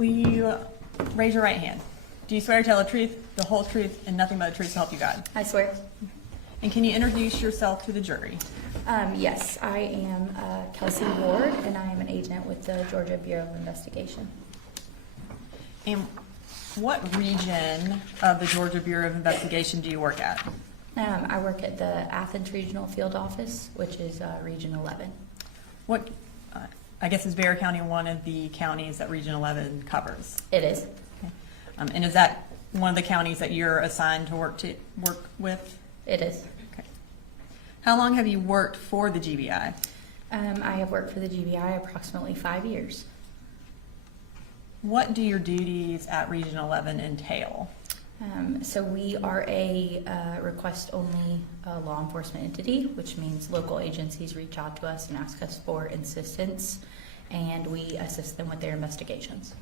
Will you raise your right hand? Do you swear to tell the truth, the whole truth, and nothing but the truth to help you God? I swear. And can you introduce yourself to the jury? Yes, I am Kelsey Ward, and I am an agent with the Georgia Bureau of Investigation. And what region of the Georgia Bureau of Investigation do you work at? I work at the Athens Regional Field Office, which is Region 11. What, I guess is Bexar County one of the counties that Region 11 covers? It is. Okay. And is that one of the counties that you're assigned to work with? It is. Okay. How long have you worked for the GBI? I have worked for the GBI approximately 5 years. What do your duties at Region 11 entail? So we are a request-only law enforcement entity, which means local agencies reach out to us and ask us for assistance, and we assist them with their investigations.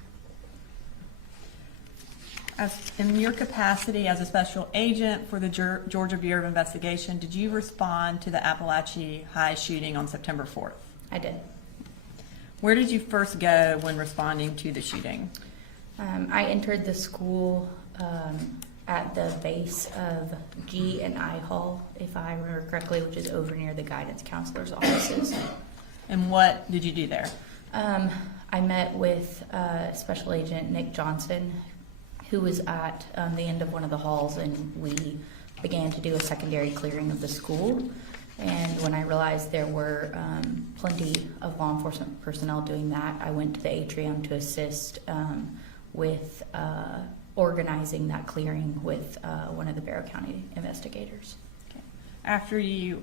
In your capacity as a special agent for the Georgia Bureau of Investigation, did you respond to the Apalachee High shooting on September 4th? I did. Where did you first go when responding to the shooting? I entered the school at the base of G and I Hall, if I remember correctly, which is over near the guidance counselor's offices. And what did you do there? I met with Special Agent Nick Johnson, who was at the end of one of the halls, and we began to do a secondary clearing of the school. And when I realized there were plenty of law enforcement personnel doing that, I went to the atrium to assist with organizing that clearing with one of the Bexar County investigators. Okay. After you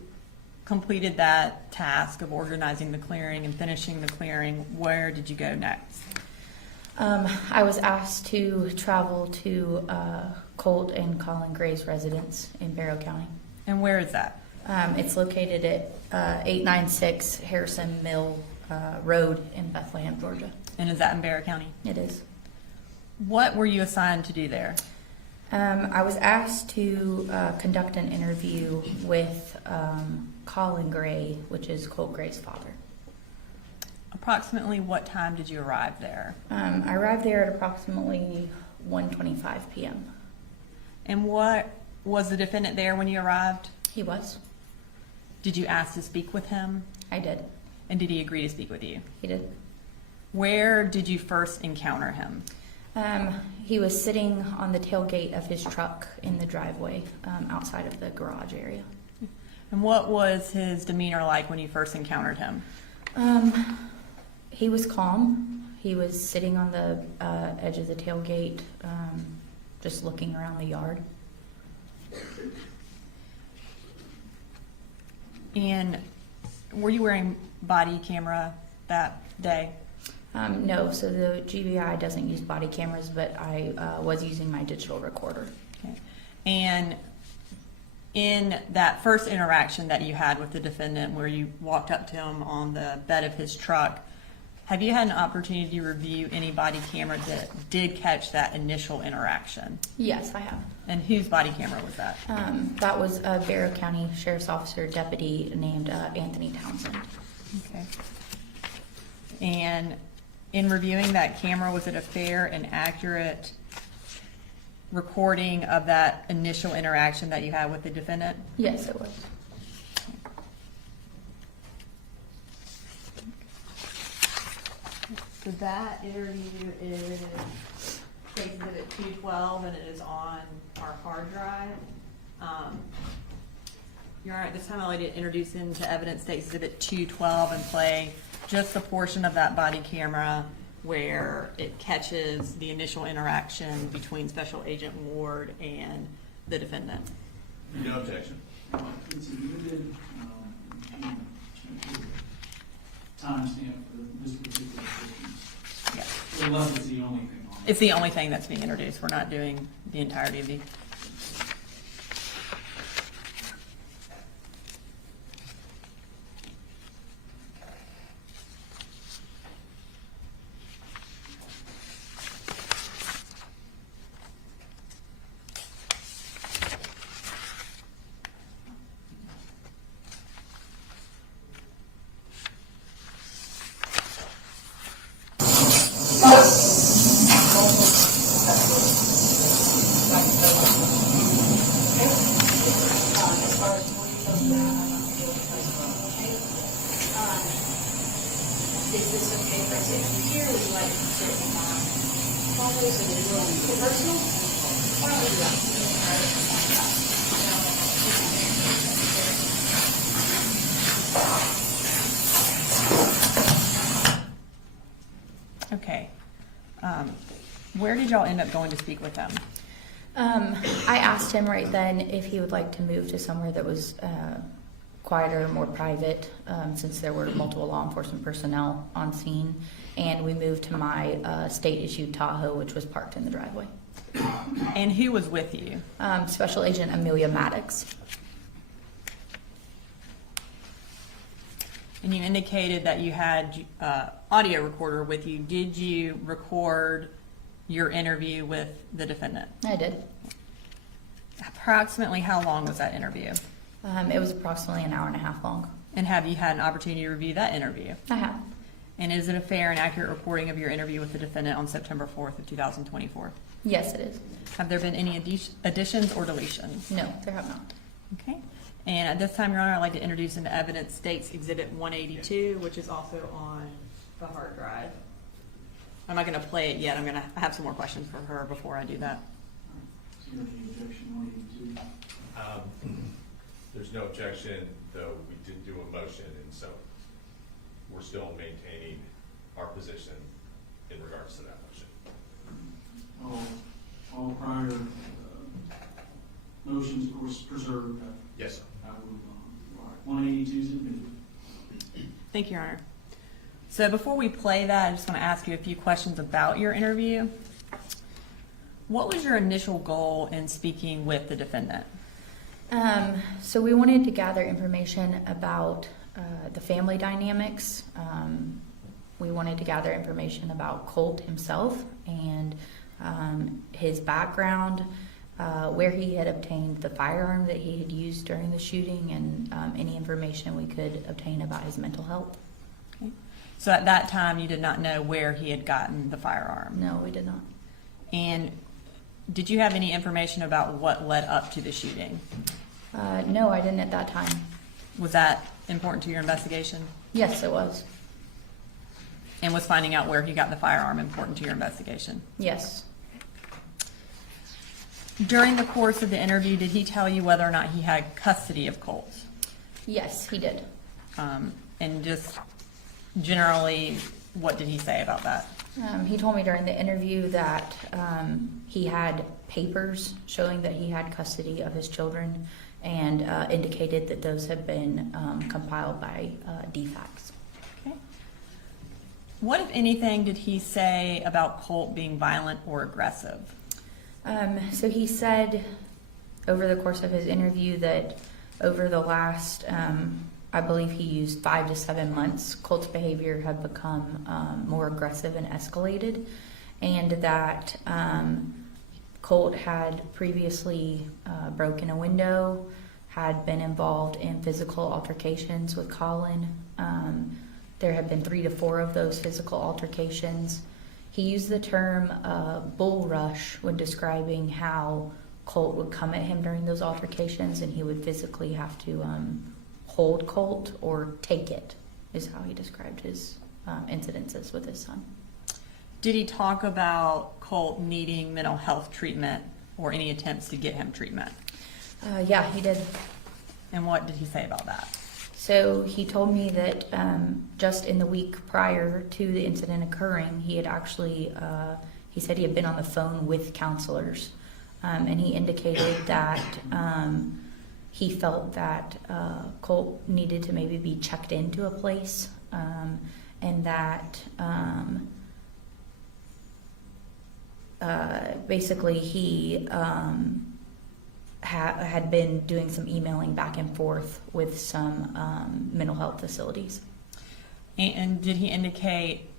completed that task of organizing the clearing and finishing the clearing, where did you go next? I was asked to travel to Colt and Colin Gray's residence in Bexar County. And where is that? It's located at 896 Harrison Mill Road in Bethlehem, Georgia. And is that in Bexar County? It is. What were you assigned to do there? I was asked to conduct an interview with Colin Gray, which is Colt Gray's father. Approximately what time did you arrive there? I arrived there at approximately 1:25 p.m. And what was the defendant there when you arrived? He was. Did you ask to speak with him? I did. And did he agree to speak with you? He did. Where did you first encounter him? He was sitting on the tailgate of his truck in the driveway outside of the garage area. And what was his demeanor like when you first encountered him? He was calm. He was sitting on the edge of the tailgate, just looking around the yard. And were you wearing body camera that day? No, so the GBI doesn't use body cameras, but I was using my digital recorder. Okay. And in that first interaction that you had with the defendant where you walked up to him on the bed of his truck, have you had an opportunity to review any body camera that did catch that initial interaction? Yes, I have. And whose body camera was that? That was a Bexar County Sheriff's Officer deputy named Anthony Townsend. Okay. And in reviewing that camera, was it a fair and accurate recording of that initial interaction that you had with the defendant? Yes, it was. So that interview is Exhibit 212, and it is on our hard drive. You're all right. This time I'd like to introduce into evidence to Exhibit 212 and play just the portion of that body camera where it catches the initial interaction between Special Agent Ward and the defendant. No objection. It's a limited timestamp for this particular portion. Yeah. Unless it's the only thing on it. It's the only thing that's being introduced. We're not doing the entirety of the. Is this okay if I sit here? Would you like to sit in my hallway so that we're personal? Why don't we do that? Okay. Where did y'all end up going to speak with them? I asked him right then if he would like to move to somewhere that was quieter, more private, since there were multiple law enforcement personnel on scene. And we moved to my state-issued Tahoe, which was parked in the driveway. And who was with you? Special Agent Amelia Maddox. And you indicated that you had audio recorder with you. Did you record your interview with the defendant? I did. Approximately how long was that interview? It was approximately an hour and a half long. And have you had an opportunity to review that interview? I have. And is it a fair and accurate reporting of your interview with the defendant on September 4th of 2024? Yes, it is. Have there been any additions or deletions? No, there have not. Okay. And at this time, Your Honor, I'd like to introduce into evidence State's Exhibit 182, which is also on the hard drive. I'm not going to play it yet. I have some more questions for her before I do that. Is there any objection relating to? There's no objection, though we did do a motion, and so we're still maintaining our position in regards to that motion. All prior motions were preserved. Yes, sir. I will, all right, 182 is admitted. Thank you, Your Honor. So before we play that, I just want to ask you a few questions about your interview. What was your initial goal in speaking with the defendant? So we wanted to gather information about the family dynamics. We wanted to gather information about Colt himself and his background, where he had obtained the firearm that he had used during the shooting, and any information we could obtain about his mental health. Okay. So at that time, you did not know where he had gotten the firearm? No, we did not. And did you have any information about what led up to the shooting? No, I didn't at that time. Was that important to your investigation? Yes, it was. And was finding out where he got the firearm important to your investigation? Yes. During the course of the interview, did he tell you whether or not he had custody of Colt? Yes, he did. And just generally, what did he say about that? He told me during the interview that he had papers showing that he had custody of his children, and indicated that those had been compiled by DFACS. Okay. What, if anything, did he say about Colt being violent or aggressive? So he said over the course of his interview that over the last, I believe he used 5 to 7 months, Colt's behavior had become more aggressive and escalated, and that Colt had previously broken a window, had been involved in physical altercations with Colin. There had been 3 to 4 of those physical altercations. He used the term bull rush when describing how Colt would come at him during those altercations, and he would physically have to hold Colt or take it, is how he described his incidences with his son. Did he talk about Colt needing mental health treatment or any attempts to get him treatment? Yeah, he did. And what did he say about that? So he told me that just in the week prior to the incident occurring, he had actually, he said he had been on the phone with counselors, and he indicated that he felt that Colt needed to maybe be checked into a place, and that basically he had been doing some emailing back and forth with some mental health facilities. And did he indicate,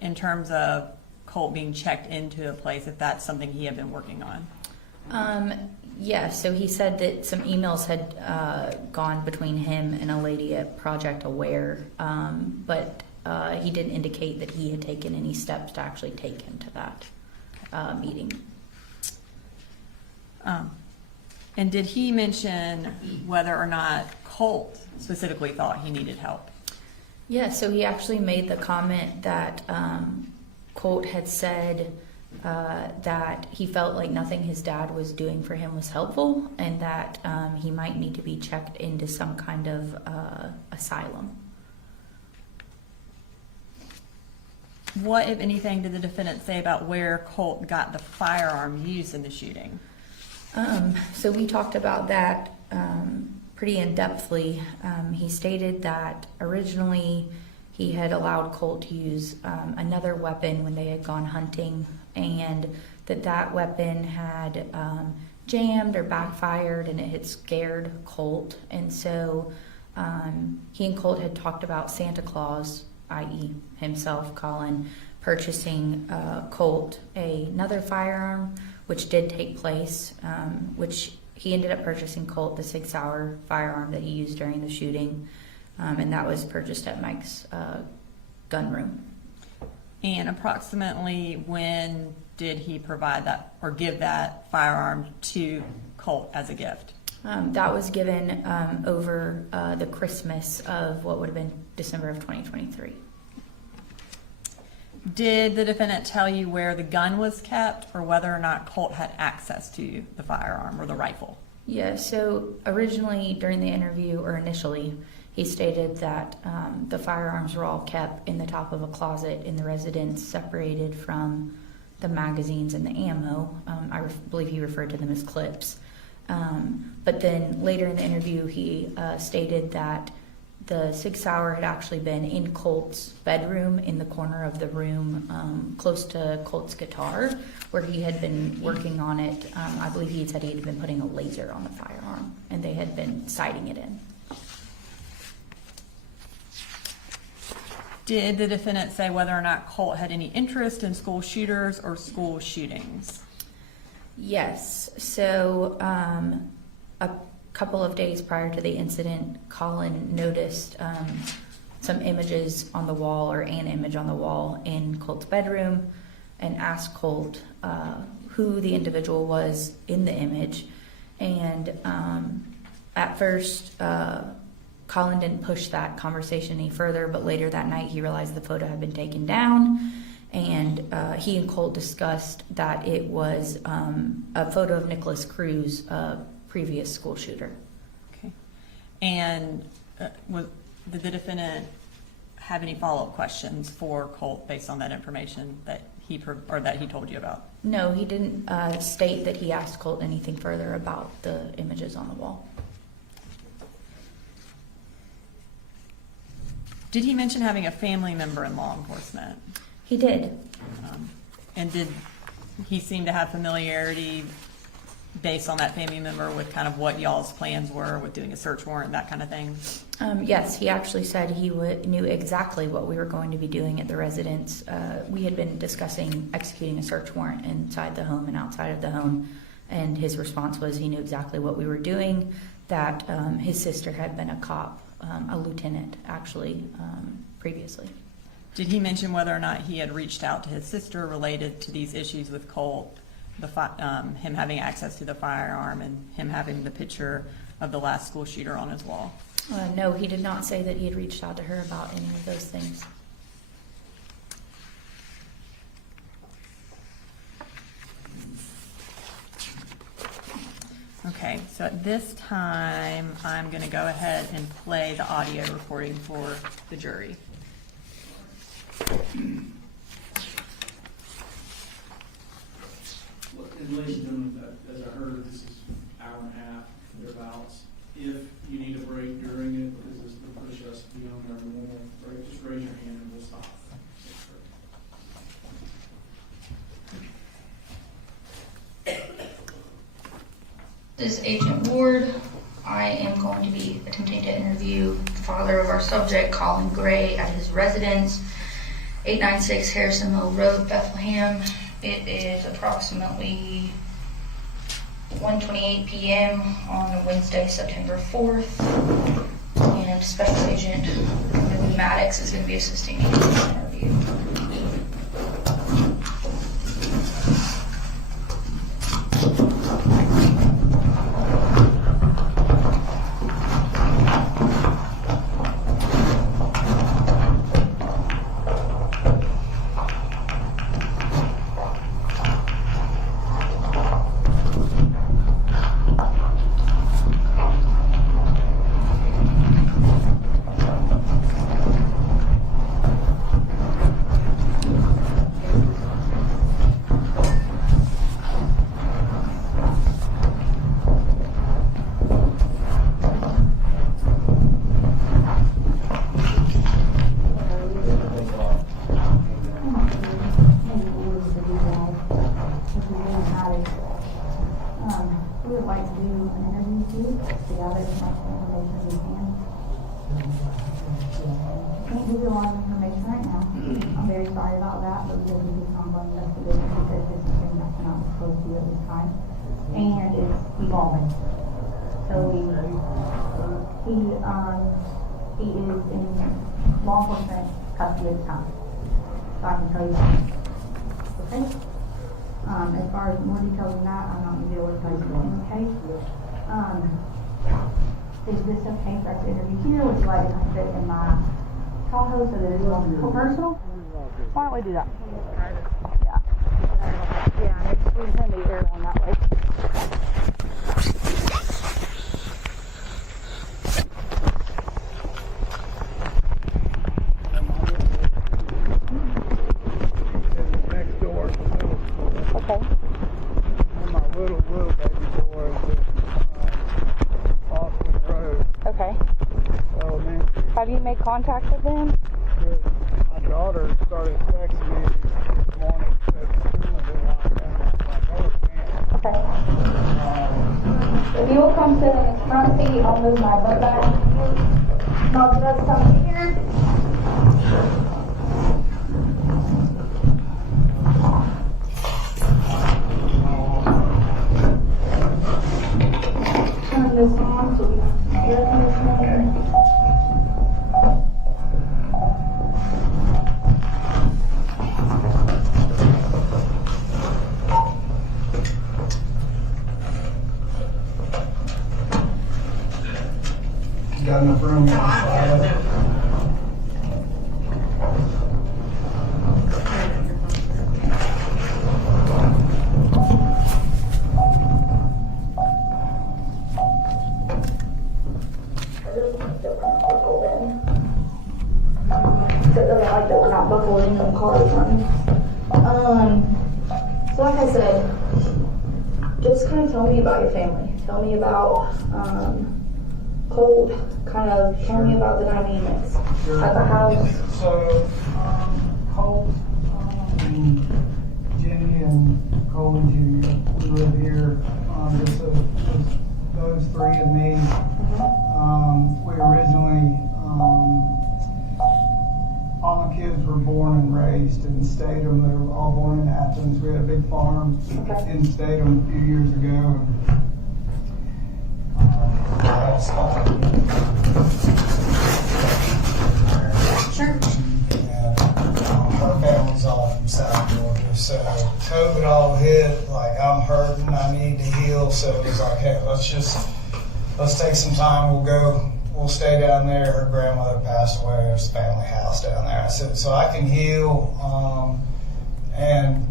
in terms of Colt being checked into a place, if that's something he had been working on? Yeah, so he said that some emails had gone between him and a lady at Project Aware, but he didn't indicate that he had taken any steps to actually take him to that meeting. And did he mention whether or not Colt specifically thought he needed help? Yeah, so he actually made the comment that Colt had said that he felt like nothing his dad was doing for him was helpful, and that he might need to be checked into some kind of asylum. What, if anything, did the defendant say about where Colt got the firearm used in the shooting? So we talked about that pretty in-depthly. He stated that originally he had allowed Colt to use another weapon when they had gone hunting, and that weapon had jammed or backfired, and it had scared Colt. And so he and Colt had talked about Santa Claus, i.e. himself, Colin, purchasing Colt another firearm, which did take place, which he ended up purchasing Colt the 6-hour firearm that he used during the shooting, and that was purchased at Mike's gun room. And approximately when did he provide that or give that firearm to Colt as a gift? That was given over the Christmas of what would have been December of 2023. Did the defendant tell you where the gun was kept or whether or not Colt had access to the firearm or the rifle? Yeah, so originally during the interview, or initially, he stated that the firearms were all kept in the top of a closet in the residence, separated from the magazines and the ammo. I believe he referred to them as clips. But then later in the interview, he stated that the 6-hour had actually been in Colt's bedroom, in the corner of the room, close to Colt's guitar, where he had been working on it. I believe he had said he had been putting a laser on the firearm, and they had been sighting it in. Did the defendant say whether or not Colt had any interest in school shooters or school shootings? Yes. So a couple of days prior to the incident, Colin noticed some images on the wall, or an image on the wall in Colt's bedroom, and asked Colt who the individual was in the image. And at first, Colin didn't push that conversation any further, but later that night he realized the photo had been taken down, and he and Colt discussed that it was a photo of Nicholas Cruz, a previous school shooter. Okay. And did the defendant have any follow-up questions for Colt based on that information that he told you about? No, he didn't state that he asked Colt anything further about the images on the wall. Did he mention having a family member in law enforcement? He did. And did he seem to have familiarity based on that family member with kind of what y'all's plans were with doing a search warrant, that kind of thing? Yes, he actually said he knew exactly what we were going to be doing at the residence. We had been discussing executing a search warrant inside the home and outside of the home, and his response was he knew exactly what we were doing, that his sister had been a cop, a lieutenant actually, previously. Did he mention whether or not he had reached out to his sister related to these issues with Colt, him having access to the firearm and him having the picture of the last school shooter on his wall? No, he did not say that he had reached out to her about any of those things. Okay, so at this time, I'm going to go ahead and play the audio recording for the jury. And ladies and gentlemen, as I heard, this is an hour and a half, thereabouts. If you need a break during it, because this will push us beyond our normal break, just raise your hand and we'll stop. This is Agent Ward. I am going to be attempting to interview the father of our subject, Colin Gray, at his residence, 896 Harrison Mill Road, Bethlehem. It is approximately 1:28 p.m. on Wednesday, September 4th, and Special Agent Maddox is going to be assisting me in this interview. can't give you a lot of information right now. I'm very sorry about that, but we're going to do some ongoing investigation because this is something that cannot be supposed to be at this time. And it's evolving. So he is in law enforcement custody at the time. So I can tell you that. Okay? As far as more details than that, I'm not going to be able to tell you anything, okay? Is this okay for us to interview here? Would you like to come sit in my Tahoe so that it's more personal? Why don't we do that? Yeah. Yeah, we can turn the air on that way. Next door to the middle school. Okay. And my little baby boy is off the road. Okay. So, man, Have you made contact with them? my daughter started texting me this morning, said the school been locked down. I was like, oh, man. Okay. If you will come sit in this front seat, I'll move my butt back. I'll just come here. Turn this on so we can hear conditioning. Got enough room. So like I said, just kind of tell me about your family. Tell me about Colt. Kind of tell me about the dynamics at the house. So, Colt, Jenny, and Colin Jr. We live here. Just those three and me. We originally, all my kids were born and raised in Statham. They were all born in Athens. We had a big farm in Statham a few years ago. Sure. And her family's all from South Georgia. So COVID all hit, like I'm hurting, I need to heal. So it was like, hey, let's take some time. We'll stay down there. Her grandmother passed away. There's a family house down there. I said, so I can heal. And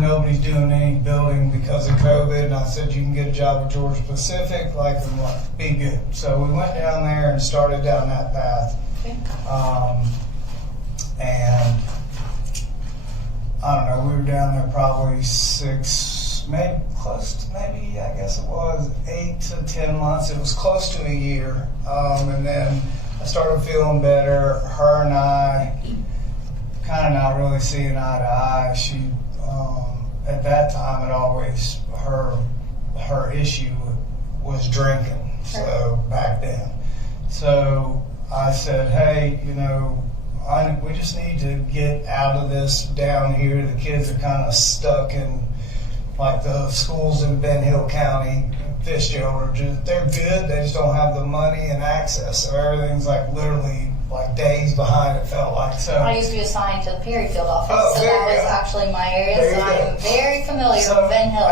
nobody's doing any building because of COVID. And I said, you can get a job at Georgia Pacific, and be good. So we went down there and started down that path. Okay. And I don't know, we were down there probably I guess it was 8 to 10 months. It was close to a year. And then I started feeling better. Her and I kind of not really seeing eye to eye. She, at that time, her issue was drinking. So back then. So I said, hey, we just need to get out of this down here. The kids are kind of stuck in the schools in Ben Hill County, Fitzgerald, they're good. They just don't have the money and access. So everything's literally days behind, it felt like. So I used to be assigned to the Perryfield office, Oh, so there that you was go. actually my area. There So you I go. am very familiar So- with Ben Hill.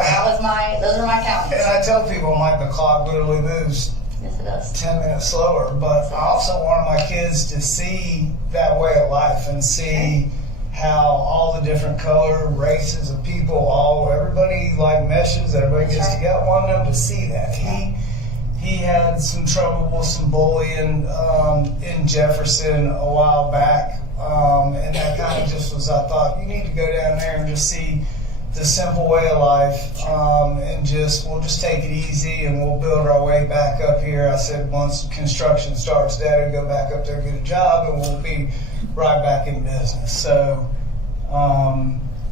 Those are my counties. and I tell people, the clock literally moves Yes, it does. 10 minutes slower, but I also wanted my kids to see that way of life and see how all the different color, races of people, everybody meshes, everybody gets That's right. together. I wanted them to see that. He had some trouble with some bullying in Jefferson a while back, and that kind of just was, I thought, you need to go down there and just see the simple way of life, and we'll just take it easy and we'll build our way back up here. I said, once construction starts, Dad will go back up there, get a job, and we'll be right back in business. So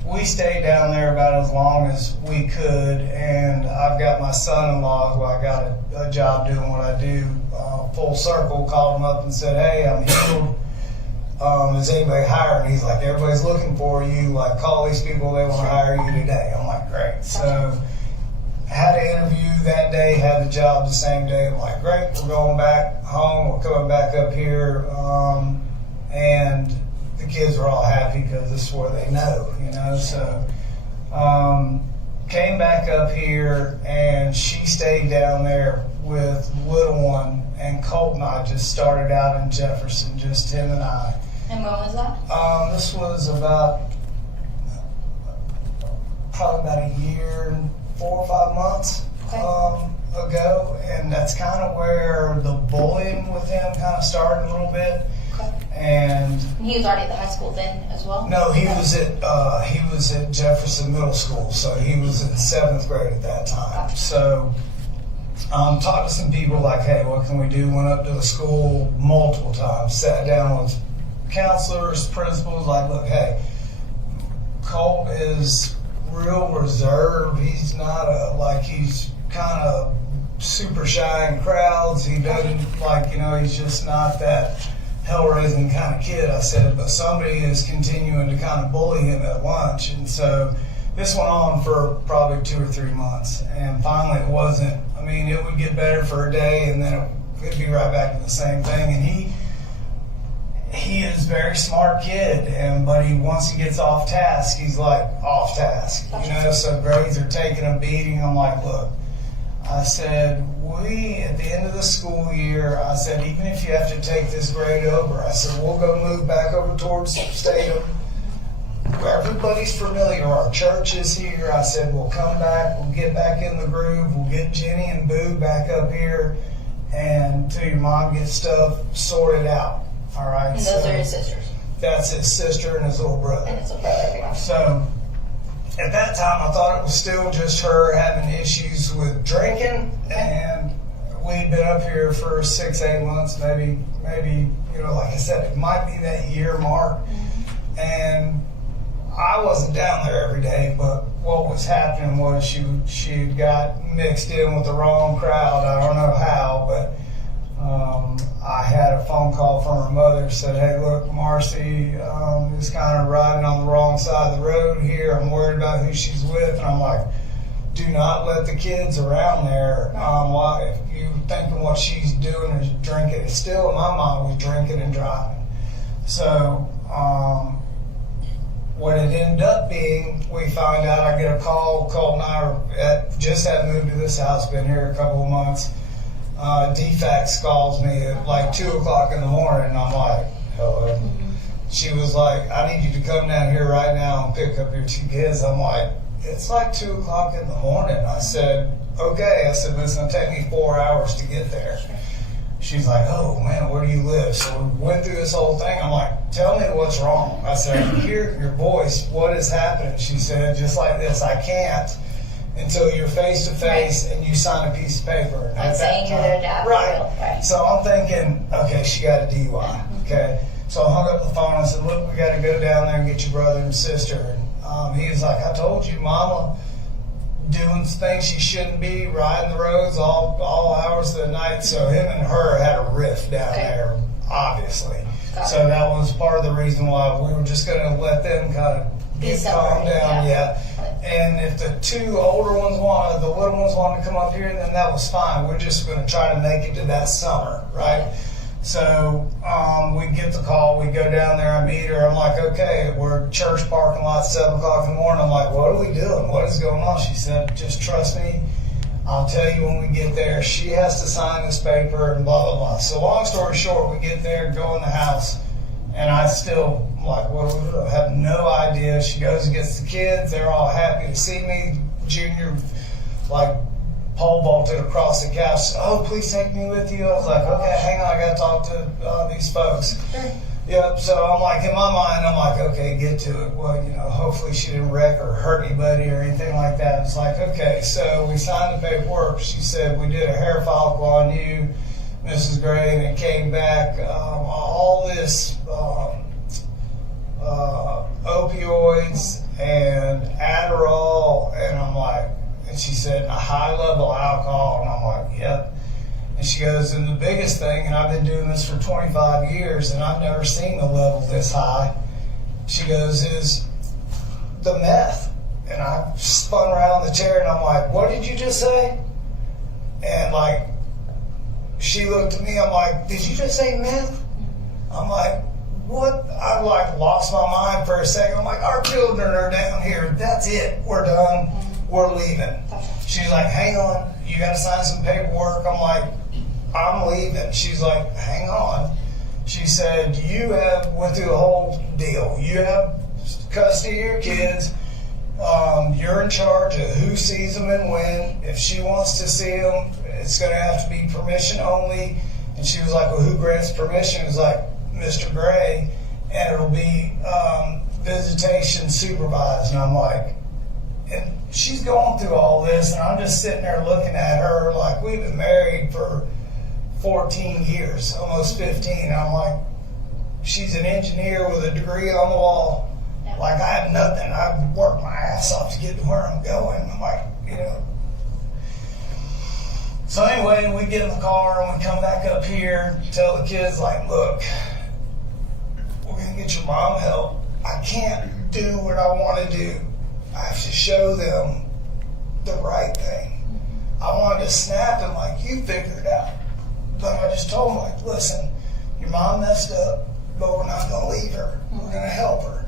we stayed down there about as long as we could, and I've got my son-in-law who I got a job doing what I do, full circle, called him up and said, hey, I'm healed. is anybody hiring? He's like, everybody's looking for you. Like, call these people, they want to hire you today. I'm like, great. So had an interview that day, had the job the same day. I'm like, great, we're going back home, we're coming back up here. And the kids were all happy because this is where they know, you know. So came back up here, and she stayed down there with little one, and Colt and I just started out in Jefferson, just him and I. And when was that? This was probably about a year and 4 or 5 months ago, and that's kind of where the bullying with him kind of started a little bit. Okay. And He was already at the high school then as well? no, he was at Jefferson Middle School, so he was in 7th grade at that time. Gotcha. So talked to some people like, hey, what can we do? Went up to the school multiple times, sat down with counselors, principals, like, look, hey, Colt is real reserved. He's not he's kind of super shy in crowds. He doesn't he's just not that hell-raising kind of kid. I said, but somebody is continuing to kind of bully him at lunch. And so this went on for probably 2 or 3 months. And finally it would get better for a day, and then it'd be right back to the same thing. And he is a very smart kid, but once he gets off task, he's like off task, you know. So grades are taking a beating. I'm like, look, I said, at the end of the school year, I said, even if you have to take this grade over, I said, we'll go move back over towards Statham, where everybody's familiar. Our church is here. I said, we'll come back, we'll get back in the groove, we'll get Jenny and Boo back up here, and until your mom gets stuff sorted out. All right. And those are his sisters? That's his sister and his little brother. And his little brother, yeah. So at that time, I thought it was still just her having issues with drinking, and we'd been up here for 6, 8 months, maybe, like I said, it might be that year mark. Mm-hmm. And I wasn't down there every day, but what was happening was she got mixed in with the wrong crowd. I don't know how, but I had a phone call from her mother, said, hey, look, Marcy is kind of riding on the wrong side of the road here. I'm worried about who she's with. And I'm like, do not let the kids around there. If you thinking what she's doing is drinking, it's still in my mind was drinking and driving. So what it ended up being, we find out, I get a call. Colt and I just had moved to this house, been here a couple of months. DFAX calls me at like 2 o'clock in the morning, and I'm like, hello. Mm-hmm. She was like, I need you to come down here right now and pick up your 2 kids. I'm like, it's like 2 o'clock in the morning. I said, okay. I said, but it's going to take me 4 hours to get there. She's like, oh man, where do you live? So we went through this whole thing. I'm like, tell me what's wrong. I said, I can hear your voice. What is happening? She said, just like this, I can't until you're face to face and you sign a piece of paper. Like saying you're their dad. Right. So I'm thinking, okay, she got a DUI. Okay. So I hung up the phone. I said, look, we got to go down there and get your brother and sister. And he was like, I told you, Mama doing things she shouldn't be, riding the roads all hours of the night. So him and her had a rift down there, obviously. So that was part of the reason why we were just going to let them kind of get calmed down. Yeah. And if the 2 older ones the little ones wanted to come up here, then that was fine. We're just going to try to make it to that summer, right? So we get the call, we go down there, I meet her, I'm like, okay, we're at church parking lot, 7 o'clock in the morning. I'm like, what are we doing? What is going on? She said, just trust me, I'll tell you when we get there. She has to sign this paper and blah, blah, blah. So long story short, we get there, go in the house, and I still, I'm like, what do we do? I have no idea. She goes and gets the kids, they're all happy to see me. Junior, pole vaulted across the couch. Oh, please take me with you. I was like, okay, hang on, I got to talk to these folks. Sure. Yep. So I'm like, in my mind, I'm like, okay, get to it. Well, hopefully she didn't wreck or hurt anybody or anything like that. It's like, okay. So we signed the paperwork. She said, we did a hair follicle on you, Mrs. Gray, and it came back all this opioids and Adderall, and I'm like, and she said a high level alcohol, and I'm like, yep. And she goes, and the biggest thing, and I've been doing this for 25 years, and I've never seen a level this high. She goes, is the meth. And I spun around the chair, and I'm like, what did you just say? And like, she looked at me, I'm like, did you just say meth? I'm like, what? I like lost my mind for a second. I'm like, our children are down here. That's it. We're done. We're leaving. She's like, hang on. You got to sign some paperwork. I'm like, I'm leaving. She's like, hang on. She said, you have went through the whole deal. You have custody of your kids. You're in charge of who sees them and when. If she wants to see them, it's going to have to be permission only. And she was like, well, who grants permission? It was like, Mr. Gray, and it'll be visitation supervised. And I'm like, and she's going through all this, and I'm just sitting there looking at her like, we've been married for 14 years, almost 15. And I'm like, she's an engineer with a degree on the wall. Like, I have nothing. I've worked my ass off to get to where I'm going. I'm like, you know. So anyway, we get in the car and we come back up here, tell the kids, like, look, we're going to get your mom help. I can't do what I want to do. I have to show them the right thing. I wanted to snap them like, you figure it out. But I just told them, like, listen, your mom messed up, but we're not going to leave her. We're going to help her.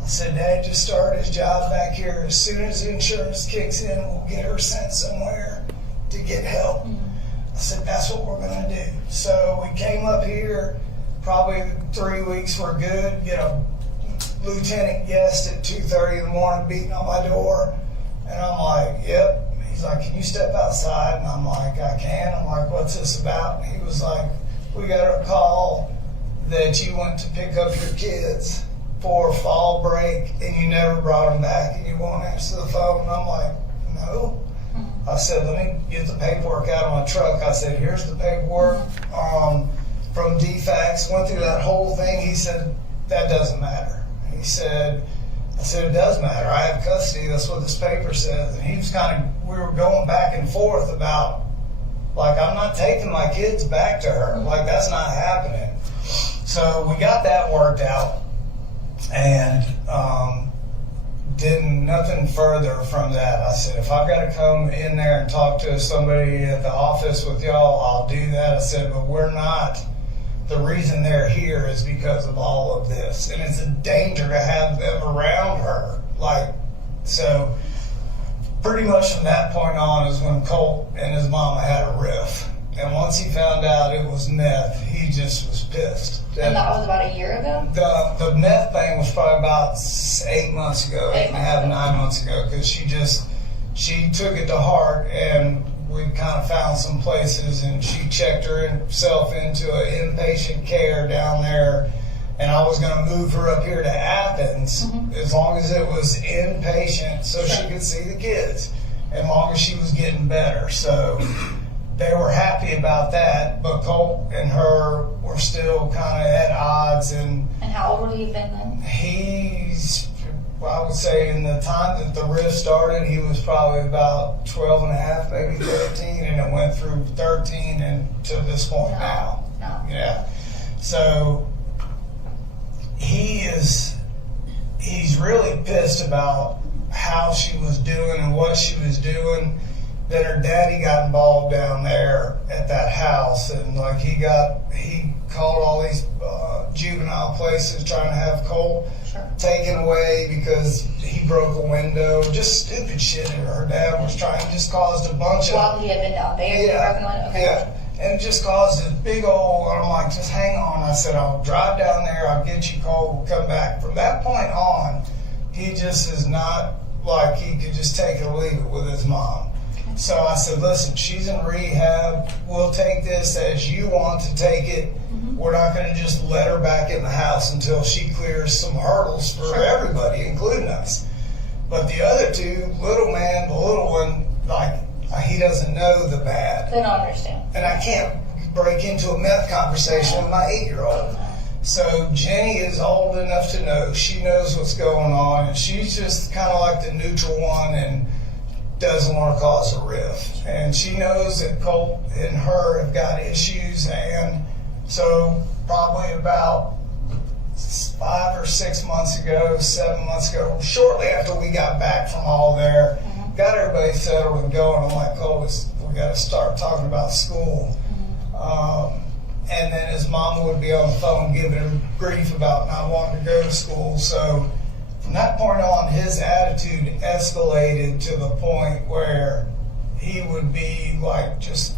I said, Dad just started his job back here. As soon as the insurance kicks in, we'll get her sent somewhere to get help. I said, that's what we're going to do. So we came up here, probably 3 weeks were good. Get a lieutenant guest at 2:30 in the morning beating on my door. And I'm like, yep. He's like, can you step outside? And I'm like, I can. I'm like, what's this about? And he was like, we got a call that you went to pick up your kids for fall break and you never brought them back and you won't answer the phone. And I'm like, no. I said, let me get the paperwork out of my truck. I said, here's the paperwork from DFAX. Went through that whole thing. He said, that doesn't matter. He said, I said, it does matter. I have custody. That's what this paper says. And he was we were going back and forth about, like, I'm not taking my kids back to her. Like, that's not happening. So we got that worked out and did nothing further from that. I said, if I've got to come in there and talk to somebody at the office with y'all, I'll do that. I said, but we're not. The reason they're here is because of all of this. And it's a danger to have them around her. Like, so pretty much from that point on is when Colt and his mama had a riff. And once he found out it was meth, he just was pissed. And that was about a year ago? The meth thing was probably about 8 months ago, 8.5, 9 months ago, because she took it to heart, and we kind of found some places, and she checked herself into an inpatient care down there, and I was going to move her up here to Athens as long as it was inpatient so she could see the kids, as long as she was getting better. So they were happy about that, but Colt and her were still kind of at odds. And how old would he have been then? He's, I would say, in the time that the rift started, he was probably about 12 and a half, maybe 13, and it went through 13 and to this point now. No. Yeah. So he's really pissed about how she was doing and what she was doing. That her daddy got involved down there at that house, and like he called all these juvenile places trying to have Colt taken away because he broke a window, just stupid shit. And her dad was trying, just caused a bunch of. While he had been down there, yeah, broken window? Okay. Yeah, and it just caused a big old. I'm like, just hang on. I said, I'll drive down there. I'll get you Colt. We'll come back. From that point on, he just is not like he could just take it or leave it with his mom. So I said, listen, she's in rehab. We'll take this as you want to take it. We're not going to just let her back in the house until she clears some hurdles for everybody, including us. But the other two, little man, the little one, like, he doesn't know the bad. They don't understand. And I can't break into a meth conversation with my 8-year-old. So Jenny is old enough to know. She knows what's going on. And she's just kind of like the neutral one, and doesn't want to cause a rift. And she knows that Colt and her have got issues, and so probably about 5 or 6 months ago, 7 months ago, shortly after we got back from all there, got everybody settled and going. I'm like, Colt, we got to start talking about school. And then his mom would be on the phone giving him grief about not wanting to go to school. So from that point on, his attitude escalated to the point where he would be like just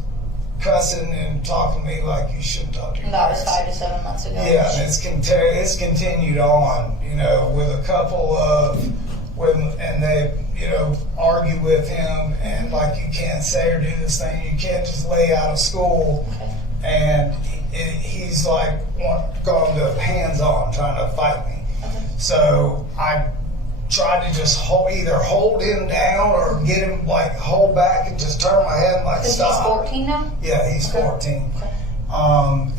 cussing and talking to me like you shouldn't talk to your And that was parents. 5 to 7 months ago. Yeah, and it's continued on, you know, with a couple of, and they, you know, argue with him and like you can't say or do this thing, you can't just lay out of school. Okay. And he's like going to hands on trying to fight me. Okay. So I tried to just either hold him down or get him like hold back and just turn my head and like Because stop. he's 14 now? Yeah, he's Okay. 14. Okay.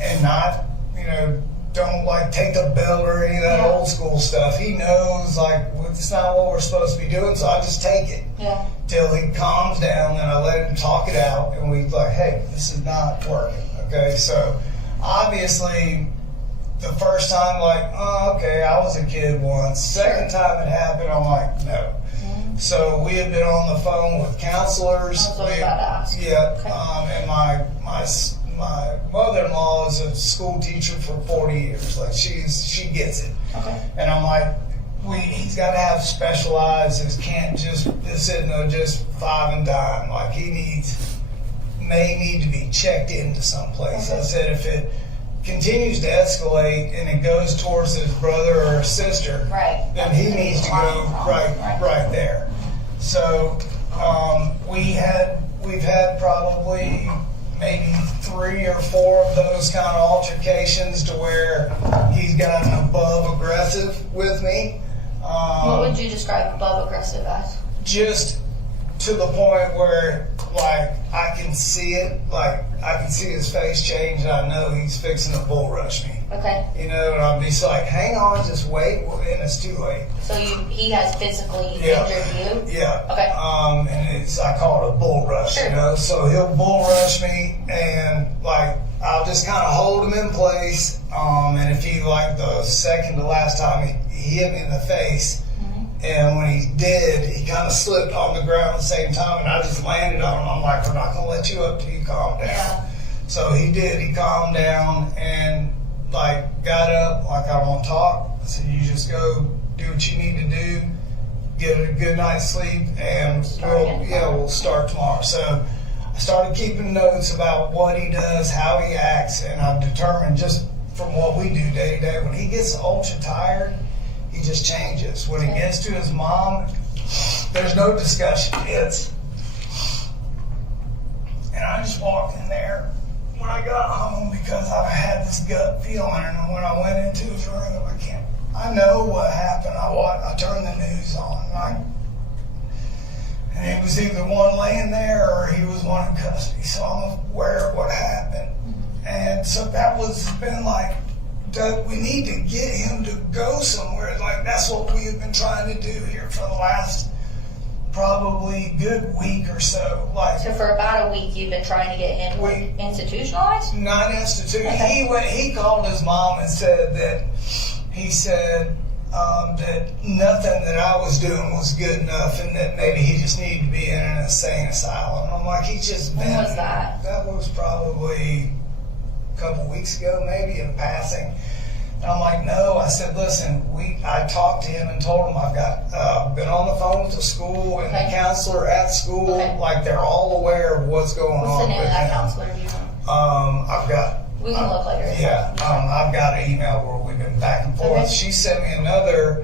And not, you know, don't like take the belt or any of that Yeah. old school stuff. He knows like it's not what we're supposed to be doing, so I just take it Yeah. till he calms down, and I let him talk it out, and we like, hey, this is not working. Okay, so obviously the first time, like, oh, okay, I was a kid once. Second time it happened, I'm like, no. So we have been on the phone with counselors. I was always about to ask. Yeah, Okay. and my mother-in-law is a school teacher for 40 years. Like she gets it. Okay. And I'm like, he's got to have specialized. It can't just sit in there just five and dime. Like he may need to be checked into someplace. Okay. I said if it continues to escalate and it goes towards his brother or his sister, Right. then he needs to go right there. So we've had probably maybe 3 or 4 of those kind of altercations to where he's gotten above aggressive with me. What would you describe above aggressive as? Just to the point where like I can see it, like I can see his face change and I know he's fixing to bull rush me. Okay. You know, and I'll be like, hang on, just wait, and it's too late. So he has physically Yeah. injured you? Yeah. Okay. And I call it a bull rush, Sure. you know. So he'll bull rush me, and like I'll just kind of hold him in place. And if he like the second to last time he hit me in the face, and when he did, he kind of slipped on the ground at the same time, and I just landed on him. I'm like, I'm not gonna let you up till you calm down. Yeah. So he did. He calmed down and like got up, like I don't want to talk. I said, you just go do what you need to do, get a good night's sleep, and we'll start tomorrow. So I started keeping notes about what he does, how he acts, and I've determined just from what we do day to day, when he gets ultra tired, he just changes. When he gets to his mom, there's no discussion. And I just walked in there when I got home because I had this gut feeling, and when I went into his room, I know what happened. I turned the news on, and it was either one laying there or he was one in custody, so I'm aware of what happened. And so that was been like, Doug, we need to get him to go somewhere. Like that's what we have been trying to do here for the last probably good week or so. Like So for about a week you've been trying to get him institutionalized? not institute. Okay. He called his mom and said that that nothing that I was doing was good enough, and that maybe he just needed to be in an insane asylum. I'm like, he's just been. When was that? That was probably a couple weeks ago, maybe in passing. And I'm like, no. I said, listen, I talked to him and told him I've got been on the phone with the school and the counselor at school. Okay. Like they're all aware of what's going on. What's the name with of that him. counselor? Do you know? I've got. We can look later. Yeah, I've got an email where we've been back and forth. Okay. She sent me another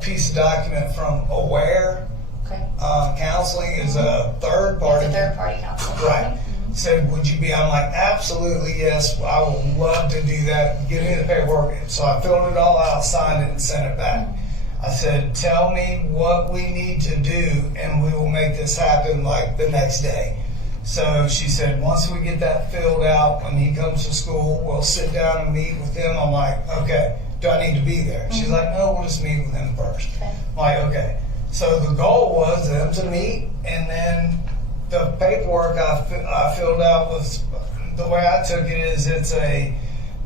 piece of document from Aware. Okay. Counseling is a third party. It's a third party counselor. Right. Said, would you be? I'm like, absolutely, yes. I would love to do that. Give me the paperwork. So I filled it all out, signed it, and sent it back. I said, tell me what we need to do, and we will make this happen like the next day. So she said, once we get that filled out, when he comes to school, we'll sit down and meet with him. I'm like, okay, do I need to be there? She's like, no, we'll just meet with him first. Okay. I'm like, okay. So the goal was them to meet, and then the paperwork I filled out was, the way I took it is it's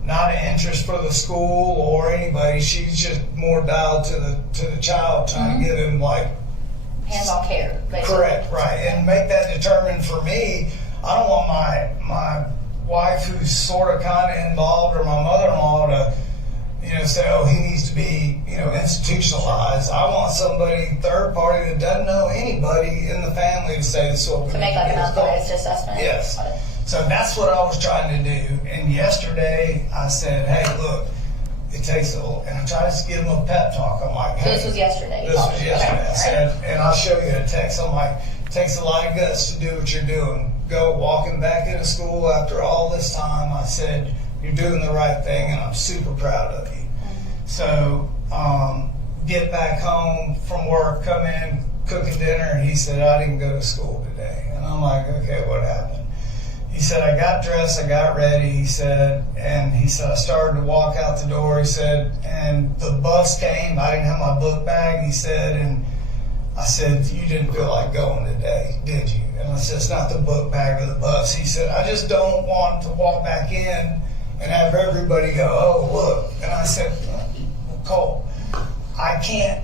not an interest for the school or anybody. She's just more dialed to the child, trying to give him like Hands-on care, basically. correct, right, and make that determined for me. I don't want my wife, who's sort of kind of involved, or my mother-in-law to, say, oh, he needs to be, institutionalized. I want somebody, third party, that doesn't know anybody in the family to say this is what we To make like an unbiased assessment. Yes. Got it. So that's what I was trying to do. And yesterday I said, hey, look, it takes a little, and I tried to give him a pep talk. I'm like, So hey, this was yesterday. this was yesterday. Okay. I said, and I'll show you a text. I'm like, it takes a lot of guts to do what you're doing. Go walking back into school after all this time. I said, you're doing the right thing, and I'm super proud of you. So, get back home from work, come in, cooking dinner, and he said, I didn't go to school today. And I'm like, okay, what happened? He said, I got dressed, I got ready, he said, I started to walk out the door, he said, and the bus came, I didn't have my book bag, he said, and I said, you didn't feel like going today, did you? And I said, it's not the book bag or the bus. He said, I just don't want to walk back in and have everybody go, oh, look. And I said, well, Colt, I can't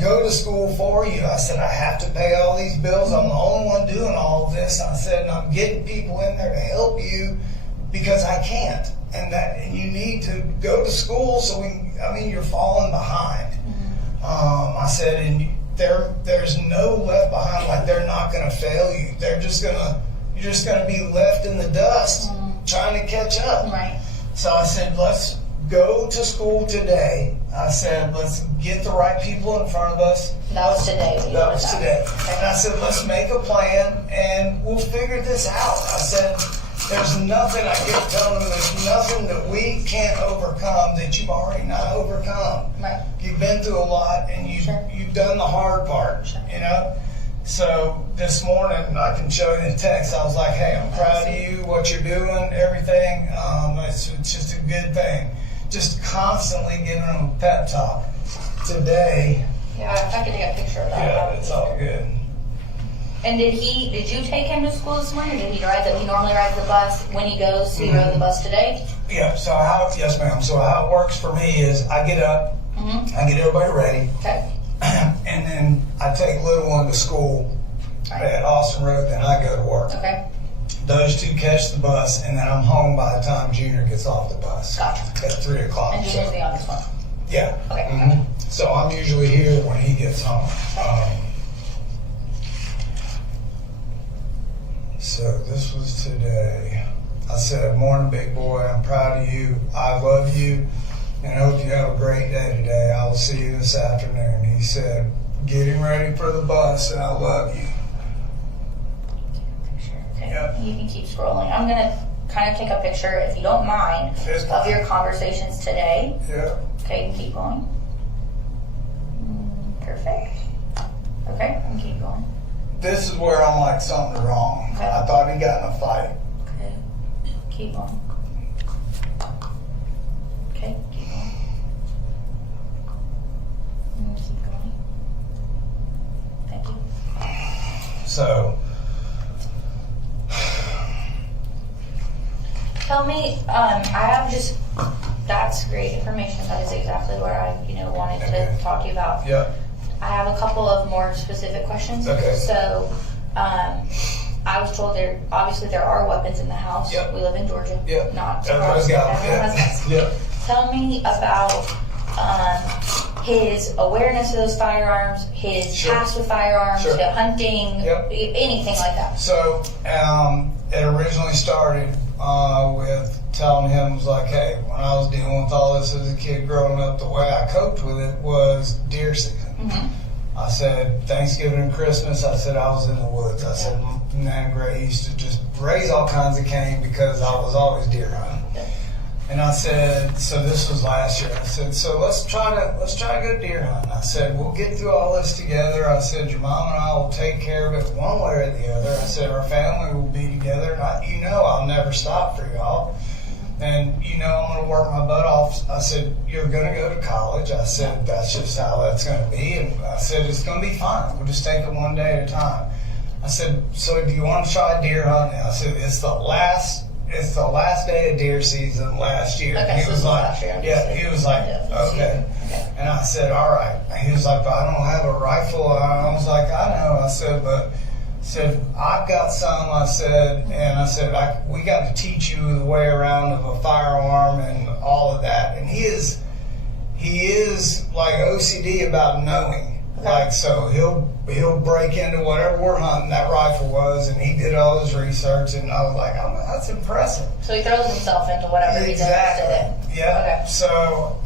go to school for you. I said, I have to pay all these bills. I'm the only one doing all of this. I said, and I'm getting people in there to help you because I can't. And you need to go to school you're falling behind. I said, and there's no left behind, like they're not going to fail you. You're just going to be left in the dust trying to catch up. Right. So I said, let's go to school today. I said, let's get the right people in front of us. That was today. That was today. Okay. And I said, let's make a plan and we'll figure this out. I said, there's nothing, I kept telling them, there's nothing that we can't overcome that you've already not overcome. Right. You've been through a lot and you've done the hard part, So this morning, I can show you the text. I was like, hey, I'm proud of you, what you're doing, everything. It's just a good thing. Just constantly giving them a pep talk. Today, Yeah, if I could take a picture of that. yeah, it's all good. And did you take him to school this morning, or did he ride he normally rides the bus when he goes, so he rode the bus today? Yeah, yes ma'am. So how it works for me is I get up, I get everybody ready, Okay. and then I take little one to school at Austin Road, then I go to work. Okay. Those two catch the bus, and then I'm home by the time Junior gets off the bus. Gotcha. At 3 o'clock. And Junior's the on this one. Yeah. Okay. So I'm usually here when he gets home. So this was today. I said, morning, big boy. I'm proud of you. I love you, and I hope you have a great day today. I will see you this afternoon. He said, getting ready for the bus, and I love you. Okay. Yep. You can keep scrolling. I'm gonna kind of take a picture, if you don't mind, Yes, of your conversations today. Yeah. Okay, you can keep going. Perfect. Okay, and keep going. This is where I'm like, something's wrong. Okay. I thought he got in a fight. Okay, keep going. Okay, keep going. And keep going. Thank you. So, Tell me, I have just, that's great information. That is exactly what I, wanted Okay. to talk to you about. yeah. I have a couple of more specific questions. Okay. So, I was told obviously there are weapons in the house. Yep. We live in Georgia. Yep. Not Everybody's got them. everyone has guns. Yeah. Tell me about his awareness of those firearms, his Sure. past with firearms, Sure. hunting, Yep. anything like that. So, it originally started with telling him, was like, hey, when I was dealing with all this as a kid growing up, the way I coped with it was deer season. Mm-hmm. I said, Thanksgiving and Christmas, I said, I was in the woods. I said, Nan Gray used to just raise all kinds of cane because I was always deer hunting. Yeah. And I said, so this was last year. I said, so let's try to go deer hunting. I said, we'll get through all this together. I said, your mom and I will take care of it one way or the other. I said, our family will be together. And I'll never stop for y'all. and I'm going to work my butt off. I said, you're going to go to college. I said, that's just how that's going to be. And I said, it's going to be fine. We'll just take it one day at a time. I said, so do you want to try deer hunting? I said, it's the last day of deer season last year. Okay, He so was this was like, last year. yeah, he was like, okay. And I said, all right. He was like, but I don't have a rifle. I was like, I know. I said, I've got some. I said, we got to teach you the way around of a firearm and all of that. And he is like OCD about knowing. Like, so he'll break into whatever we're hunting. That rifle was, and he did all his research, and I was like, that's impressive. So he throws himself into whatever he's interested in. Yeah. Okay. So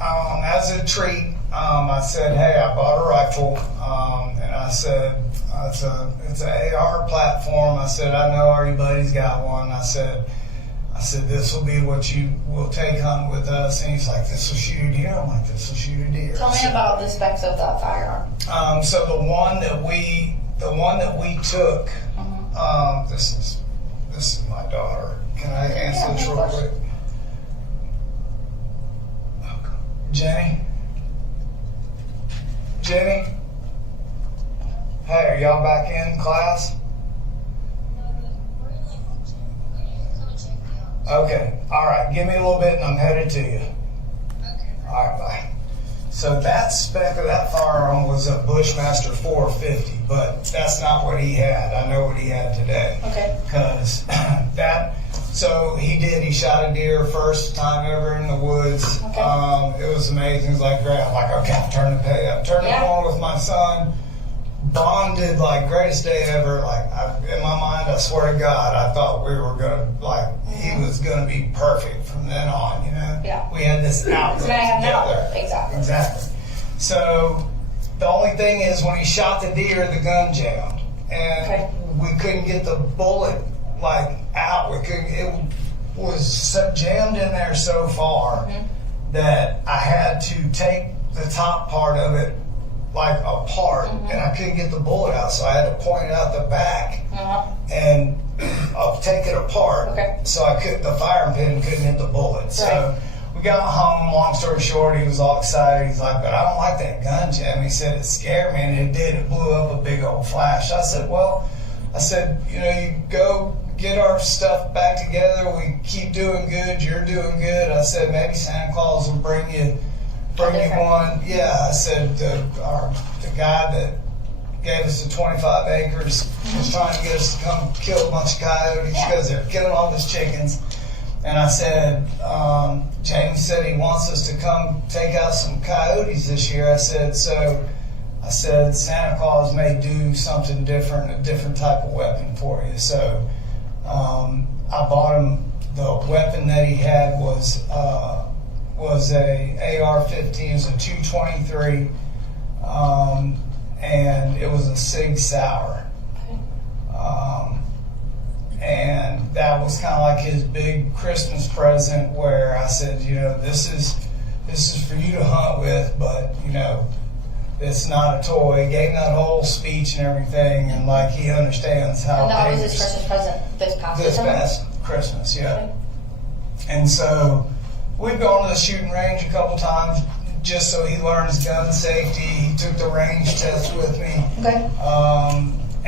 as a treat, I said, hey, I bought a rifle, and I said, it's an AR platform. I said, I know everybody's got one. I said, this will be what you will take hunting with us. And he's like, this will shoot a deer. I'm like, this will shoot a deer. Tell me about the specs of that firearm. So the one that we took, this is my daughter. Can I answer this real quick? Jenny? Hey, are y'all back in class? Okay, all right, give me a little bit and I'm headed to you. Okay. All right, bye. So that spec of that firearm was a Bushmaster 450, but that's not what he had. I know what he had today. Okay. Because so he shot a deer first time ever in the woods. Okay. It was amazing. It was like, great. I'm like, okay, I'm turning the pay up. Turned the corner with my son. Bonded, like, greatest day ever. Like, in my mind, I swear to God, I thought we were gonna, like, he was gonna be perfect from then on, Yeah. We had this outlet together. Exactly. So the only thing is, when he shot the deer, the gun jammed, and we couldn't get the bullet out. It was jammed in there so far that I had to take the top part of it apart, and I couldn't get the bullet out, so I had to point it out the back and I'll take it apart. So the firing pin couldn't hit the bullet. So we got home. Long story short, he was all excited. He's like, but I don't like that gun jam. He said, it scared me, and it did. It blew up a big old flash. I said, you go get our stuff back together. We keep doing good. You're doing good. I said, maybe Santa Claus will bring you one. Yeah, I said, the guy that gave us the 25 acres was trying to get us to come kill a bunch of coyotes because they're killing all these chickens. And I said, Jamie said he wants us to come take out some coyotes this year. I said, Santa Claus may do something different, a different type of weapon for you. So I bought him, the weapon that he had was a AR-15, it was a 223, and it was a Sig Sauer. And that was kind of like his big Christmas present, where I said, this is for you to hunt with, but it's not a toy. He gave that whole speech and everything, and he understands how. And that was his Christmas present this past Christmas, yeah. And so we've gone to the shooting range a couple times just so he learns gun safety. He took the range test with me. Okay.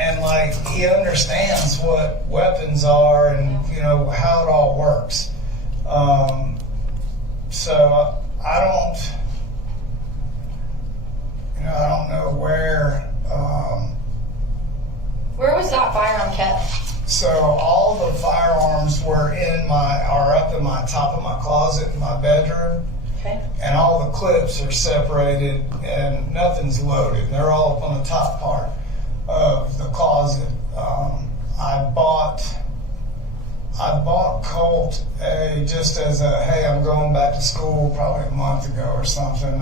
And he understands what weapons are and how it all works. So I don't know where. Where was that firearm kept? So all the firearms are up in my top of my closet in my bedroom. Okay. And all the clips are separated and nothing's loaded. They're all up on the top part of the closet. I bought Colt just as a, hey, I'm going back to school probably a month ago or something.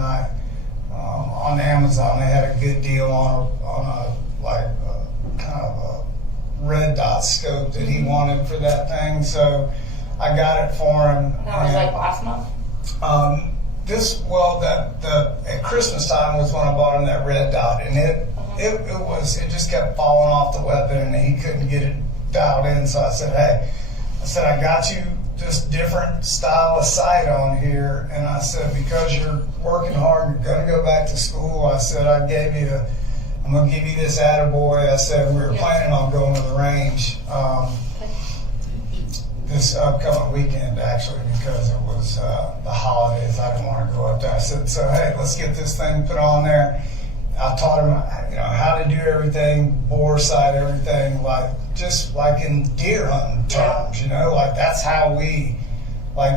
On Amazon they had a good deal on a kind of a red dot scope that he wanted for that thing, so I got it for him. That was last month? At Christmas time was when I bought him that red dot, and it just kept falling off the weapon and he couldn't get it dialed in, so I said, hey, I got you just different style of sight on here. And I said, because you're working hard, you're gonna go back to school. I said, I'm gonna give you this attaboy. I said, we were planning on going to the range this upcoming weekend, actually, because it was the holidays. I didn't want to go up there. I said, so hey, let's get this thing put on there. I taught him, how to do everything, bore sight, everything, just like in deer hunting terms, like that's how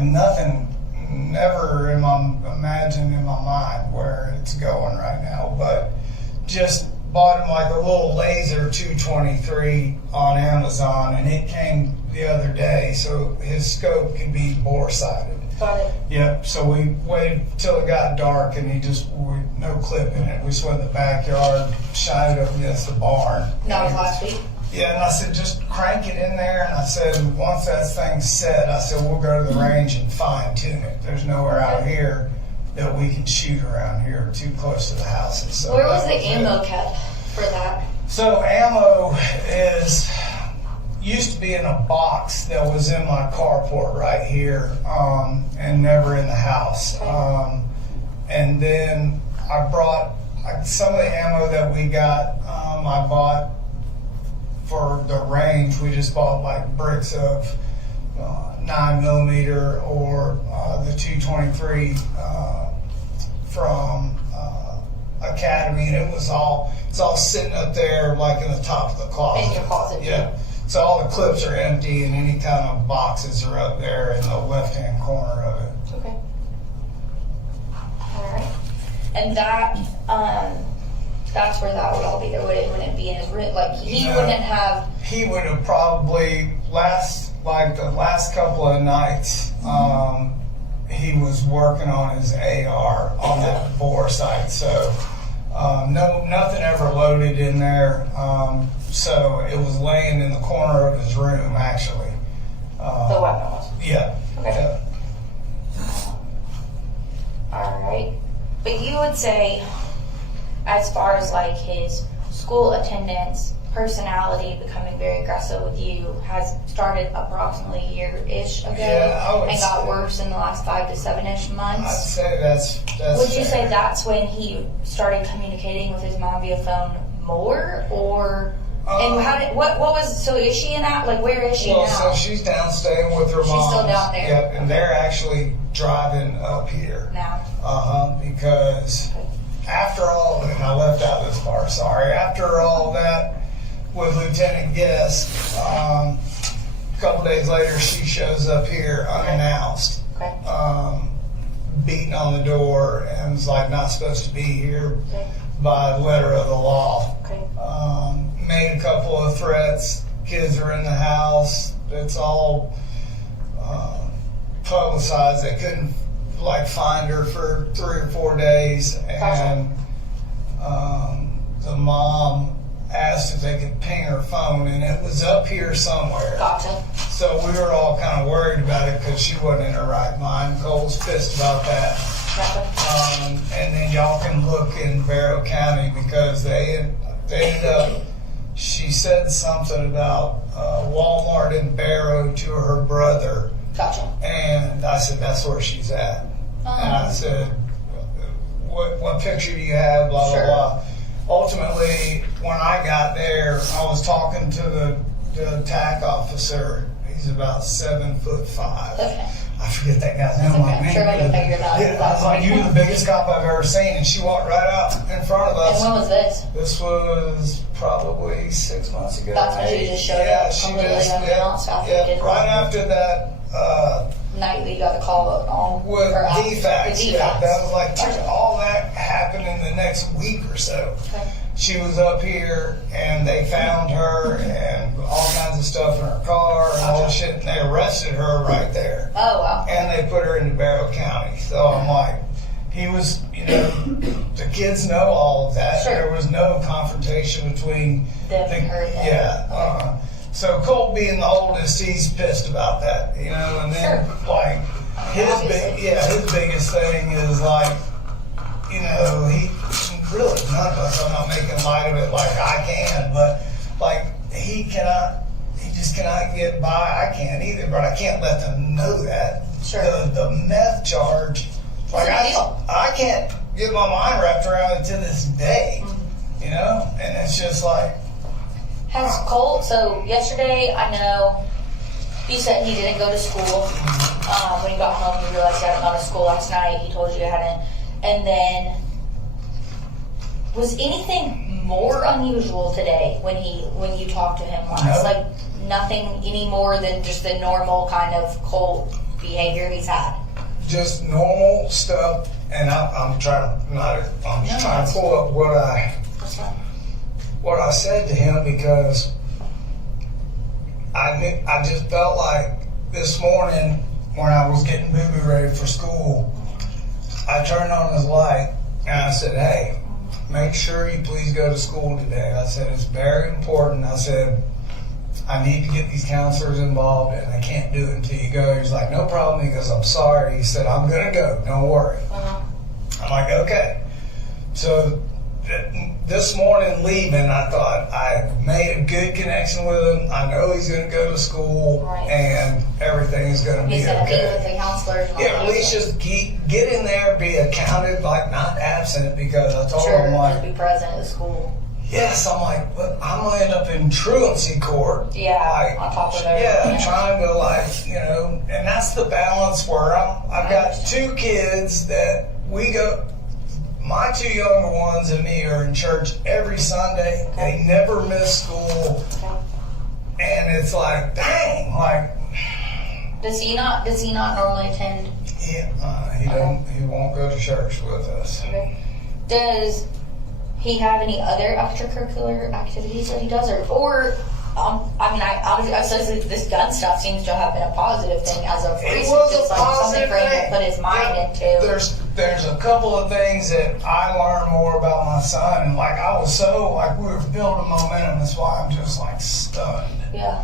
nothing, never imagine in my mind where it's going right now, but just bought him like a little laser 223 on Amazon, and it came the other day, so his scope can be bore sighted. Got it. Yep, so we waited till it got dark, and no clip in it. We just went in the backyard, shined it up against the barn. That was last week? Yeah, and I said, just crank it in there, and I said, once that thing's set, I said, we'll go to the range and fine tune it. There's nowhere out here that we can shoot around here too close to the houses. So Where was the ammo kept for that? So ammo used to be in a box that was in my carport right here, and never in the house. And then I brought some of the ammo that we got. I bought for the range. We just bought like bricks of 9mm or the 223 from Academy, and it's all sitting up there like in the top of the closet. In your closet. Yeah. So all the clips are empty, and any kind of boxes are up there in the left-hand corner of it. Okay. All right. And that's where that would all be. There wouldn't be in his room. Like he wouldn't have. He would have probably the last couple of nights. He was working on his AR on that bore sight, so nothing ever loaded in there. So it was laying in the corner of his room, actually. The weapon was. Yeah. Okay. Yeah. All right. But you would say, as far as like his school attendance, personality, becoming very aggressive with you, has started approximately a year-ish ago, and got worse in the last 5 to 7-ish months. I'd say that's Would you fair. say that's when he started communicating with his mom via phone more, or? And what was, so is she in that, like where is she now? So she's down staying with her mom. She's still down there? Yep, and they're actually driving up here. Now? Because after all, and I left out this part, sorry, after all that with Lieutenant Guest, a couple days later she shows up here unannounced. Okay. Beating on the door and was like not supposed to be here by letter of the law. Okay. Made a couple of threats. Kids are in the house. It's all publicized. They couldn't find her for 3 or 4 days, and the mom asked if they could ping her phone, and it was up here somewhere. Gotcha. So we were all kind of worried about it because she wasn't in her right mind. Cole's pissed about that. Gotcha. And then y'all can look in Barrow County because they ended up, she said something about Walmart in Barrow to her brother. Gotcha. And I said, that's where she's at. And I said, what picture do you have, blah, Sure. blah, blah. Ultimately, when I got there, I was talking to the attack officer. He's about 7'5". Okay. I forget that guy's name. Okay, I'm sure I can figure it out. Yeah, I was like, you're the biggest cop I've ever seen, and she walked right out in front of us. And when was this? This was probably 6 months ago. That's when she just showed Yeah, up she completely just, unannounced after yeah, you did right wrong. after that, Night we got the call on with her out- defects. with Yeah, defects. that was like, Gotcha. all that happened in the next week or so. Okay. She was up here, and they found her, and all kinds of stuff in her car, and all Gotcha. shit, and they arrested her right there. Oh wow. And they put her into Barrow County. So I'm like, he was, the kids know all of that. Sure. There was no confrontation between Them and her, yeah. Yeah. So Colt being the oldest, he's pissed about that, and then Sure. his biggest thing is he really, none of us, I'm not making light of it like I can, but he just cannot get by. I can't either, but I can't let them know that. Sure. The meth charge, like a big deal. I can't get my mind wrapped around it to this day, you know? And it's just like, Has Colt, so yesterday, I know he said he didn't go to school. When he got home, he realized he hadn't gone to school last night. He told you he hadn't. And then, was anything more unusual today when you talked to him last? No. Like, nothing any more than just the normal kind of Colt behavior he's had? just normal stuff, and I'm trying to pull up what I said to him, because I just felt like this morning when I was getting Boo Boo ready for school, I turned on his light and I said, "Hey, make sure you please go to school today." I said, "It's very important." I said, "I need to get these counselors involved, and I can't do it until you go." He's like, "No problem." He goes, "I'm sorry." He said, "I'm gonna go, don't worry." I'm like, "Okay." So this morning leaving, I thought I made a good connection with him. I know he's gonna go to school, Right. and everything is gonna be He's gonna meet with okay. the counselors and all Yeah, that at least stuff. just get in there, be accounted, like not absent, because I told Sure, him, like, just be present at the school. yes, I'm like, but I'm gonna end up in truancy court. Yeah, like, on top of everything. yeah, trying to, like, you know, and that's the balance where I've got two kids that we go. My two younger ones and me are in church every Sunday. Okay. They never miss school, Okay. and it's like, dang, like, Does he not normally attend? he won't go to church with us. Okay. Does he have any other extracurricular activities that he does, or I said this gun stuff seems to have been a positive thing as of It recent. was a It's like something positive for him thing. to put his mind Yeah, into. There's a couple of things that I learned more about my son, and like I was so like we were building momentum. That's why I'm just like stunned. Yeah.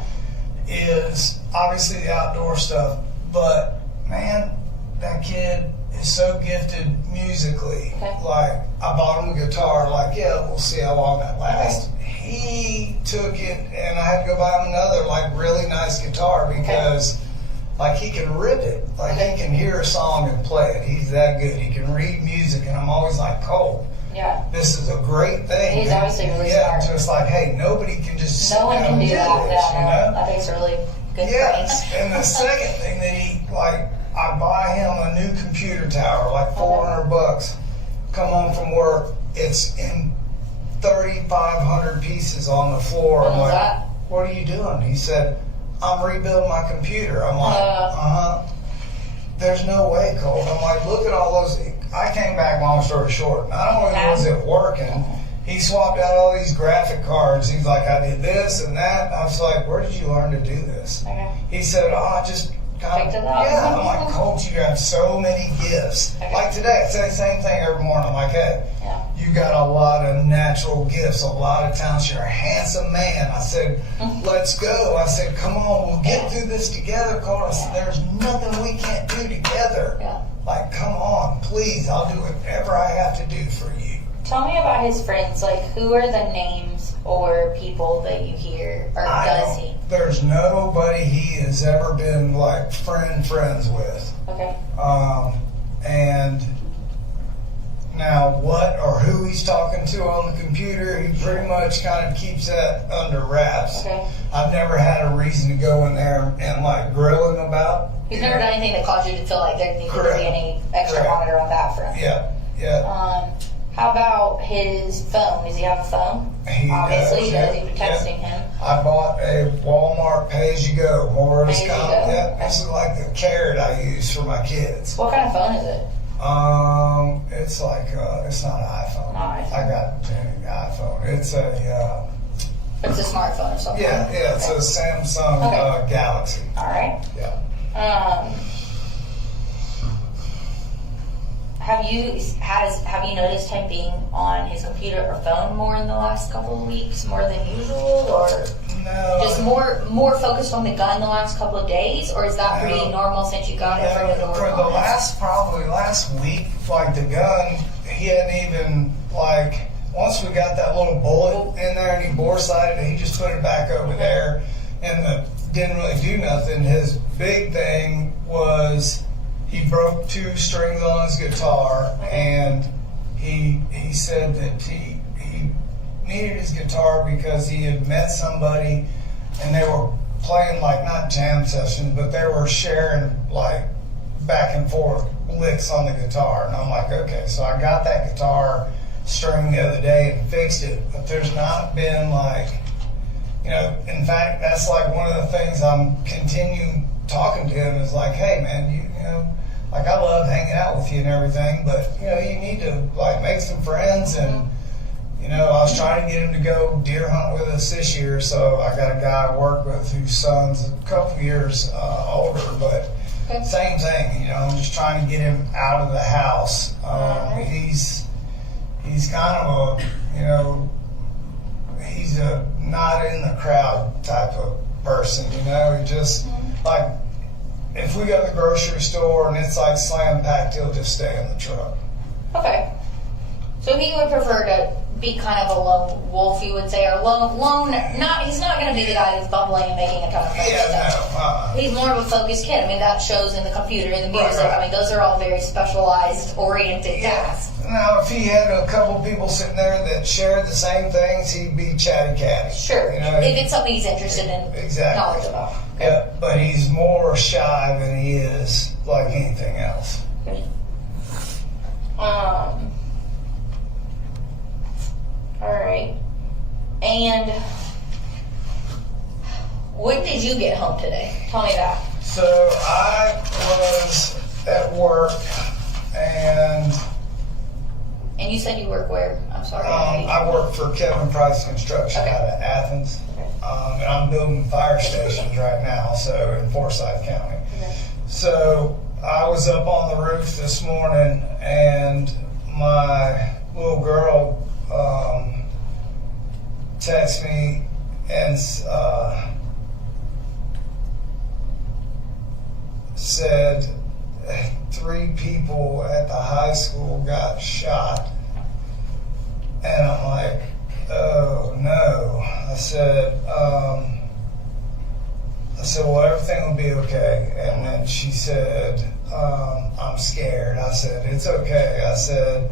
Is obviously the outdoor stuff, but man, that kid is so gifted musically. Okay. Like I bought him a guitar. Like, yeah, we'll see how long that lasts. He took it, and I had to go buy him another like really nice guitar because. Like he can rip it, like he can hear a song and play it. He's that good. He can read music, and I'm always like, Colt, Yeah. this is a great thing. He's obviously really yeah, smart. Just like, hey, nobody can just sit No one down can and do that. this, Yeah, you know? I think it's a really good Yes, thing. and the second thing that he, like, I buy him a new computer tower, like $400. Come home from work, it's in 3,500 pieces on the floor. What I'm was like, that? what are you doing? He said, I'm rebuilding my computer. I'm like, There's no way, Colt. I'm like, look at all those. I came back, long story short. Not only was it working, he swapped out all these graphic cards. He's like, I did this and that. I was like, where did you learn to do this? Okay. He said, I just kind Picked of, it up. yeah. I'm like, Colt, you have so many gifts. Okay. Like today, I say the same thing every morning. I'm like, hey, Yeah. you got a lot of natural gifts, a lot of talents. You're a handsome man. I said, let's go. I said, come on, we'll get through this together, Colt. I said, there's nothing we can't do together. Yeah. Like, come on, please. I'll do whatever I have to do for you. Tell me about his friends. Like, who are the names or people that you hear, or does he? There's nobody he has ever been like friends with. Okay. And now what or who he's talking to on the computer, he pretty much kind of keeps that under wraps. Okay. I've never had a reason to go in there and like grill him about. He's never done anything that caused you to feel like there needed to Correct. be any extra Correct. monitor on that front. Yeah, yeah. How about his phone? Does he have a phone? He Obviously, does, he does. You've been yeah. texting him. I bought a Walmart pay-as-you-go. More Pay-as-you-go. Yeah, this is like the carrot I use for my kids. What kind of phone is it? It's like it's not an iPhone. Not an iPhone. I got an iPhone. It's a It's a smartphone or something. yeah, it's a Samsung Okay. Galaxy. All right. Yeah. Have you noticed him being on his computer or phone more in the last couple of weeks, more than usual, or No. just more focused on the gun the last couple of days, or is that pretty No. normal since you got it from the door? For the probably last week, like the gun, he hadn't even like. Once we got that little bullet in there and he bore sighted it, he just put it back over there. And the didn't really do nothing. His big thing was he broke 2 strings on his guitar, and he said that he needed his guitar because he had met somebody and they were playing like not jam sessions, but they were sharing like back and forth licks on the guitar. And I'm like, okay, so I got that guitar string the other day and fixed it, but there's not been like, you know, in fact, that's like one of the things I'm continuing talking to him is like, hey man, you know, like I love hanging out with you and everything, but you know, you need to like make some friends. And you know, I was trying to get him to go deer hunt with us this year, so I got a guy I work with whose son's a couple years older, but same thing, you know, I'm just trying to get him out of the house. He's kind of a, you know, he's a not in the crowd type of person, you know, he just, like, if we go to the grocery store and it's like slam packed, he'll just stay in the truck. Okay. So he would prefer to be kind of a lone wolf, you would say, or lone, he's not going to be the guy that's bumbling and making a ton of friends. Yeah, no. He's more of a focused kid. I mean, that shows in the computer, the music. Right. I mean, those are all very specialized, oriented tasks. Now, if he had a couple people sitting there that shared the same things, he'd be chatty catty. Sure. You know, if it's something he's interested in, exactly. knowledge about. Okay. Yeah, but he's more shy than he is like anything else. Good. All right. And when did you get home today? Tell me that. So I was at work, and you said you work where? I'm sorry. I work for Kevin Price Construction Okay. out of Athens. Okay. And I'm building fire stations right now, so in Forsyth County. Okay. So I was up on the roof this morning, and my little girl texted me and said 3 people at the high school got shot. And I'm like, oh no. I said, well, everything will be okay. And then she said, I'm scared. I said, it's okay. I said,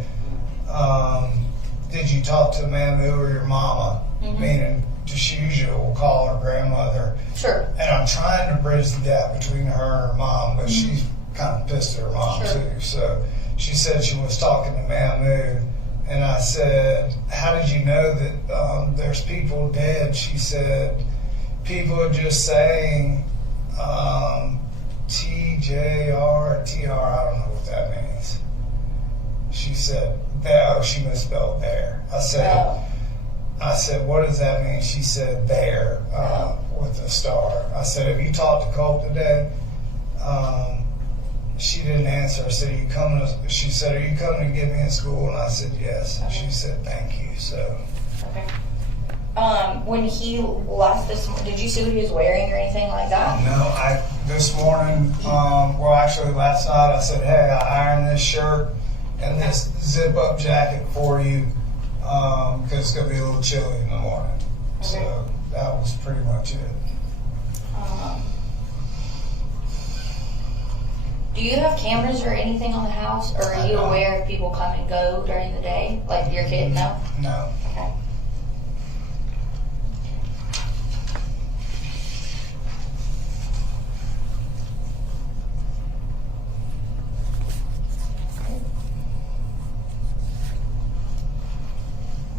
did you talk to Mamu or your mama? Meaning, she usually will call her grandmother. Sure. And I'm trying to bridge the gap between her and her mom, but she's kind of pissed at her mom too. So she said she was talking to Mamu. And I said, how did you know that there's people dead? She said, people are just saying TJR, TR, I don't know what that means. She said, she misspelled there. I said, what does that mean? She said, there, with a star. I said, have you talked to Colt today? She didn't answer. I said, she said, are you coming to get me in school? And I said, yes. And she said, thank you. So. Okay. When he left this, did you see what he was wearing or anything like that? No, this morning, well, actually last night, I said, hey, I ironed this shirt and this zip-up jacket for you because it's going to be a little chilly in the morning. Okay. So that was pretty much it. Do you have cameras or anything on the house, or are you aware if people come and go during the day? Like your kid? No? No. Okay.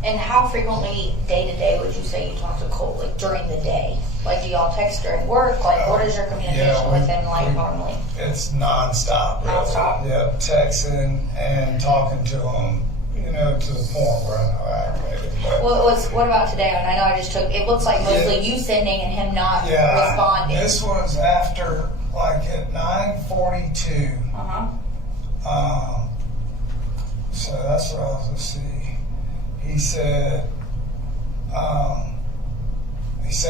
And how frequently, day to day, would you say you talk to Colt, like during the day? Like, do y'all text during work? Like, what is your communication with him like normally? It's nonstop. Really. Nonstop? Yeah, texting and talking to him, you know, to the point where I know aggravated. What about today? I mean, I know I just took, it looks like mostly you sending and him not responding. This was after, like, at 9:42. So that's what I was going to see. He said,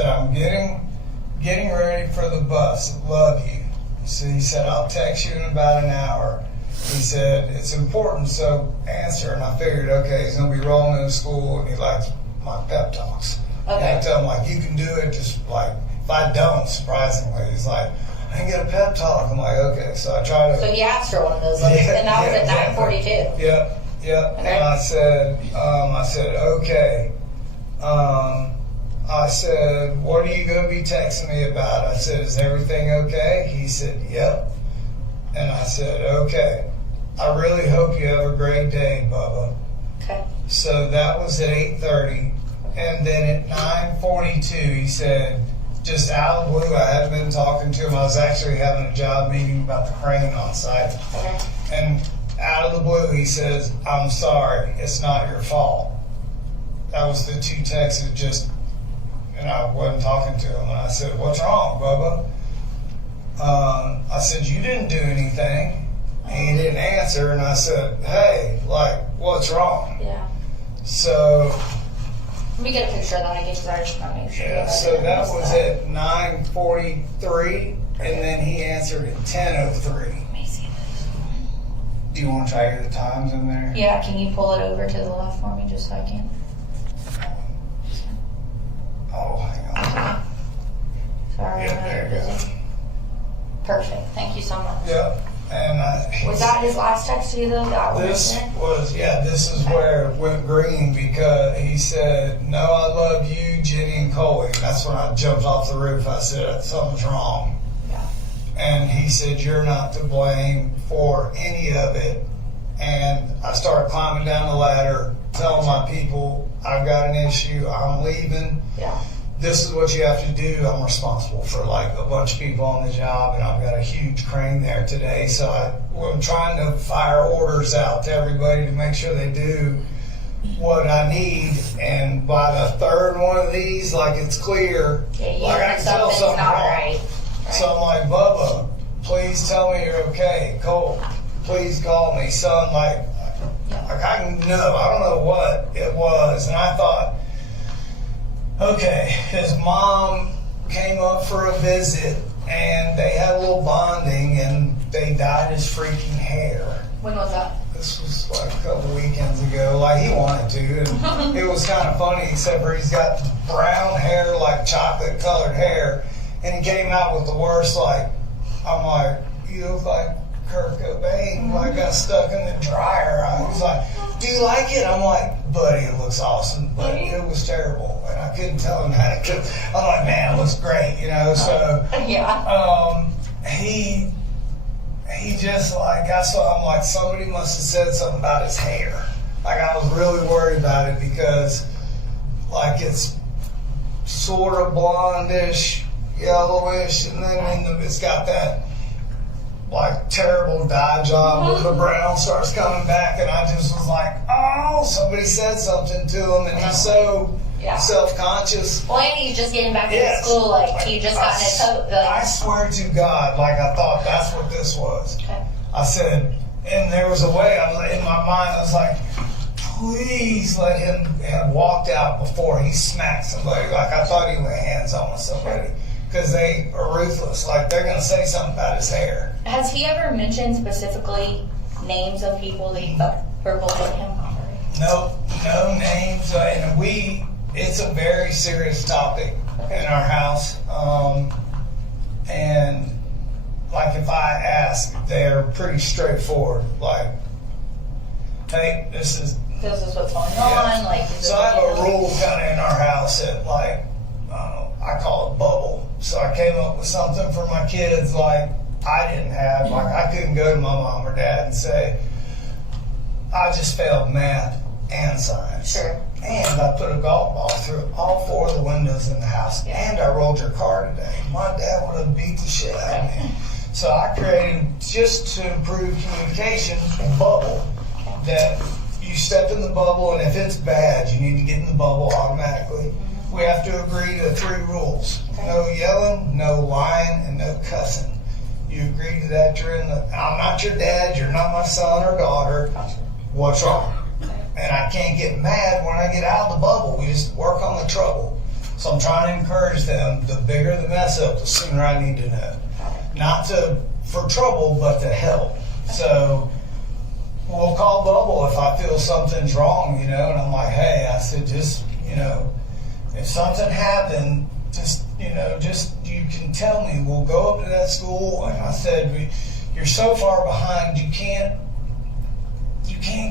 I'm getting ready for the bus. Love you. So he said, I'll text you in about an hour. He said, it's important, so answer. And I figured, okay, he's going to be rolling into school and he likes my pep talks. Okay. And I tell him, like, you can do it, just like, If I don't, surprisingly, he's like, I didn't get a pep talk. I'm like, okay. So I try to. So he asked for one of those, like, and that was at 9:42. Yep. Okay. And I said, okay. I said, what are you going to be texting me about? I said, is everything okay? He said, yep. And I said, okay. I really hope you have a great day, Bubba. Okay. So that was at 8:30. And then at 9:42, he said, just out of the blue, I hadn't been talking to him. I was actually having a job meeting about the crane on site. Okay. And out of the blue, he says, I'm sorry, it's not your fault. That was the two texts that just, and I wasn't talking to him. And I said, what's wrong, Bubba? I said, you didn't do anything. And he didn't answer. And I said, hey, like, what's wrong? Yeah. So, Let me get a picture of that again, because I just want to make sure. yeah, so that was at 9:43. And then he answered at 10:03. Let me see this. Do you want to try to get the times in there? Yeah, can you pull it over to the left for me, just so I can? Oh, hang on. Sorry, Yeah, I know there you're you go. busy. Perfect, thank you so much. Yep. And Was that his last text to you, though? That this was was, yeah, this is where it went green, because he said, no, I love you, Jenny and Colin. That's when I jumped off the roof. I said, something's wrong. Yeah. And he said, you're not to blame for any of it. And I started climbing down the ladder, telling my people, I've got an issue, I'm leaving. Yeah. This is what you have to do. I'm responsible for like a bunch of people on the job, and I've got a huge crane there today. So I'm trying to fire orders out to everybody to make sure they do what I need. And by the third one of these, like, it's clear, Yeah, you like, I know can tell something's something not wrong. right. So I'm like, Bubba, please tell me you're okay. Colt, please call me. Son, like I don't know what it was. And I thought, okay, his mom came up for a visit, and they had a little bonding, and they dyed his freaking hair. When was that? This was like a couple weekends ago. Like, he wanted to, and it was kind of funny, except for he's got brown hair, like chocolate colored hair, and he came out with the worst, like, I'm like, you look like Kurt Cobain, like, got stuck in the dryer. I was like, do you like it? I'm like, buddy, it looks awesome, but it was terrible, and I couldn't tell him that, because I'm like, man, it looks great, you know. So Yeah. he just, like, I'm like, somebody must have said something about his hair. Like, I was really worried about it, because, like, it's sort of blondish, yellowish, and then it's got that, like, terrible dye job where the brown starts coming back, and I just was like, oh, somebody said something to him, and he's so self-conscious. Well, and he's just getting back Yes. to school, like, he just got in his toe. I swear to God, like, I thought that's what this was. Okay. I said, and there was a way, in my mind, I was like, please let him have walked out before he smacked somebody. Like, I thought he went hands-on with somebody, because they are ruthless. Like, they're going to say something about his hair. Has he ever mentioned specifically names of people that you thought were bullying him? No names, and it's a very serious topic in our house. And like, if I ask, they're pretty straightforward. Like, hey, this is What's going Yeah. on. Like, So I have a rule kind of in our house that, like, I call it bubble. So I came up with something for my kids, like, I didn't have. Like, I couldn't go to my mom or dad and say, I just failed math and science. Sure. And I put a golf ball through all 4 of the windows in the house. Yeah. And I rolled your car today. My dad would have beat the shit out of me. So I created, just to improve communication, a bubble that you step in the bubble, and if it's bad, you need to get in the bubble automatically. We have to agree to 3 rules. No yelling, no lying, and no cussing. You agree to that, I'm not your dad, you're not my son or daughter. What's wrong? And I can't get mad when I get out of the bubble. We just work on the trouble. So I'm trying to encourage them, the bigger the mess up, the sooner I need to know. Not for trouble, but to help. So we'll call bubble if I feel something's wrong, you know, and I'm like, hey, I said, just, you know, if something happened, just, just, you can tell me, we'll go up to that school. And I said, you're so far behind, you can't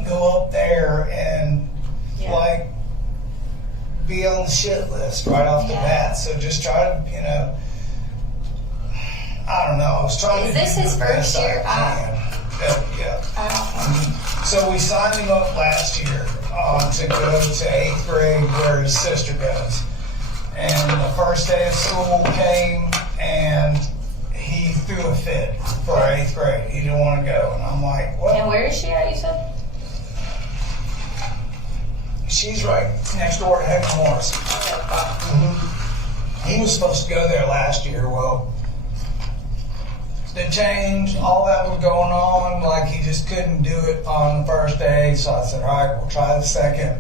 go up there and like be on the shit list right off the bat. So just try to, I don't know. I was trying Is to this do his the first best I year can. Yeah. So we signed him up last year to go to 8th grade where his sister goes. And the first day of school came and he threw a fit for 8th grade. He didn't want to go. And I'm like, what? And where is she at, you said? She's right next door to Heck Morris. He was supposed to go there last year. Well, the change, all that was going on, like he just couldn't do it on the first day. So I said, all right, we'll try the second.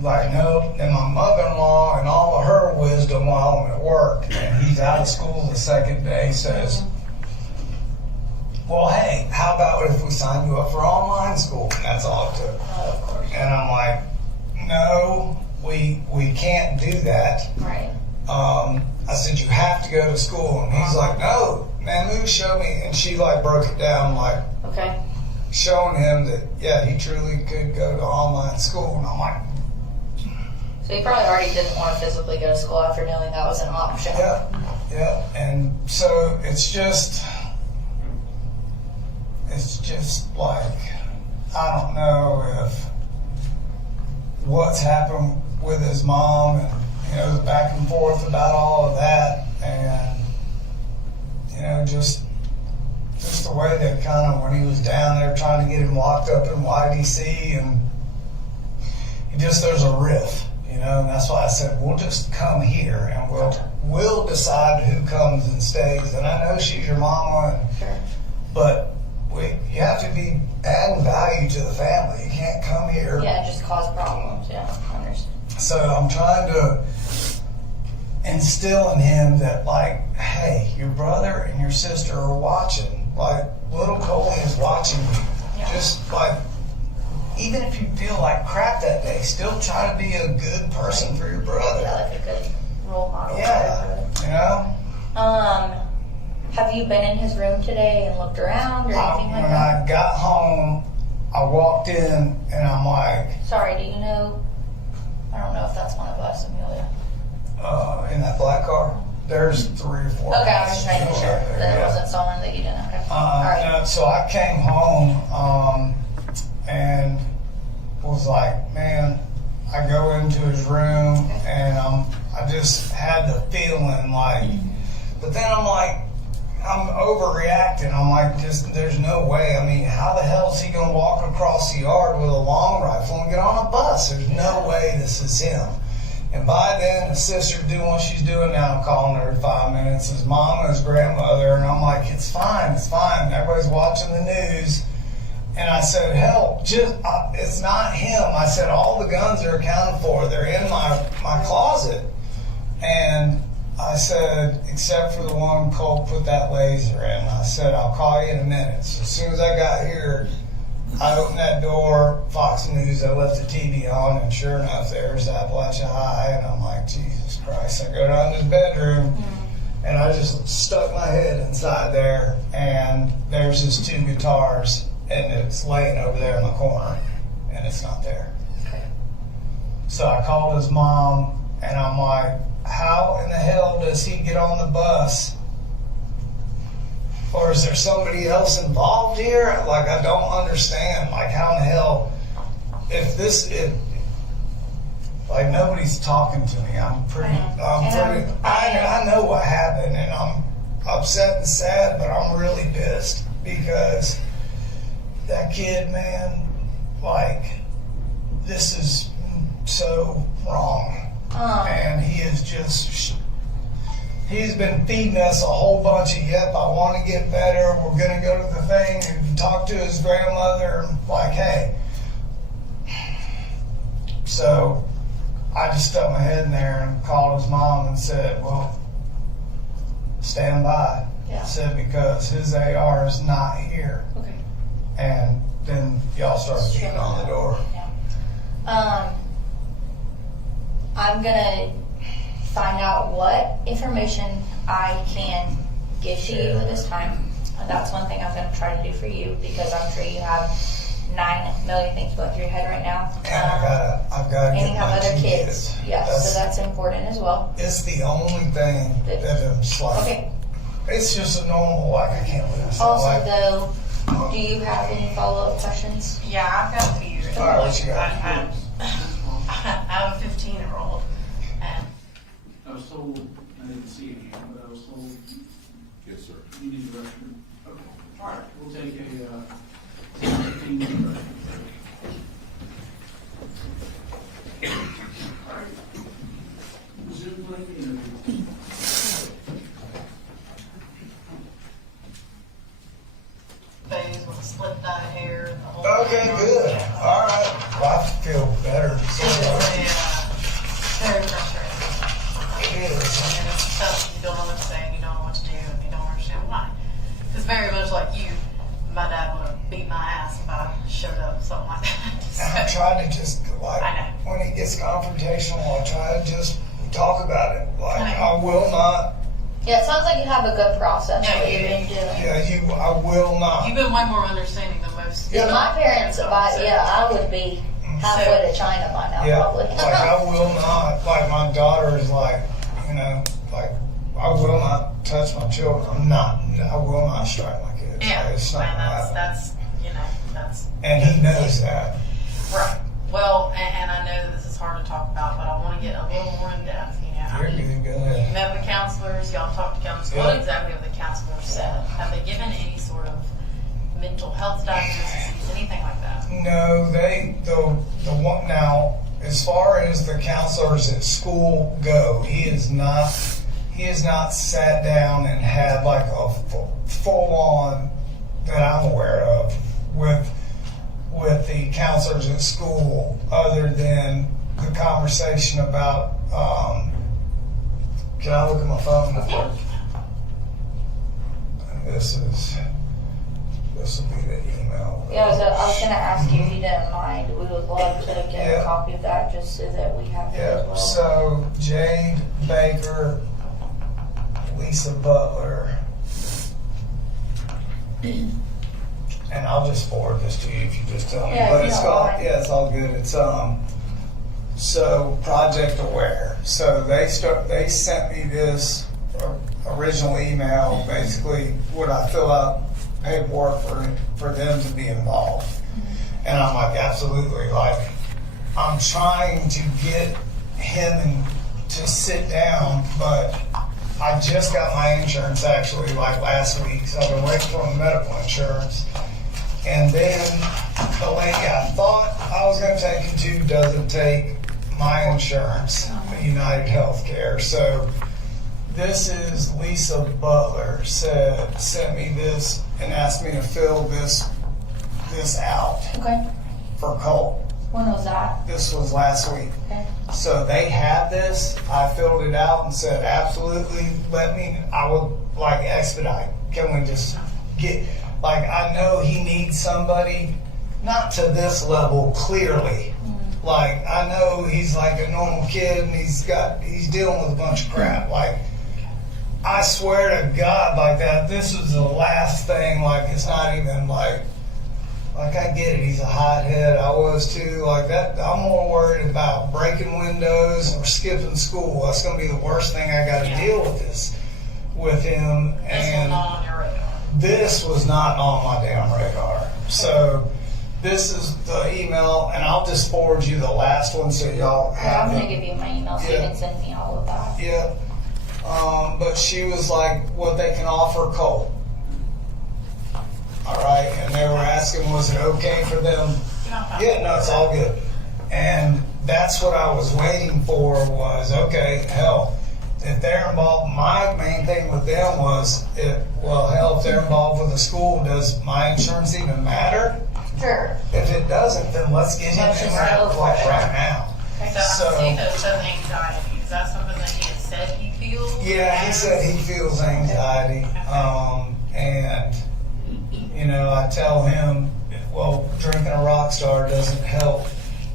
Like, nope. And my mother-in-law and all of her wisdom while I'm at work, and he's out of school the second day, says, well, hey, how about if we sign you up for online school? And that's all it took. Oh, of course. And I'm like, no, we can't do that. Right. I said, you have to go to school. And he's like, no, man, move, show me. And she like broke it down, like Okay. showing him that, yeah, he truly could go to online school. And I'm like, So he probably already didn't want to physically go to school after knowing that was an option. yeah. And so it's just like, I don't know if what's happened with his mom and, the back and forth about all of that. And, just the way that kind of, when he was down there trying to get him locked up in YDC, and there's a riff. And that's why I said, we'll just come here and we'll decide who comes and stays. And I know she's your mama, but you have to be adding value to the family. You can't come here. Yeah, just cause problems. Yeah, I understand. So I'm trying to instill in him that, like, hey, your brother and your sister are watching. Like, little Colin is watching you. Yeah. Just like, even if you feel like crap that day, still try to be a good person for your brother. Yeah, like a good role model. Yeah, Have you been in his room today and looked around or anything like when that? I got home, I walked in and I'm like, Sorry, do you know? I don't know if that's one of us, Amelia. in that black car, there's 3 or 4. Okay, I was just trying to make sure Right there, that it yeah. wasn't someone that you didn't. Okay. All right. No, so I came home and was like, man, I go into his room and I just had the feeling like, but then I'm like, I'm overreacting. I'm like, there's no way. I mean, how the hell is he going to walk across the yard with a long rifle and get on a bus? There's no way this is him. And by then, his sister's doing what she's doing now, calling her every 5 minutes. His mom and his grandmother, and I'm like, it's fine. Everybody's watching the news. And I said, hell, it's not him. I said, all the guns are accounted for. They're in my closet. And I said, except for the one Colt put that laser in. I said, I'll call you in a minute. So as soon as I got here, I opened that door, Fox News, I left the TV on, and sure enough, there's Apalachee High, and I'm like, Jesus Christ. I go down to his bedroom, and I just stuck my head inside there, and there's his 2 guitars, and it's laying over there in the corner, and it's not there. Okay. So I called his mom, and I'm like, how in the hell does he get on the bus? Or is there somebody else involved here? Like, I don't understand. Like, how in the hell, like, nobody's talking to me. I know what happened, and I'm upset and sad, but I'm really pissed because that kid, man, like, this is so wrong. And he is just, he's been feeding us a whole bunch of, yep, I want to get better. We're going to go to the thing and talk to his grandmother. Like, hey. So I just stuck my head in there and called his mom and said, well, stand by. Yeah. I said, because his AR is not here. Okay. And then y'all started beating on the door. Yeah. I'm gonna find out what information I can give to you at this time. And that's one thing I'm gonna try to do for you, because I'm sure you have 9 million things going through your head right now. And I've got to And get you have my other two kids. Yes, so that's important as well. It's the only thing that is like, Okay. it's just a normal, like, I can't believe it's Also, like, though, do you have any follow-up questions? Yeah, I've got a few. All right, what you got? I have a 15-year-old, and I was told, I didn't see it here, but I was told Yes, sir. you need a restroom. Okay, all right, we'll take a 15-minute break. All right. Zoom link interview. phase with a split dye hair and the whole. okay, good. All right. Well, I feel better. It's very frustrating. It is. And it's tough, you don't know what to say, and you don't know what to do, and you don't understand why. Because very much like you, my dad would have beat my ass if I showed up, something like And I that. try to just, like, I know. when it gets confrontational, I try to just talk about it. Like, I know. I will not, Yeah, it sounds like you have a good process Yeah, what you you've do. been doing. yeah, I will not. You've been way more understanding than most. Yeah, my parents, I would be halfway to China by now, Yeah, probably. like, I will not, like, my daughter is like, you know, like, I will not touch my children. I will not strike my kids. Yeah, Like, it's not and gonna happen. that's, you know, that's. And he knows that. Right. Well, and I know that this is hard to talk about, but I want to get a little more in depth, you know. You're good, go You ahead. met with counselors, y'all talked to counselors. Yeah. What exactly have the counselors said? Have they given any sort of mental health diagnoses, anything like that? No, the one, now, as far as the counselors at school go, he has not sat down and had like a full on, that I'm aware of, with the counselors at school, other than the conversation about, can I look at my phone? This will be the email. Yeah, I was gonna ask you if you didn't mind, we would love to get Yeah. a copy of that, just so that we have it as Yeah, well. so Jade Baker, Lisa Butler, and I'll just forward this to you if you just tell me. Yeah, But if you it's don't all, mind. yeah, it's all good. It's so Project Aware. So they sent me this original email, basically would I fill out paperwork for them to be involved. And I'm like, absolutely. Like, I'm trying to get him to sit down, but I just got my insurance actually like last week, so I've been waiting for my medical insurance. And then the lady I thought I was going to take him to doesn't take my insurance, United Healthcare. So this is Lisa Butler sent me this and asked me to fill this out Okay, for Colt. when was that? This was last week. Okay. So they had this. I filled it out and said, absolutely, I would like expedite. Can we just get, like, I know he needs somebody, not to this level clearly. Like, I know he's like a normal kid and he's dealing with a bunch of crap. Like, I swear to God, like that, this was the last thing, like, it's not even like I get it, he's a hothead, I was too, like that, I'm more worried about breaking windows or skipping school. That's gonna be the worst thing I gotta deal with him, This was and not on your radar. this was not on my damn radar. So, this is the email, and I'll just forward you the last one so y'all Yeah, have I'm it. gonna give you my email so you Yeah. can send me all of that. Yeah. But she was like, what they can offer Colt. All right, and they were asking, was it okay for them? Yeah, no, it's all good. And that's what I was waiting for was, okay, hell, if they're involved, my main thing with them was, if they're involved with the school, does my insurance even matter? Sure. If it doesn't, then let's get him Let's in just that go for like it. right now. So I see that it says anxiety. Is that something that he has said he feels? Yeah, he said he feels anxiety, and you know, I tell him, well, drinking a Rockstar doesn't help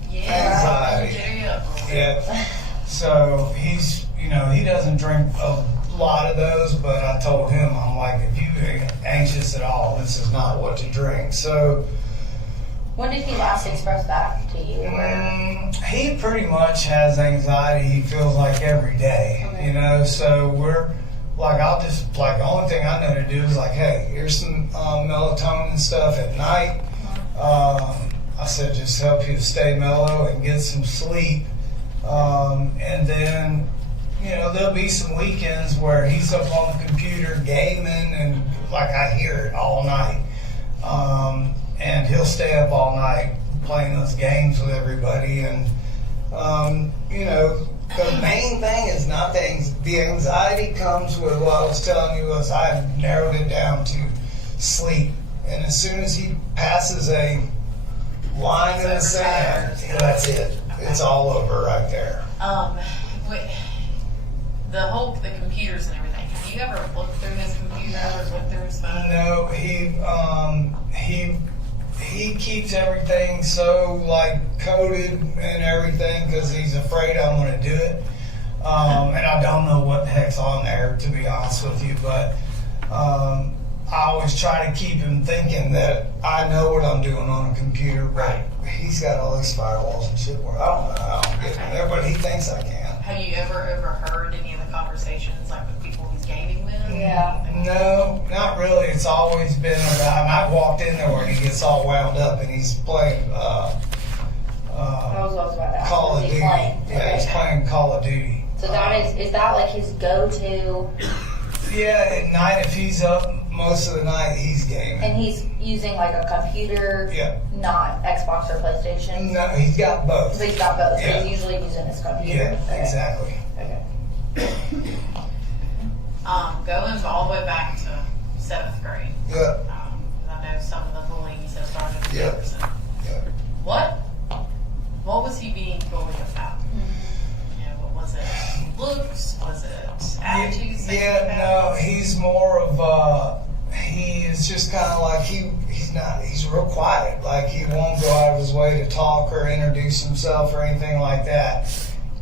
Yeah. anxiety. Jittery up. Yeah, so he's, you know, he doesn't drink a lot of those, but I told him, I'm like, if you get anxious at all, this is not what to drink. So When did he last express that to you? he pretty much has anxiety, he feels like every day, Okay. you know, so we're like, the only thing I know to do is like, hey, here's some melatonin stuff at night. I said, just help you to stay mellow and get some sleep. And then, you know, there'll be some weekends where he's up on the computer gaming and like I hear it all night. And he'll stay up all night playing those games with everybody. And, you know, the main thing is not the anxiety comes with what I was telling you was I narrowed it down to sleep. And as soon as he passes a line in the sand, that's it. It's all over right there. Wait, the computers and everything. Have you ever looked through his computer or looked through his phone? No, he keeps everything so like coded and everything because he's afraid I'm going to do it. And I don't know what the heck's on there, to be honest with you, but I always try to keep him thinking that I know what I'm doing on a computer, but he's got all these firewalls and shit where I don't get it, but he thinks I can. Have you ever overheard any of the conversations like with people he's gaming with? Yeah. No, not really. It's always been about, and I've walked in there where he gets all wound up and he's playing I was also about to ask, Call of is he Duty. playing? Yeah, he's playing Call of Duty. So that is that like his go-to, Yeah, at night, if he's up most of the night, he's gaming. and he's using like a computer, Yeah. not Xbox or PlayStation? No, he's got both. So he's got both, so Yeah. he's usually using his computer? Yeah, Okay. exactly. Okay. Going all the way back to 7th grade. Yeah, I know some of the bullying he said started with Yeah. Jefferson. yeah. What was he being bullied about? You know, what was it? Looks? Was it attitudes? Yeah, no, he's more of he is just kind of like he's real quiet. Like he won't go out of his way to talk or introduce himself or anything like that.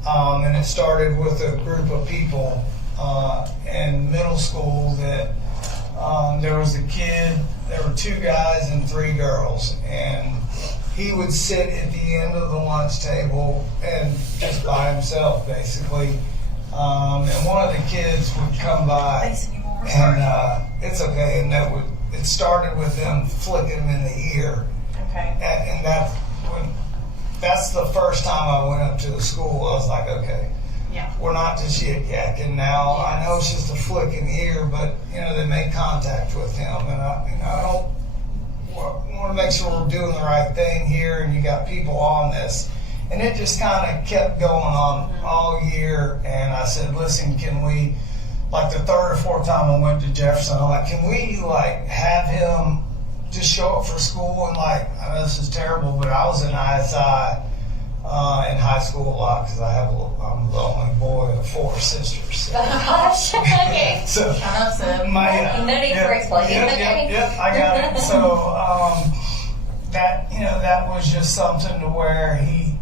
And it started with a group of people in middle school that there was a kid, there were 2 guys and 3 girls, and he would sit at the end of the lunch table and just by himself basically. And one of the kids would come by and it's okay, and it started with them flicking him in the ear. Okay. And that's the first time I went up to the school. I was like, okay, Yeah. we're not just yik-yakking now. I know it's just a flick in the ear, but you know they made contact with him, and I don't want to make sure we're doing the right thing here. And you got people on this, and it just kind of kept going on all year. And I said, listen, can we? Like the 3rd or 4th time I went to Jefferson, I'm like, can we like have him just show up for school? And like, I know this is terrible, but I was in ISI in high school a lot because I'm the only boy of 4 sisters. So. Gosh, okay. So Shut up, Sid. my No need for explaining. Yep, I got it. So that was just something to where he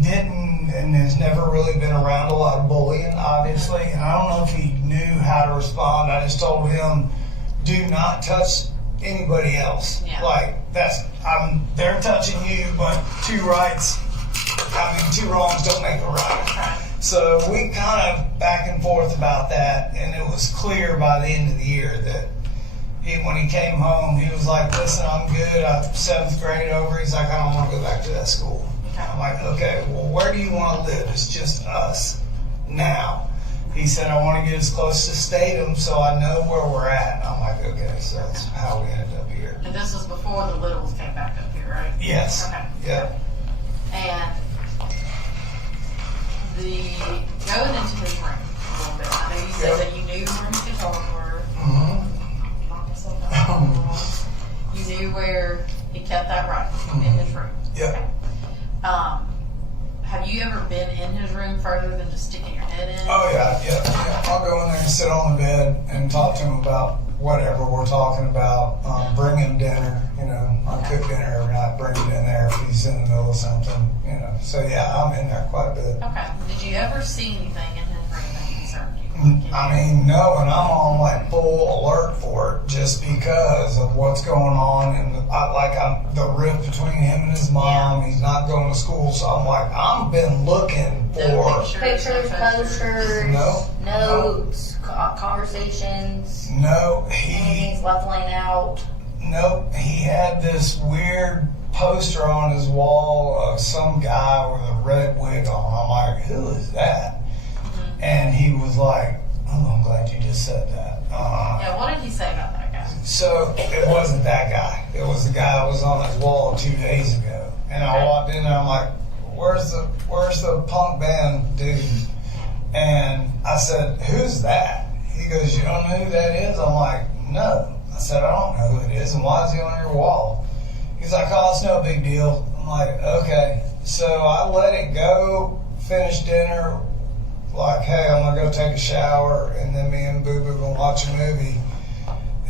didn't and has never really been around a lot of bullying, obviously. And I don't know if he knew how to respond. I just told him, do not touch anybody else. Yeah. Like they're touching you, but 2 wrongs don't make a right. Right. So we kind of back and forth about that, and it was clear by the end of the year that when he came home, he was like, listen, I'm good. I'm 7th grade over. He's like, I don't want to go back to that school. I'm like, okay, well, where do you want to live? It's just us now. He said, I want to get as close to Statham so I know where we're at. I'm like, okay, so that's how we ended up here. And this was before the Littles came back up here, right? Yes. Okay. Yeah. And going into his room a little bit. I know you said that you knew where his guitars were. Mm-hmm. Knock yourself out. You knew where he kept that rifle in his room. Yep. Okay. Have you ever been in his room further than just sticking your head in? Oh, yeah. I'll go in there and sit on the bed and talk to him about whatever we're talking about. Bring him dinner, I cook dinner every night, bring him in there if he's in the middle of something, So yeah, I'm in there quite a bit. Okay. Did you ever see anything in his room that concerned you? I mean, no, and I'm on like full alert for it just because of what's going on, and I'm the rift between him and his mom. He's not going to school, so I'm like, I've been looking No for. Pictures, posters, No. notes, conversations, No, anything's left laying out. Nope, he had this weird poster on his wall of some guy with a red wig on. I'm like, who is that? And he was like, oh, I'm glad you just said that. Yeah, what did he say about that guy? So it wasn't that guy. It was the guy that was on his wall 2 days ago. And I walked in there, I'm like, where's the punk band dude? And I said, who's that? He goes, you don't know who that is? I'm like, no. I said, I don't know who it is, and why is he on your wall? He's like, oh, it's no big deal. I'm like, okay. So I let it go, finished dinner, like, hey, I'm gonna go take a shower, and then me and Boo Boo gonna watch a movie.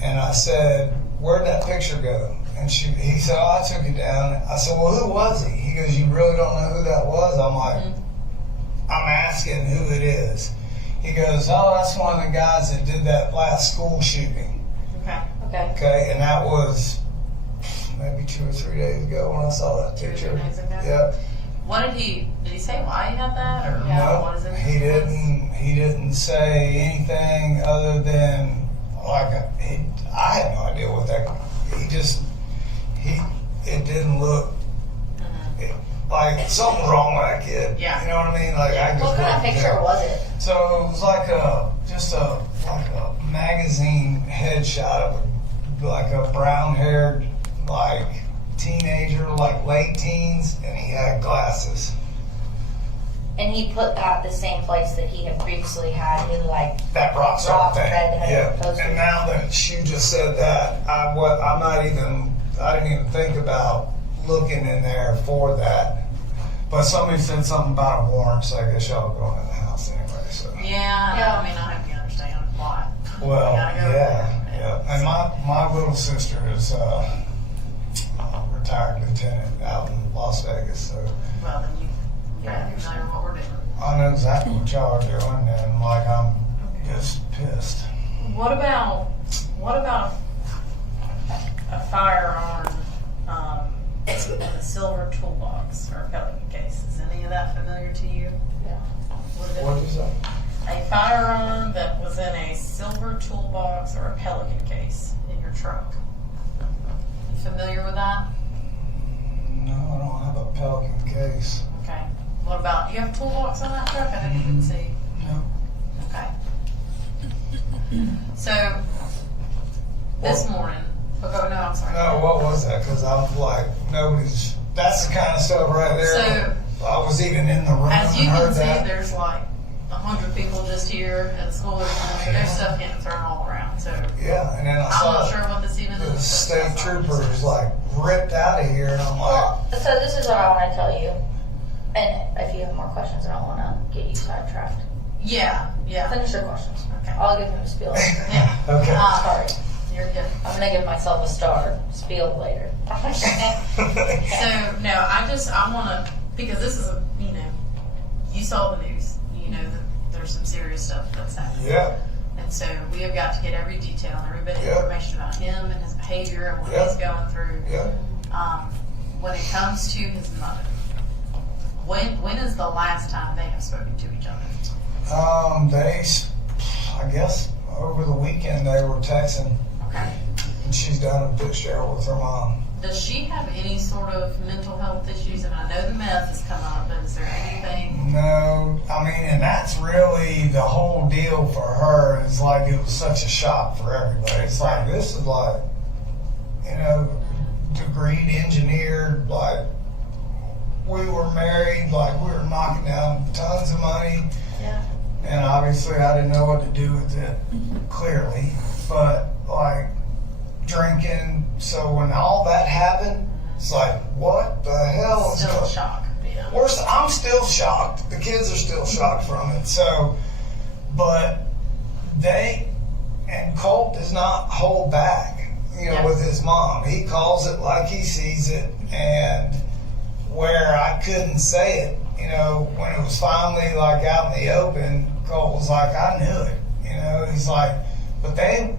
And I said, where'd that picture go? And he said, oh, I took it down. I said, well, who was he? He goes, you really don't know who that was? I'm like, I'm asking who it is. He goes, oh, that's one of the guys that did that last school shooting. Okay. Okay, and that was maybe 2 or 3 days ago when I saw that 2 or 3 picture. days ago? Yep. What did he say why he had that? Or what is No, it? he didn't say anything other than like I had no idea what that. It didn't look like something's wrong with that kid. Yeah. You know what I mean? Like I just What kind of couldn't picture tell. was it? So it was like a magazine headshot of a brown-haired like teenager, like late teens, and he had glasses. And he put that the same place that he had previously had. He like That rock star thing. redheaded Yeah. poster. And now that you just said that, I didn't even think about looking in there for that. But somebody said something about a warrant, so I guess y'all going in the house anyway. So. Yeah. I mean, I hope you understand why. Well, You gotta go yeah. And my little sister is a retired lieutenant out in Las Vegas, so Well, then you're familiar with what we're doing. I know exactly what y'all are doing, and like I'm just pissed. What about a firearm in a silver toolbox or a pelican case? Is any of that familiar to you? Yeah. What did you say? A firearm that was in a silver toolbox or a pelican case in your truck. You familiar with that? No, I don't have a Pelican case. Okay. What about, you have a toolbox on that truck? I didn't even see. No. Okay. So, this morning, no, I'm sorry. No, what was that? Because I'm like, that's the kind of stuff right there. So, I was even in the room as you and can heard see, that. there's like 100 people just here at the school. There's stuff getting thrown all around. So, Yeah, and then I I'm saw not sure what this even the is. state trooper is like ripped out of here, and I'm like, Well, so this is what I want to tell you. And if you have more questions, I don't want to get you sidetracked. Yeah. Finish your questions. Okay. I'll give him a spiel later. Yeah. okay. Sorry. You're good. I'm going to give myself a star. Spiel later. So, no, I want to, because this is you saw the news. You know that there's some serious stuff that's happening. Yeah, And so we have got to get every detail and every bit of Yeah. information about him and his behavior and what Yeah. he's going through. yeah. When it comes to his mother, when is the last time they have spoken to each other? I guess over the weekend they were texting, Okay. and she's down in Fitzgerald with her mom. Does she have any sort of mental health issues? And I know the meth has come up, but is there anything? No, I mean, and that's really the whole deal for her. Is like it was such a shock for everybody. It's like this is like, degreed engineered, like we were married, like we were knocking down tons of money. Yeah. And obviously I didn't know what to do with it, clearly, but like drinking. So when all that happened, it's like, what the hell is Still going in shock. Yeah. Worse, I'm still shocked. The kids are still shocked from it. So, but Colt does not hold back, Yeah. with his mom. He calls it like he sees it, and where I I couldn't say it. You know, when it was finally like out in the open, Colt was like, I knew it. You know, he's like, but they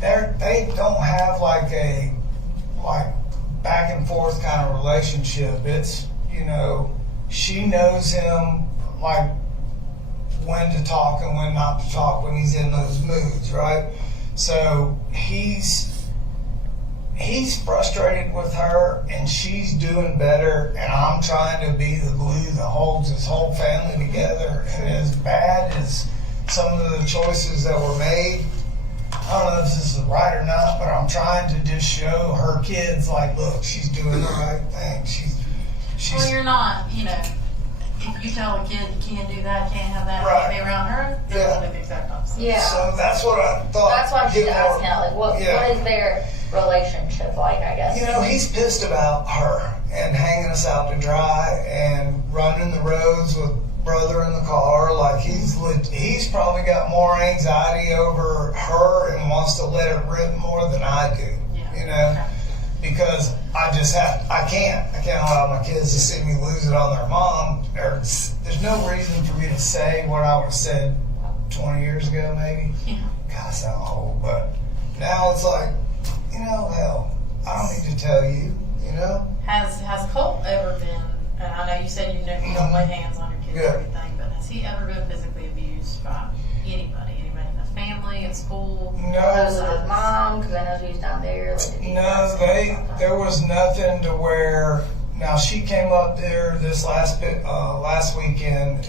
don't have like a back and forth kind of relationship. It's, you know, she knows him like when to talk and when not to talk when he's in those moods, right? So he's frustrated with her, and she's doing better, and I'm trying to be the glue that holds his whole family together. And as bad as some of the choices that were made, I don't know if this is right or not, but I'm trying to just show her kids, like, look, she's doing the right thing. She's Well, you're not, you know, if you tell a kid you can't do that, can't have that, Right. can't be around her, they're Yeah. gonna do the exact opposite. Yeah. So that's what I thought. That's why she's Get more- asking, like, what is their relationship like, I guess? You know, he's pissed about her and hanging us out to dry and running the roads with brother in the car. Like he's probably got more anxiety over her and wants to let it rip more than I do. Yeah. You know, Okay. because I can't allow my kids to see me lose it on their mom. There's no reason for me to say what I would have said 20 years ago, maybe. Yeah. God, I sound old, but now it's like, you know, hell, I don't need to tell you, you know? Has Colt ever been, and I know you said you don't lay hands on your kids Yeah. or anything, but has he ever been physically abused by anybody in the family, at school? No. Was it his mom? Because I know she's down there. Like, did he No, ask him about that? there was nothing to where, now she came up there this last weekend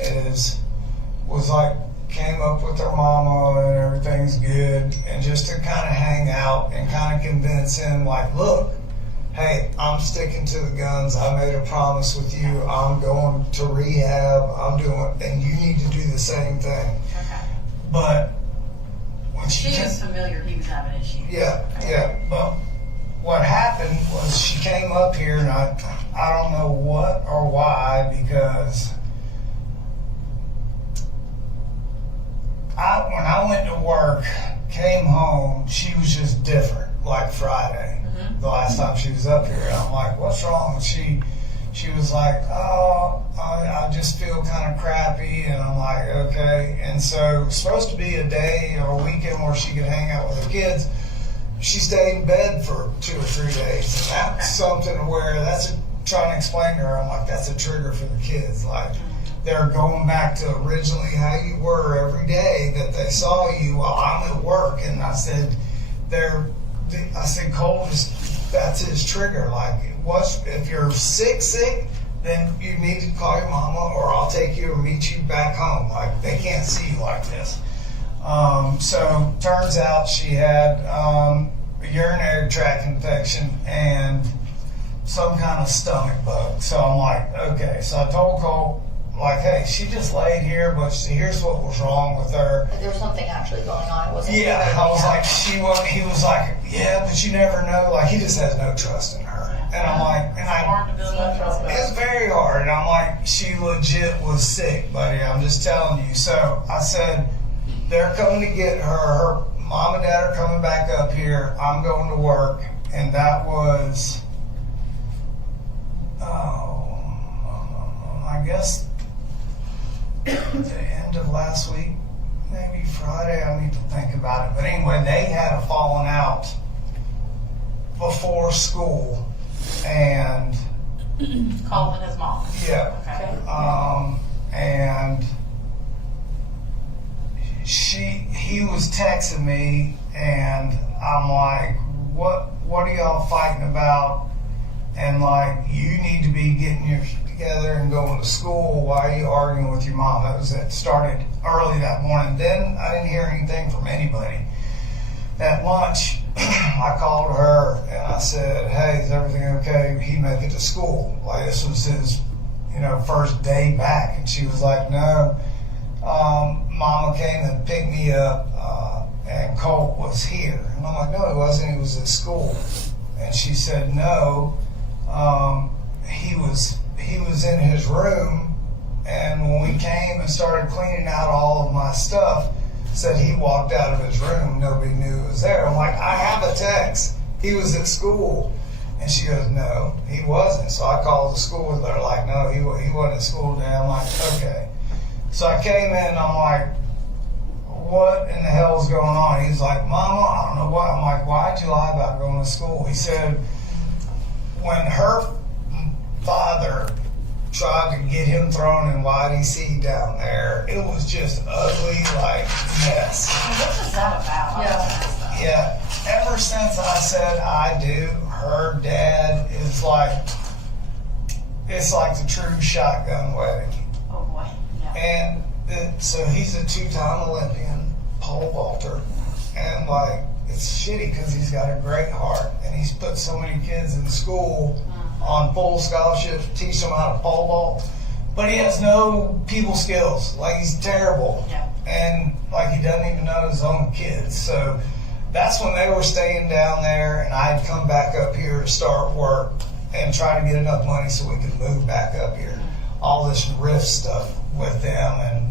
was like, came up with her mama and everything's good, and just to kind of hang out and kind of convince him, like, look, hey, I'm sticking to the guns. I made a promise with you. I'm going to rehab. And you need to do the same thing. Okay. But when she She came, was familiar he was having issues. yeah. But what happened was she came up here, and I don't know what or why, because when I went to work, came home, she was just different. Like Friday, the last time she was up here, and I'm like, "What's wrong?" And she was like, "Oh, I just feel kind of crappy," and I'm like, "Okay." And so it's supposed to be a day or a weekend where she could hang out with her kids. She stayed in bed for 2 or 3 days, and that's something where trying to explain to her. I'm like, that's a trigger for the kids. Like, they're going back to originally how you were every day that they saw you while I'm at work. And I said, Colt, that's his trigger. Like, if you're sick, then you need to call your mama, or I'll take you and meet you back home. Like, they can't see you like this. So turns out she had a urinary tract infection and some kind of stomach bug. So I'm like, okay. So I told Colt, like, hey, she just laid here, but here's what was wrong with her. There was something actually going on. It wasn't. Yeah, I was like, he was like, yeah, but you never know. Like, he just has no trust in her. And I'm like, It's hard to build that trust back. it's very hard. And I'm like, she legit was sick, buddy. I'm just telling you. So I said, they're coming to get her. Her mom and dad are coming back up here. I'm going to work. And that was, I guess, the end of last week, maybe Friday. I need to think about it. But anyway, they had a falling out before school. And Colin and his mom. yeah. Okay. And he was texting me, and I'm like, what are y'all fighting about? And like, you need to be getting your shit together and going to school. Why are you arguing with your mom? It started early that morning. Then I didn't hear anything from anybody. At lunch, I called her and I said, hey, is everything okay? He make it to school. Like, this was his, first day back. And she was like, no. Mama came and picked me up, and Colt was here. And I'm like, no, he wasn't. He was at school. And she said, no, he was in his room. And when we came and started cleaning out all of my stuff, said he walked out of his room. Nobody knew he was there. I'm like, I have a text. He was at school. And she goes, no, he wasn't. So I called the school. They're like, no, he wasn't at school today. I'm like, okay. So I came in, I'm like, what in the hell is going on? He's like, Mama, I don't know what. I'm like, why'd you lie about going to school? He said, when her father tried to get him thrown in YDC down there, it was just ugly like mess. What was that about? Yeah, ever since I said I do, her dad is like, it's like the true shotgun wedding. Oh boy. Yeah. And so he's a 2-time Olympian pole vaulter, and like it's shitty because he's got a great heart, and he's put so many kids in school on full scholarships to teach them how to pole vault, but he has no people skills. Like he's terrible, Yeah. and like he doesn't even know his own kids. So that's when they were staying down there, and I'd come back up here to start work and try to get enough money so we could move back up here. All this riff stuff with them, and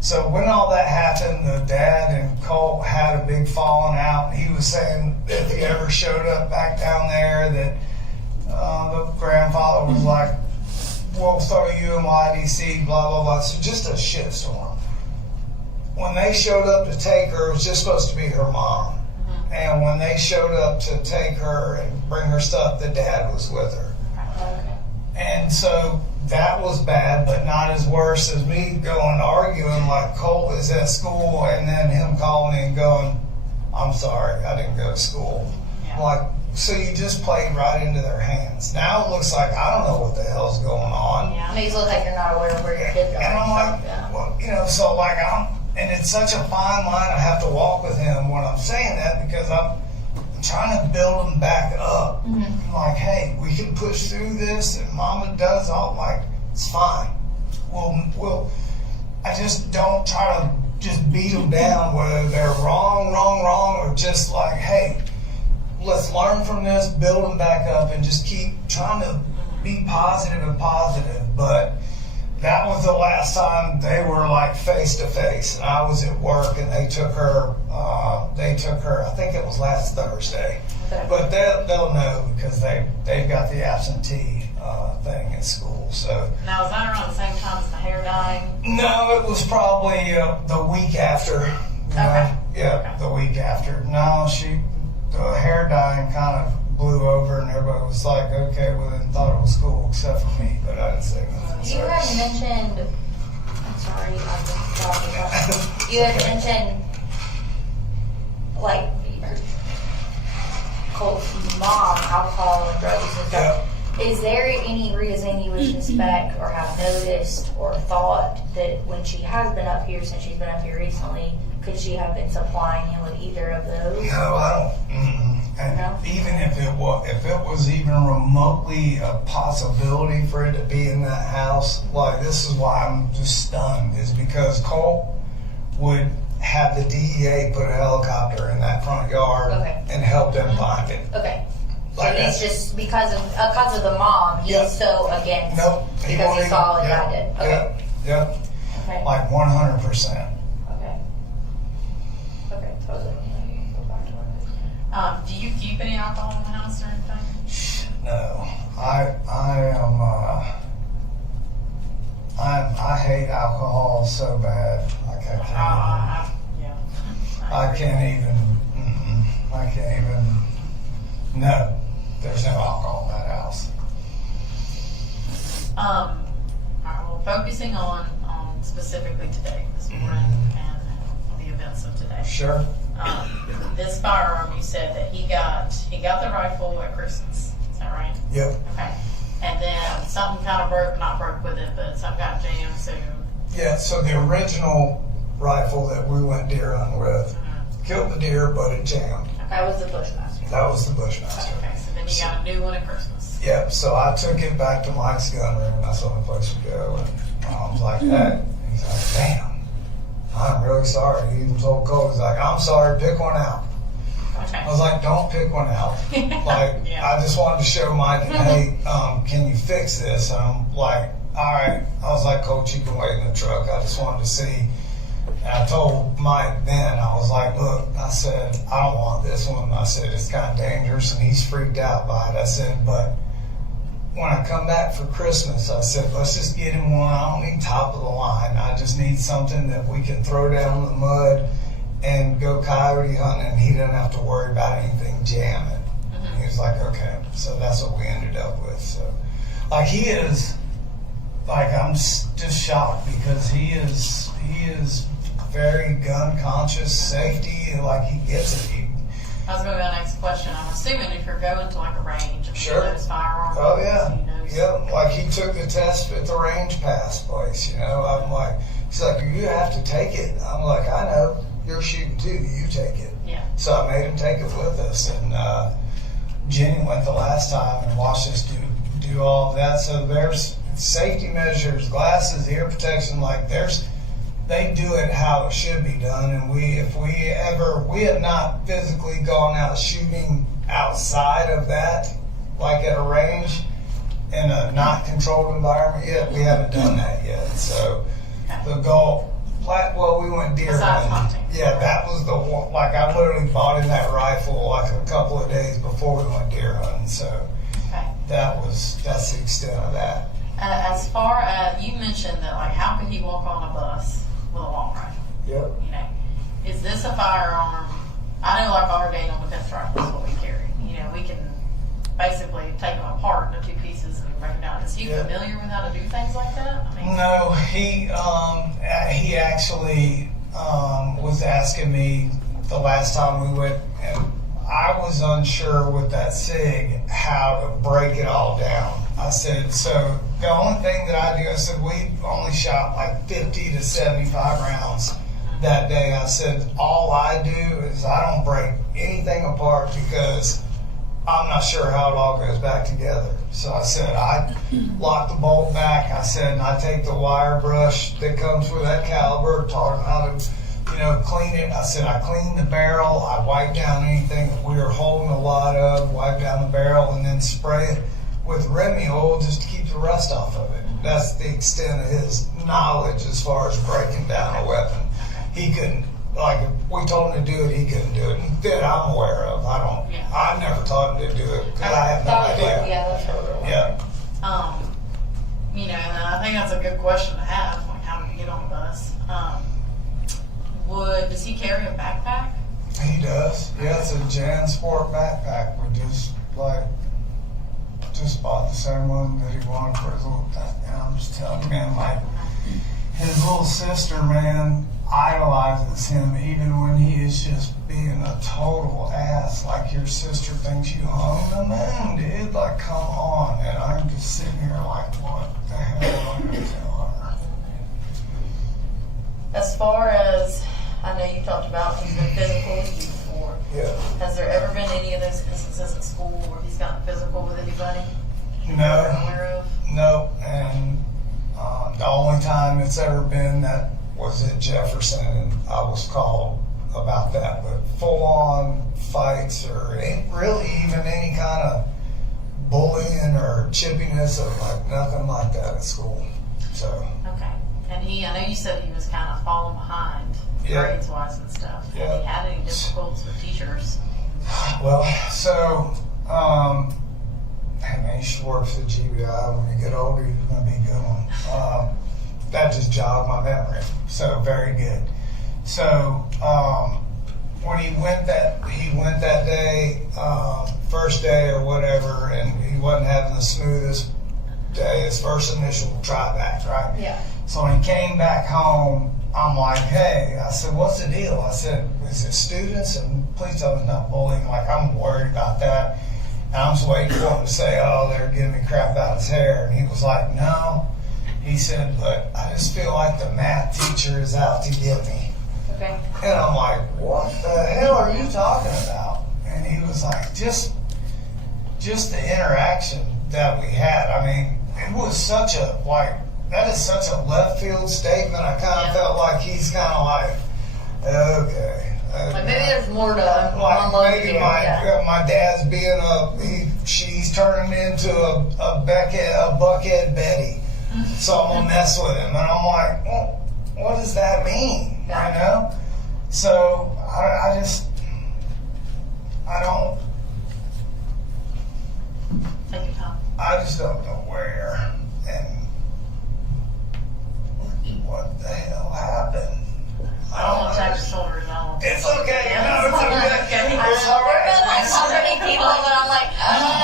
so when all that happened, the dad and Colt had a big falling out, and he was saying if he ever showed up back down there that the grandfather was like, we'll throw you in YDC, blah, blah, blah. So just a shitstorm. When they showed up to take her, it was just supposed to be her mom. And when they showed up to take her and bring her stuff, the dad was with her. Okay. And so that was bad, but not as worse as me going arguing like Colt is at school and then him calling me and going, I'm sorry, I didn't go to school. Yeah. Like, so you just played right into their hands. Now it looks like I don't know what the hell's going on. Yeah. Makes it look like you're not aware of where your kids are. And I'm like, Yeah. well, you know, so like and it's such a fine line I have to walk with him when I'm saying that, because I'm trying to build him back up. I'm like, hey, we can push through this, and Mama does all, like, it's fine. I just don't try to just beat them down, whether they're wrong, or just like, hey, let's learn from this, build them back up, and just keep trying to be positive. But that was the last time they were like face to face, and I was at work, and they took her. I think it was last Thursday, but they'll know because they've got the absentee thing at school. So Now, was that around the same time as the hair dyeing? no, it was probably the week after. You know? Okay. Yeah, Okay. the week after. No, the hair dyeing kind of blew over, and everybody was like, okay, well, then thought it was cool, except for me, but I didn't say nothing. You had mentioned, I'm sorry, I've been talking about, you had mentioned, like, Colt's mom, alcohol and drugs and stuff. Is there any reason you would suspect or have noticed or thought that when she has been up here, since she's been up here recently, could she have been supplying him with either of those? No, I don't. And No? even if it was even remotely a possibility for it to be in that house, like this is why I'm just stunned, is because Colt would have the DEA put a helicopter in that front yard Okay. and help them find it. Okay. So Like he's that's- just, because of the mom, he's Yep. so against, Nope. because he saw what Yep, I did. Okay. Yep. Okay. Like 100%. Okay. Okay, totally. Do you keep any alcohol in the house or anything? No, I hate alcohol so bad. Like Yeah. I can't even. No, there's no alcohol in that house. All right, well, focusing on specifically today, this morning, and the events of today. Sure. This firearm, you said that he got the rifle at Christmas. Is that right? Yep. Okay. And then something kind of not broke with it, but something got jammed. So Yeah. So the original rifle that we went deer hunting with killed the deer, but it jammed. That was the Bushmaster. That was the Bushmaster. okay. So then you got a new one at Christmas. Yep. So I took it back to Mike's gun room. That's the only place we go. And I was like, hey. He's like, damn. I'm really sorry. He even told Cole, he's like, I'm sorry, pick one out. Okay. I was like, don't pick one out. Like, Yeah. I just wanted to show Mike, hey, can you fix this? And I'm like, all right. I was like, Coach, you can wait in the truck. I just wanted to see. And I told Mike then, I was like, look, I said, I don't want this one. I said, it's kind of dangerous, and he's freaked out by it. I said, but when I come back for Christmas, I said, let's just get him one. I don't need top of the line. I just need something that we can throw down in the mud and go coyote hunting, and he doesn't have to worry about anything jamming. He was like, okay. So that's what we ended up with. So, like, he is, like, I'm just shocked because he is very gun conscious, safety, and like he gets it. I was going to go to the next question. I'm assuming if you're going to like a range, Sure. he knows firearms. Oh yeah, He knows. yeah. Like he took the test at the range pass place. You know, I'm like, he's like, you have to take it. I'm like, I know. You're shooting too. You take it. Yeah. So I made him take it with us, and Jenny went the last time and watched us do all of that. So there's safety measures, glasses, ear protection. Like they do it how it should be done. And we have not physically gone out shooting outside of that, like at a range in a not controlled environment yet. We haven't done that yet. So the goal. Well, we went deer Besides hunting. hunting. Yeah, that was the one. Like, I literally bought him that rifle like a couple of days before we went deer hunting. So Okay. that's the extent of that. As far as you mentioned that, like, how could he walk on a bus with a long rifle? Yep. You know, is this a firearm? I know, like our Daniel defense rifle is what we carry. You know, we can basically take them apart into two pieces and break them down. Is he Yeah. familiar with how to do things like that? I mean, No, he actually was asking me the last time we went, and I was unsure with that SIG how to break it all down. I said, so the only thing that I do, I said, we only shot like 50 to 75 rounds that day. I said, all I do is I don't break anything apart because I'm not sure how it all goes back together. So I said, I lock the bolt back. I said, and I take the wire brush that comes with that caliber, taught him how to, clean it. I said, I clean the barrel. I wipe down anything that we were holding a lot of, wipe down the barrel, and then spray it with Remy oil just to keep the rust off of it. That's the extent of his knowledge as far as breaking down a weapon. He couldn't. Like, if we told him to do it, he couldn't do it. And that I'm aware of. I never taught him to do it because I have no idea. Yeah, that's what Yeah. and I think that's a good question to have, like how did he get on the bus? Does he carry a backpack? He does. Yeah, it's a Jan Sport backpack. We just bought the same one that he wanted for his little, I'm just telling you, man, like, his little sister, man, idolizes him even when he is just being a total ass. Like, your sister thinks you hung the moon, dude. Like, come on. And I'm just sitting here like, what the hell am I going to tell her? As far as, I know you talked about he's been physical with you before. Yeah. Has there ever been any of those instances at school where he's gotten physical with anybody? You're No. aware of? No, and the only time it's ever been that was at Jefferson, and I was called about that, but full-on fights or really even any kind of bullying or chippiness or like nothing like that at school. So Okay. And I know you said he was kind of falling behind Yeah. grades-wise and stuff. Yeah. Have he had any difficulties with teachers? well, so hey man, you should work for the GBI. When you get older, you're gonna be a good one. That just jogged my memory. So very good. So when he went that day, first day or whatever, and he wasn't having the smoothest day, his first initial try back, right? Yeah. So when he came back home, I'm like, hey, I said, what's the deal? I said, is it students? And please tell me it's not bullying. Like, I'm worried about that. And I'm just waiting for him to say, oh, they're giving me crap out his hair. And he was like, no. He said, but I just feel like the math teacher is out to get me. Okay. And I'm like, what the hell are you talking about? And he was like, just the interaction that we had. I mean, it was such a, that is such a left field statement. I kind of felt like he's kind of like, okay. Like maybe there's more to Like maybe my dad's being she's turning into a buckhead Betty. So I'm gonna mess with him. And I'm like, well, what does that mean? Yeah. You know? So I Take your time. just don't know where and what the hell happened. I don't want to tap your shoulders. I don't want to. It's okay. No, it's okay. Okay. It's all right. Like so many people that I'm like,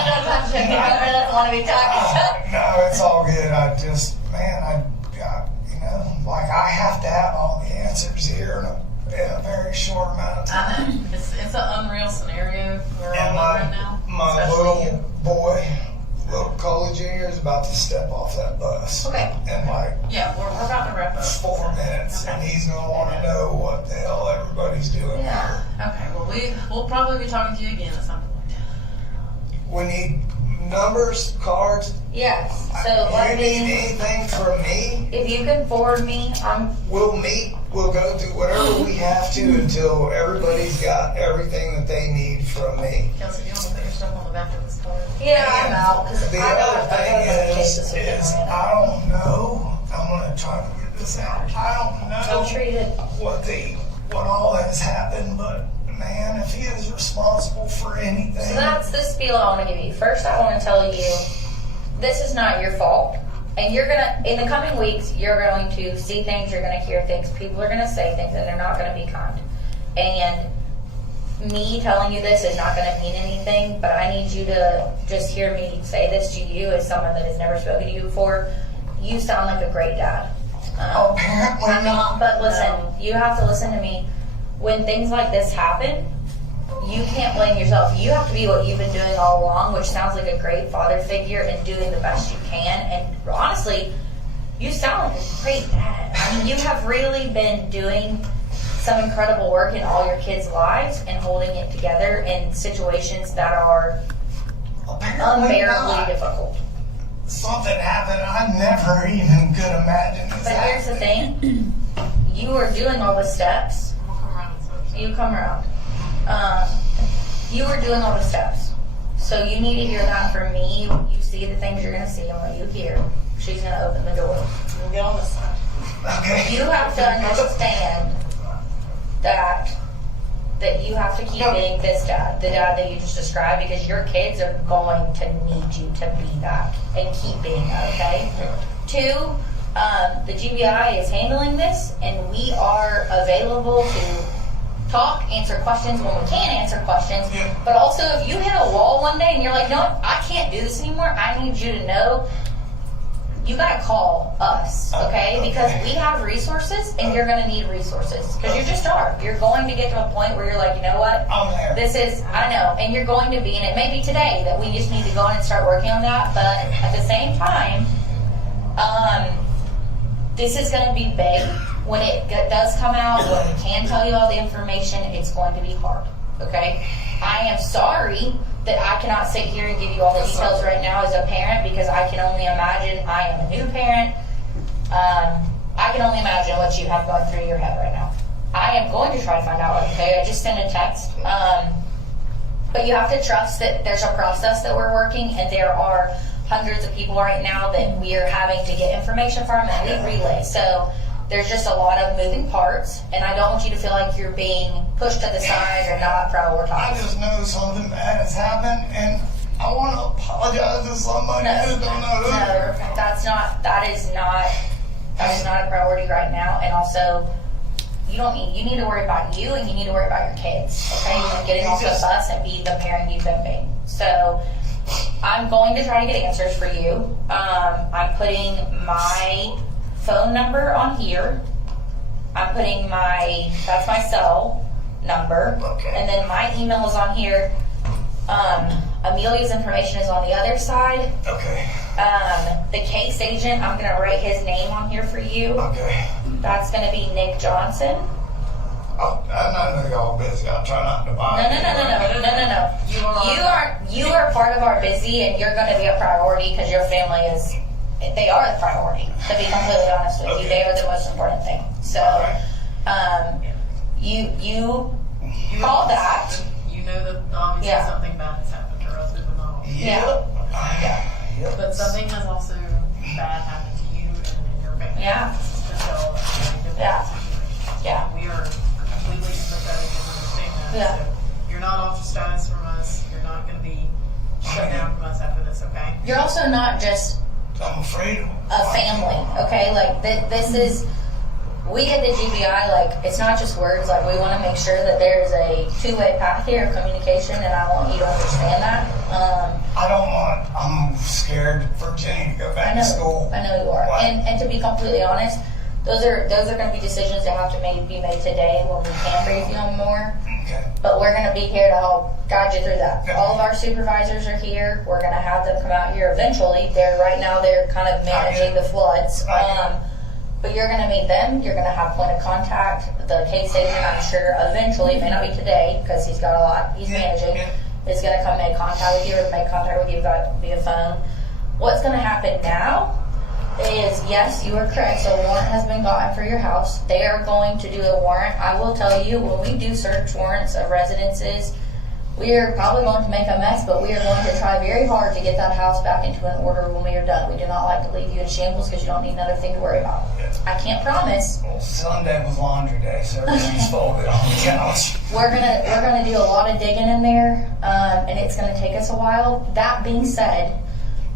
don't touch him. He really doesn't want to be talking. No, it's all good. I just, man, I got, you know, like I have to have all the answers here in a very short amount of time. I know. It's an unreal scenario we're And all in right now. my especially little you. boy, little Colin Jr. is about to step off that bus. Okay. In like Yeah, we're about to wrap up. 4 minutes, and he's gonna want to know what the hell everybody's doing Yeah. here. Okay. Well, we'll probably be talking to you again at some point. We need numbers, cards. Yes, so You let need me, anything from me? if you can forward me, We'll meet. We'll go through whatever we have to until everybody's got everything that they need from me. Kelsey, do you want to put your stuff on the back of this card? yeah, I'm out, because The I other got thing another case this weekend. is I don't know. I'm gonna try to get this out. I don't know I'm treated, what all has happened, but man, if he is responsible for anything, so that's the spiel I want to give you. First, I want to tell you, this is not your fault. And you're gonna, in the coming weeks, you're going to see things, you're gonna hear things, people are gonna say things, and they're not gonna be kind. And me telling you this is not gonna mean anything, but I need you to just hear me say this to you as someone that has never spoken to you before. You sound like a great dad. apparently I'm not, but listen, you have to listen to me. When things like this happen, you can't blame yourself. You have to be what you've been doing all along, which sounds like a great father figure and doing the best you can. And honestly, you sound like a great dad. I mean, you have really been doing some incredible work in all your kids' lives and holding it together in situations that are apparently unbearably not. difficult. Something happened I never even could imagine this But here's the happening. thing. You are doing all the steps. We'll come around and switch. You come around. You were doing all the steps. So you need to hear that from me. You see the things you're going to see, and when you hear, she's going to open the door. We'll get on this side. Okay. You have to understand that you have to keep being this dad, the dad that you just described, because your kids are going to need you to be that and keep being that, okay? 2, the GBI is handling this, and we are available to talk, answer questions when we can answer questions. Yeah. But also, if you hit a wall one day and you're like, no, I can't do this anymore, I need you to know you gotta call us, okay? Because we have resources, and you're gonna need resources. Because you just are. You're going to get to a point where you're like, you know what? I'm there. This is, I know, and you're going to be, and it may be today that we just need to go in and start working on that, but at the same time, this is going to be big. When it does come out, when we can tell you all the information, it's going to be hard, okay? I am sorry that I cannot sit here and give you all the details right now as a parent, because I can only imagine, I am a new parent, I can only imagine what you have going through your head right now. I am going to try to find out, okay? I just sent a text. But you have to trust that there's a process that we're working, and there are hundreds of people right now that we are having to get information from, and we relay. So there's just a lot of moving parts, and I don't want you to feel like you're being pushed to the side or not I prioritized. just know something bad has happened, and I want to apologize to somebody who don't know who. No, that is not a priority right now. And also, you need to worry about you, and you need to worry about your kids, okay? And getting off the bus and be the parent you've been being. So I'm going to try to get answers for you. I'm putting my phone number on here. I'm putting that's my cell number. Okay. And then my email is on here. Amelia's information is on the other side. Okay. The case agent, I'm going to write his name on here for you. Okay. That's going to be Nick Johnson. I know y'all busy. I'll try not to bother you. No. You are part of our busy, and you're going to be a priority because your family they are the priority, to be completely honest with you. They are the most important thing. So, you call that. You know that obviously Yeah. something bad has happened, or else we would not. Yep. But something has also bad happened to you and your family. Yeah. So, Yeah. situation. Yeah. We are completely sympathetic and understand that. Yeah. So you're not ostracized from us. You're not going to be shut down from us after this, okay? You're also not just I'm afraid of a family, okay? Like, this is, we at the GBI, like, it's not just words, like, we want to make sure that there's a two-way path here of communication, and I want you to understand that. I'm scared for Jenny to go back to school. I know you are. Why? And to be completely honest, those are going to be decisions that have to be made today when we can brief you on more. Okay. But we're going to be here to help guide you through that. Okay. All of our supervisors are here. We're going to have them come out here eventually. Right now they're kind of managing the floods. But you're going to meet them. You're going to have point of contact. The case agent, I'm sure, eventually, it may not be today because he's got a lot he's managing, is going to come make contact with you or make contact with you via phone. What's going to happen now is, yes, you are correct. So a warrant has been gotten for your house. They are going to do a warrant. I will tell you, when we do search warrants of residences, we are probably going to make a mess, but we are going to try very hard to get that house back into an order when we are done. We do not like to leave you in shambles because you don't need another thing to worry about. I can't promise. Well, Sunday was laundry day, so everything's folded on the couch. We're gonna do a lot of digging in there, and it's gonna take us a while. That being said,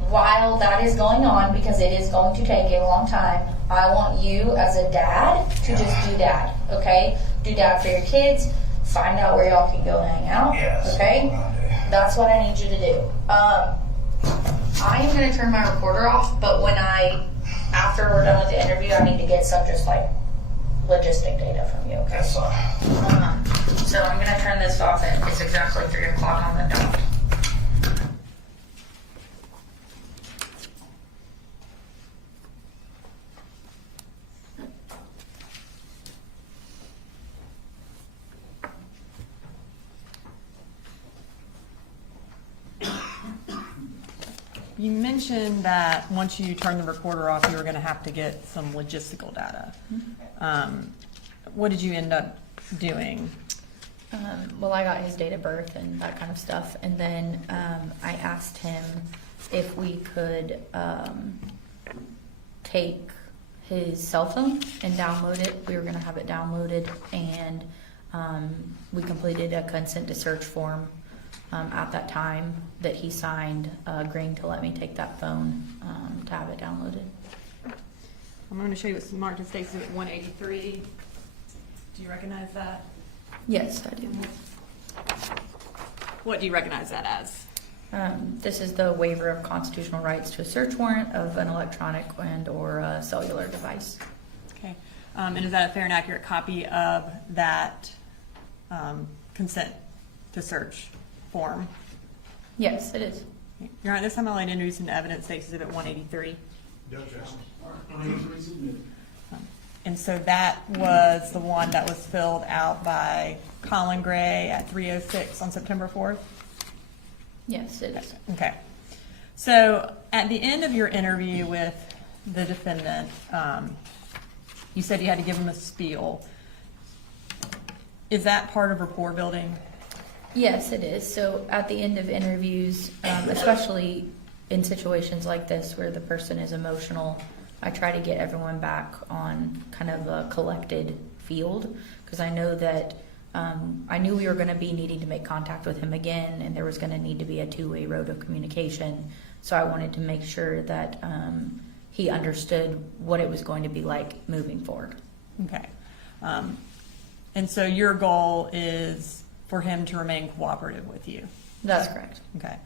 while that is going on, because it is going to take a long time, I want you as a dad to just do dad, okay? Do dad for your kids. Find out where y'all can go hang out, Yes. okay? That's what I need you to do. I am gonna turn my recorder off, but after we're done with the interview, I need to get some just like logistic data from you, okay? That's fine. So I'm gonna turn this off and it's exactly 3 o'clock on the dot. You mentioned that once you turn the recorder off, you were gonna have to get some logistical data. What did you end up doing? Well, I got his date of birth and that kind of stuff, and then I asked him if we could take his cell phone and download it. We were gonna have it downloaded, and we completed a consent to search form at that time that he signed, agreeing to let me take that phone to have it downloaded. I'm going to show you what's marked as Exhibit 183. Do you recognize that? Yes, I do. What do you recognize that as? This is the waiver of constitutional rights to a search warrant of an electronic and or a cellular device. Okay. And is that a fair and accurate copy of that consent to search form? Yes, it is. Your Honor, this time I'd like to introduce into evidence Exhibit 183. No objection. All right, 183 submitted. And so that was the one that was filled out by Colin Gray at 3:06 on September 4th? Yes, it is. Okay. So at the end of your interview with the defendant, you said you had to give him a spiel. Is that part of rapport building? Yes, it is. So at the end of interviews, especially in situations like this where the person is emotional, I try to get everyone back on kind of a collected field, because I know that I knew we were going to be needing to make contact with him again, and there was going to need to be a two-way road of communication. So I wanted to make sure that he understood what it was going to be like moving forward. Okay. And so your goal is for him to remain cooperative with you? That's correct. Okay.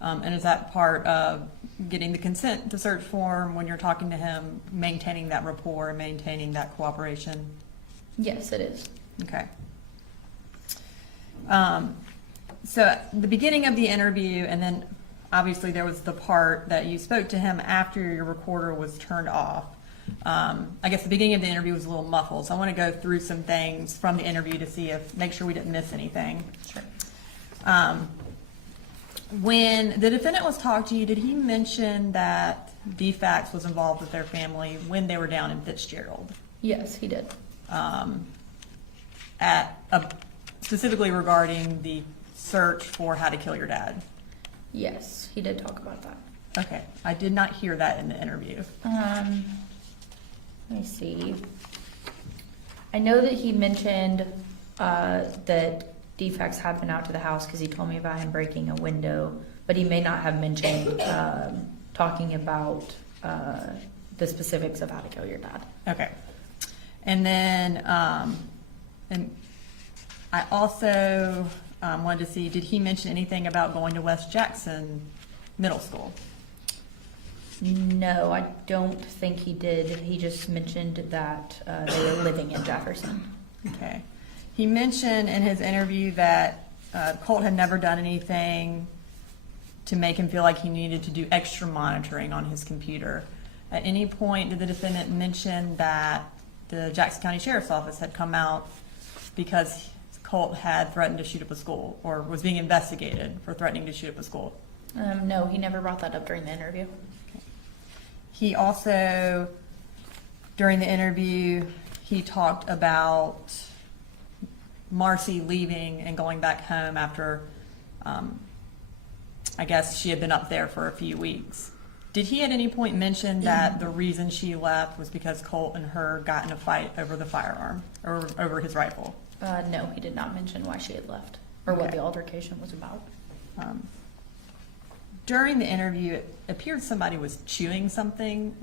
And is that part of getting the consent to search form when you're talking to him, maintaining that rapport and maintaining that cooperation? Yes, it is. Okay. So at the beginning of the interview, and then obviously there was the part that you spoke to him after your recorder was turned off. I guess the beginning of the interview was a little muffled, so I want to go through some things from the interview to make sure we didn't miss anything. Sure. When the defendant was talking to you, did he mention that DFACS was involved with their family when they were down in Fitzgerald? Yes, he did. Specifically regarding the search for how to kill your dad? Yes, he did talk about that. Okay, I did not hear that in the interview. Let me see. I know that he mentioned that defects had been out to the house because he told me about him breaking a window, but he may not have mentioned talking about the specifics of how to kill your dad. Okay. And then, and I also wanted to see, did he mention anything about going to West Jackson Middle School? No, I don't think he did. He just mentioned that they were living in Jefferson. Okay. He mentioned in his interview that Colt had never done anything to make him feel like he needed to do extra monitoring on his computer. At any point, did the defendant mention that the Jackson County Sheriff's Office had come out because Colt had threatened to shoot up a school or was being investigated for threatening to shoot up a school? No, he never brought that up during the interview. He also, during the interview, he talked about Marcy leaving and going back home after, I guess she had been up there for a few weeks. Did he at any point mention that the reason she left was because Colt and her got in a fight over the firearm or over his rifle? No, he did not mention why she had left or what Okay. the altercation was about. During the interview, it appeared somebody was chewing something.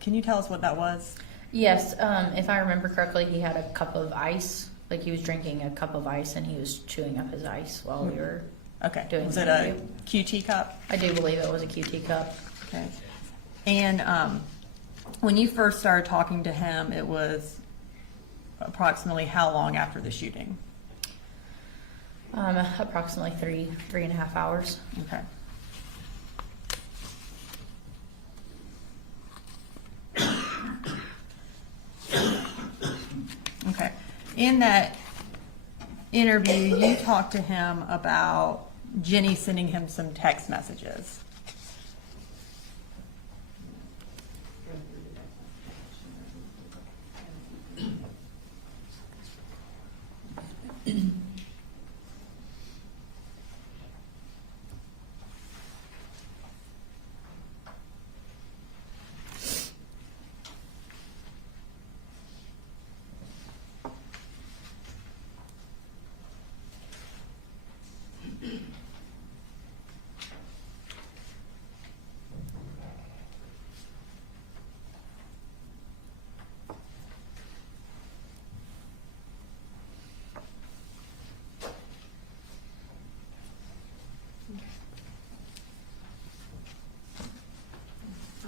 Can you tell us what that was? Yes, if I remember correctly, he had a cup of ice. Like he was drinking a cup of ice and he was chewing up his ice while we were Okay. doing Was the it a interview. QT cup? I do believe it was a QT cup. Okay. And when you first started talking to him, it was approximately how long after the shooting? Approximately 3.5 hours. Okay. Okay. In that interview, you talked to him about Jenny sending him some text messages.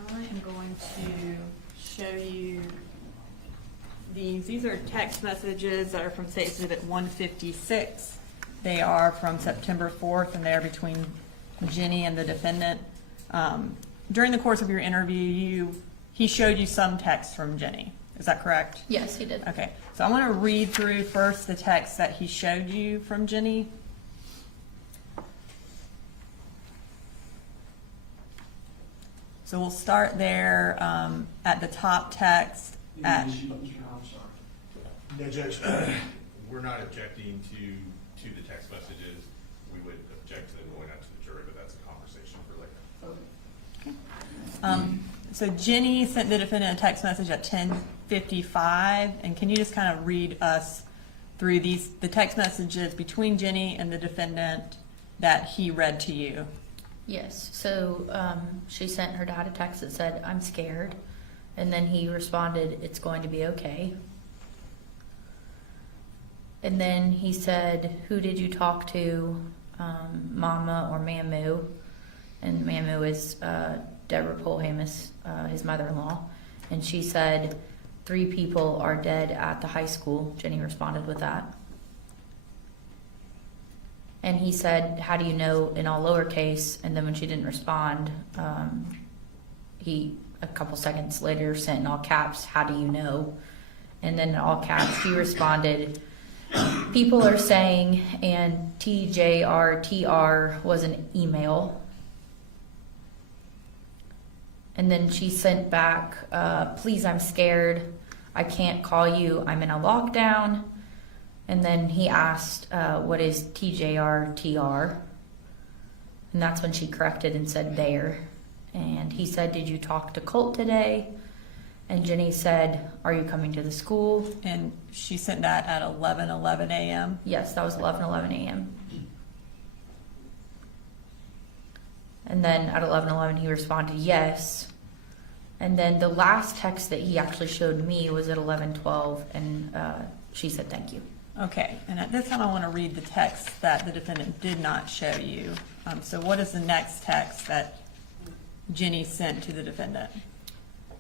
I am going to show you these. These are text messages that are from State Exhibit 156. They are from September 4th, and they are between Jenny and the defendant. During the course of your interview, he showed you some text from Jenny. Is that correct? Yes, he did. Okay, so I want to read through first the text that he showed you from Jenny. So we'll start there at the top text. I'm sorry. No, Judge, we're not objecting to the text messages. We would object to them going out to the jury, but that's a conversation for later. So Jenny sent the defendant a text message at 10:55, and can you just kind of read us through the text messages between Jenny and the defendant that he read to you? Yes. So she sent her dad a text that said, "I'm scared," and then he responded, "It's going to be okay." And then he said, "Who did you talk to, Mama or Mamu?" And Mamu is Deborah Polhamus, his mother-in-law. And she said, 3 people are dead at the high school. Jenny responded with that. And he said, "How do you know?" in all lowercase. And then when she didn't respond, he, a couple seconds later, sent in all caps, "How do you know?" And then in all caps, he responded, "People are saying," and TJRTR was an email. And then she sent back, "Please, I'm scared. I can't call you. I'm in a lockdown." And then he asked, "What is TJRTR?" And that's when she corrected and said "there." And he said, "Did you talk to Colt today?" And Jenny said, "Are you coming to the school?" And she sent that at 11:11 a.m. Yes, that was 11:11 a.m. And then at 11:11 he responded yes. And then the last text that he actually showed me was at 11:12, and she said thank you. Okay, and at this time I want to read the text that the defendant did not show you. So what is the next text that Jenny sent to the defendant?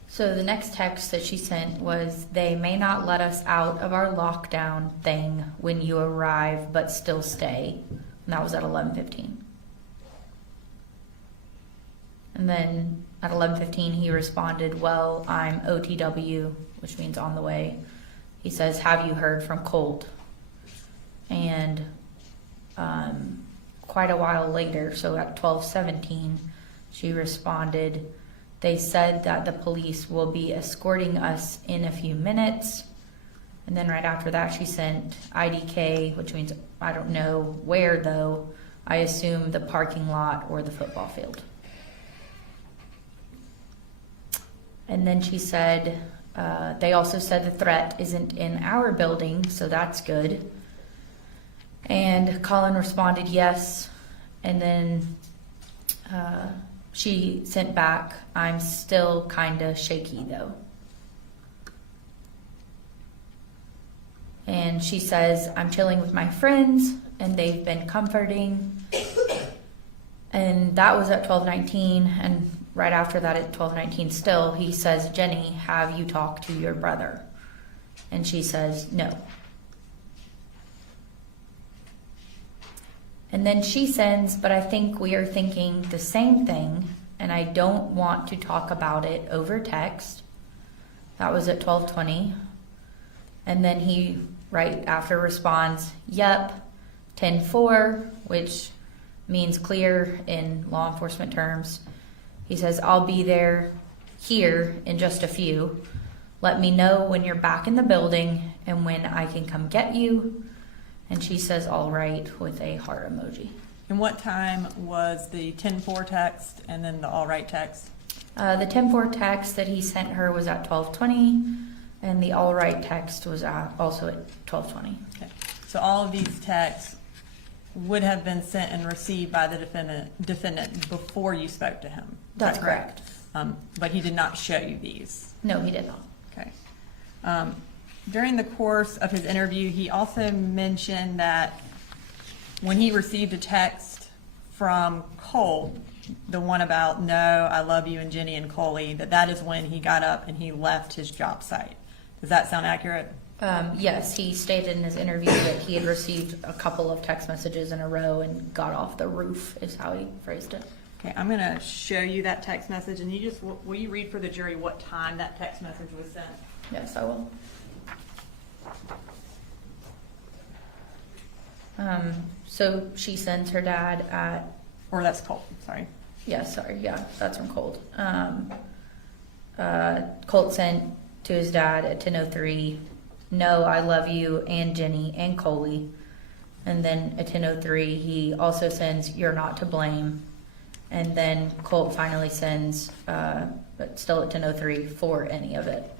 So the next text that she sent was, "They may not let us out of our lockdown thing when you arrive, but still stay." And that was at 11:15. And then at 11:15 he responded, "Well, I'm OTW," which means on the way. He says, "Have you heard from Colt?" And quite a while later, so at 12:17, she responded, "They said that the police will be escorting us in a few minutes." And then right after that, she sent IDK, which means I don't know where though. I assume the parking lot or the football field. And then she said, they also said the threat isn't in our building, so that's good. And Colin responded yes. And then she sent back, "I'm still kinda shaky though." And she says, "I'm chilling with my friends and they've been comforting." And that was at 12:19. And right after that at 12:19 still, he says, "Jenny, have you talked to your brother?" And she says, "No." And then she sends, "But I think we are thinking the same thing, and I don't want to talk about it over text." That was at 12:20. And then he, right after, responds, "Yep, 10-4, which means clear in law enforcement terms. He says, "I'll be here in just a few. Let me know when you're back in the building and when I can come get you." And she says, "All right," with a heart emoji. And what time was the 10-4 text and then the all right text? The 10-4 text that he sent her was at 12:20, and the all right text was also at 12:20. Okay. So all of these texts would have been sent and received by the defendant before you spoke to him. Is that That's correct. But he did not show you these. No, he did not. Okay. During the course of his interview, he also mentioned that when he received a text from Colt, the one about "No, I love you" and Jenny and Coley, that is when he got up and he left his job site. Does that sound accurate? Yes, he stated in his interview that he had received a couple of text messages in a row and got off the roof, is how he phrased it. Okay, I'm going to show you that text message, and will you read for the jury what time that text message was sent? Yes, I will. So she sends her dad at, Or that's Colt, sorry. that's from Colt. Colt sent to his dad at 10:03, "No, I love you and Jenny and Coley." And then at 10:03, he also sends, "You're not to blame." And then Colt finally sends, but still at 10:03, "For any of it."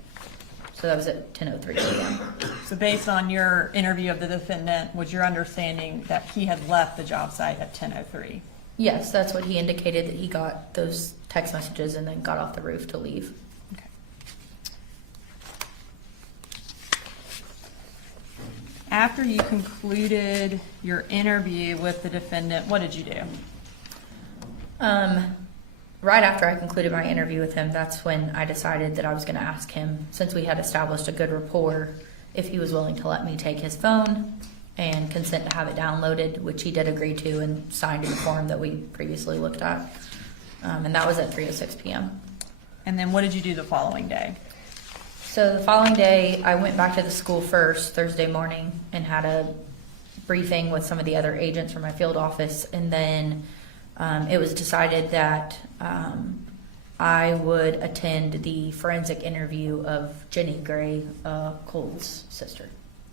So that was at 10:03 p.m. So based on your interview of the defendant, was your understanding that he had left the job site at 10:03? Yes, that's what he indicated, that he got those text messages and then got off the roof to leave. Okay. After you concluded your interview with the defendant, what did you do? Right after I concluded my interview with him, that's when I decided that I was going to ask him, since we had established a good rapport, if he was willing to let me take his phone and consent to have it downloaded, which he did agree to and signed in the form that we previously looked at. And that was at 3:06 p.m. And then what did you do the following day? So the following day, I went back to the school first, Thursday morning, and had a briefing with some of the other agents from my field office. And then it was decided that I would attend the forensic interview of Jenny Gray, Colt's sister.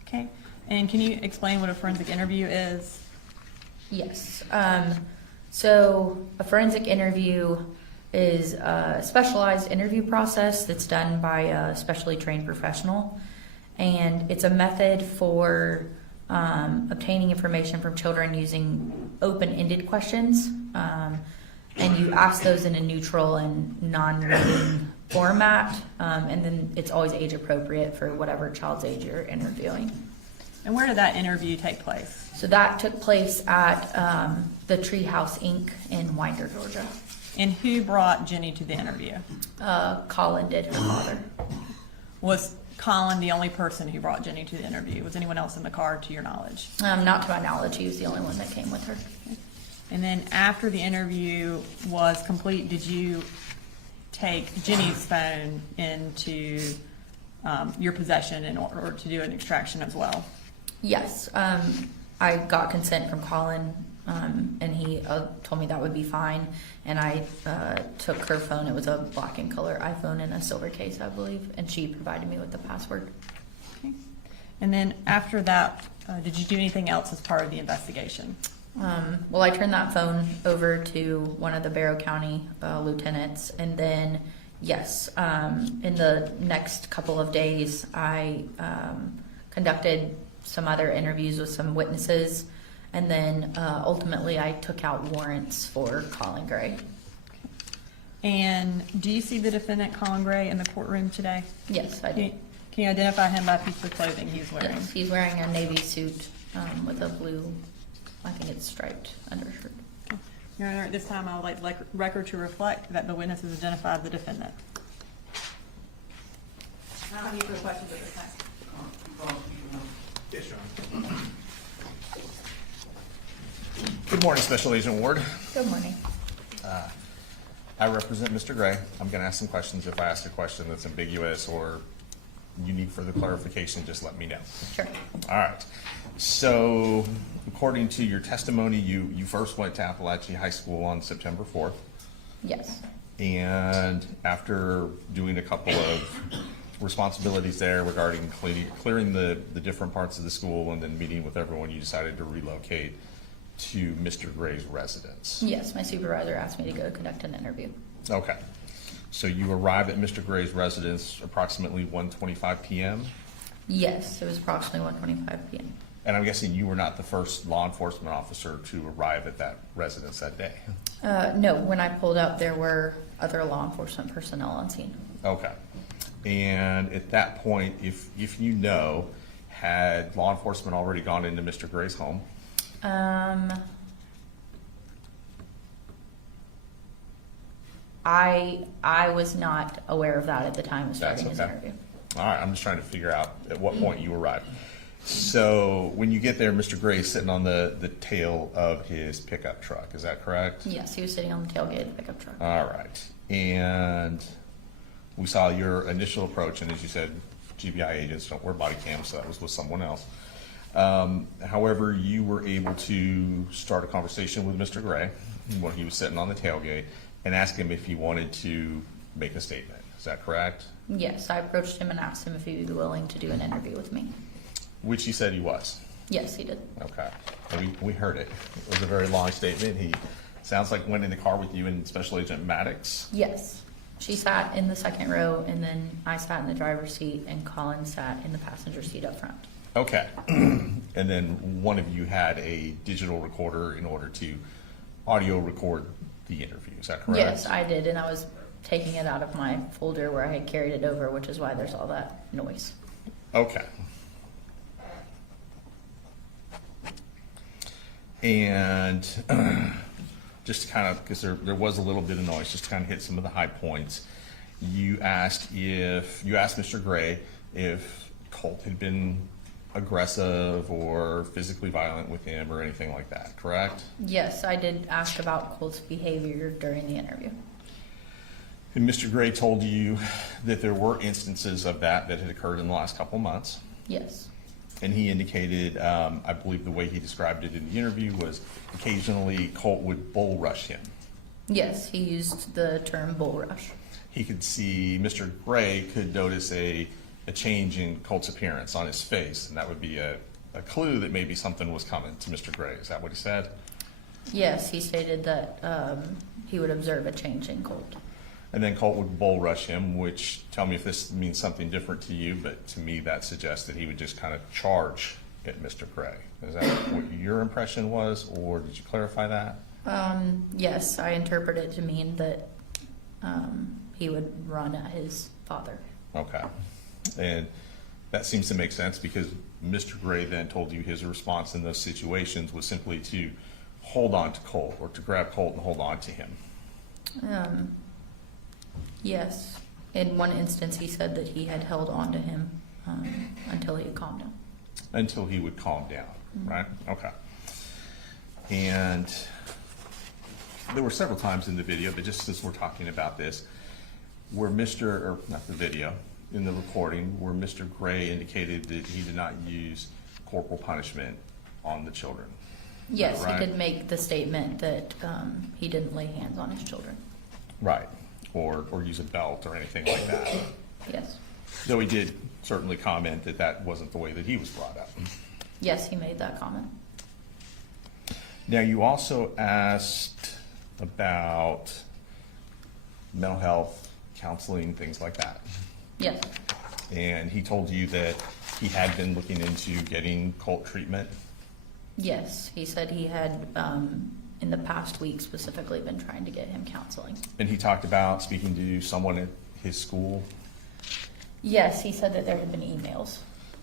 Okay. And can you explain what a forensic interview is? Yes. So a forensic interview is a specialized interview process that's done by a specially trained professional. And it's a method for obtaining information from children using open-ended questions. And you ask those in a neutral and non-leading format. And then it's always age appropriate for whatever child's age you're interviewing. And where did that interview take place? So that took place at the Treehouse Inc. in Winder, Georgia. And who brought Jenny to the interview? Colin did, her father. Was Colin the only person who brought Jenny to the interview? Was anyone else in the car to your knowledge? Not to my knowledge, he was the only one that came with her. And then after the interview was complete, did you take Jenny's phone into your possession in order to do an extraction as well? Yes, I got consent from Colin, and he told me that would be fine. And I took her phone. It was a black and color iPhone in a silver case, I believe, and she provided me with the password. Okay. And then after that, did you do anything else as part of the investigation? Well, I turned that phone over to one of the Barrow County lieutenants, and then, yes, in the next couple of days, I conducted some other interviews with some witnesses, and then ultimately I took out warrants for Colin Gray. And do you see the defendant, Colin Gray, in the courtroom today? Yes, I do. Can you identify him by piece of clothing he's wearing? Yes, he's wearing a navy suit with a blue, I think it's striped undershirt. Your Honor, at this time, I would like the record to reflect that the witness has identified the defendant. I don't have any further questions at this time. Yes, Your Honor. Good morning, Special Agent Ward. Good morning. I represent Mr. Gray. I'm going to ask some questions. If I ask a question that's ambiguous or you need further clarification, just let me know. Sure. All right. So, according to your testimony, you first went to Apalachee High School on September 4th. Yes. And after doing a couple of responsibilities there regarding clearing the different parts of the school and then meeting with everyone, you decided to relocate to Mr. Gray's residence. Yes, my supervisor asked me to go conduct an interview. Okay. So you arrived at Mr. Gray's residence approximately 1:25 p.m.? Yes, it was approximately 1:25 p.m. And I'm guessing you were not the first law enforcement officer to arrive at that residence that day? No, when I pulled up, there were other law enforcement personnel on scene. Okay. And at that point, if you know, had law enforcement already gone into Mr. Gray's home? I was not aware of that at the time of starting his interview. All right, I'm just trying to figure out at what point you arrived. So when you get there, Mr. Gray is sitting on the tail of his pickup truck. Is that correct? Yes, he was sitting on the tailgate of the pickup truck. All right. And we saw your initial approach, and as you said, GBI agents don't wear body cams, so that was with someone else. However, you were able to start a conversation with Mr. Gray when he was sitting on the tailgate and ask him if he wanted to make a statement. Is that correct? Yes, I approached him and asked him if he would be willing to do an interview with me. Which he said he was. Yes, he did. Okay. And we heard it. It was a very long statement. He sounds like went in the car with you and Special Agent Maddox. Yes. She sat in the second row, and then I sat in the driver's seat, and Colin sat in the passenger seat up front. Okay. And then one of you had a digital recorder in order to audio record the interview. Is that correct? Yes, I did, and I was taking it out of my folder where I had carried it over, which is why there's all that noise. Okay. And just to kind of, because there was a little bit of noise, just to kind of hit some of the high points, you asked Mr. Gray if Colt had been aggressive or physically violent with him or anything like that, correct? Yes, I did ask about Colt's behavior during the interview. And Mr. Gray told you that there were instances of that had occurred in the last couple of months. Yes. And he indicated, I believe the way he described it in the interview was occasionally Colt would bull rush him. Yes, he used the term bull rush. He could see, Mr. Gray could notice a change in Colt's appearance on his face, and that would be a clue that maybe something was coming to Mr. Gray. Is that what he said? Yes, he stated that he would observe a change in Colt. And then Colt would bull rush him, which, tell me if this means something different to you, but to me that suggests that he would just kind of charge at Mr. Gray. Is that what your impression was, or did you clarify that? Yes, I interpret it to mean that he would run at his father. Okay. And that seems to make sense because Mr. Gray then told you his response in those situations was simply to hold on to Colt, or to grab Colt and hold on to him. Yes. In one instance, he said that he had held on to him until he had calmed down. Until he would calm down, right? Okay. And there were several times in the video, but just since we're talking about this, where or not the video, in the recording, where Mr. Gray indicated that he did not use corporal punishment on the children. Yes, Right. he did make the statement that he didn't lay hands on his children. Right. Or use a belt or anything like that. Yes. Though he did certainly comment that that wasn't the way that he was brought up. Yes, he made that comment. Now, you also asked about mental health, counseling, things like that. Yes. And he told you that he had been looking into getting Colt treatment. Yes, he said he had, in the past week specifically, been trying to get him counseling. And he talked about speaking to someone at his school. Yes, he said that there had been emails.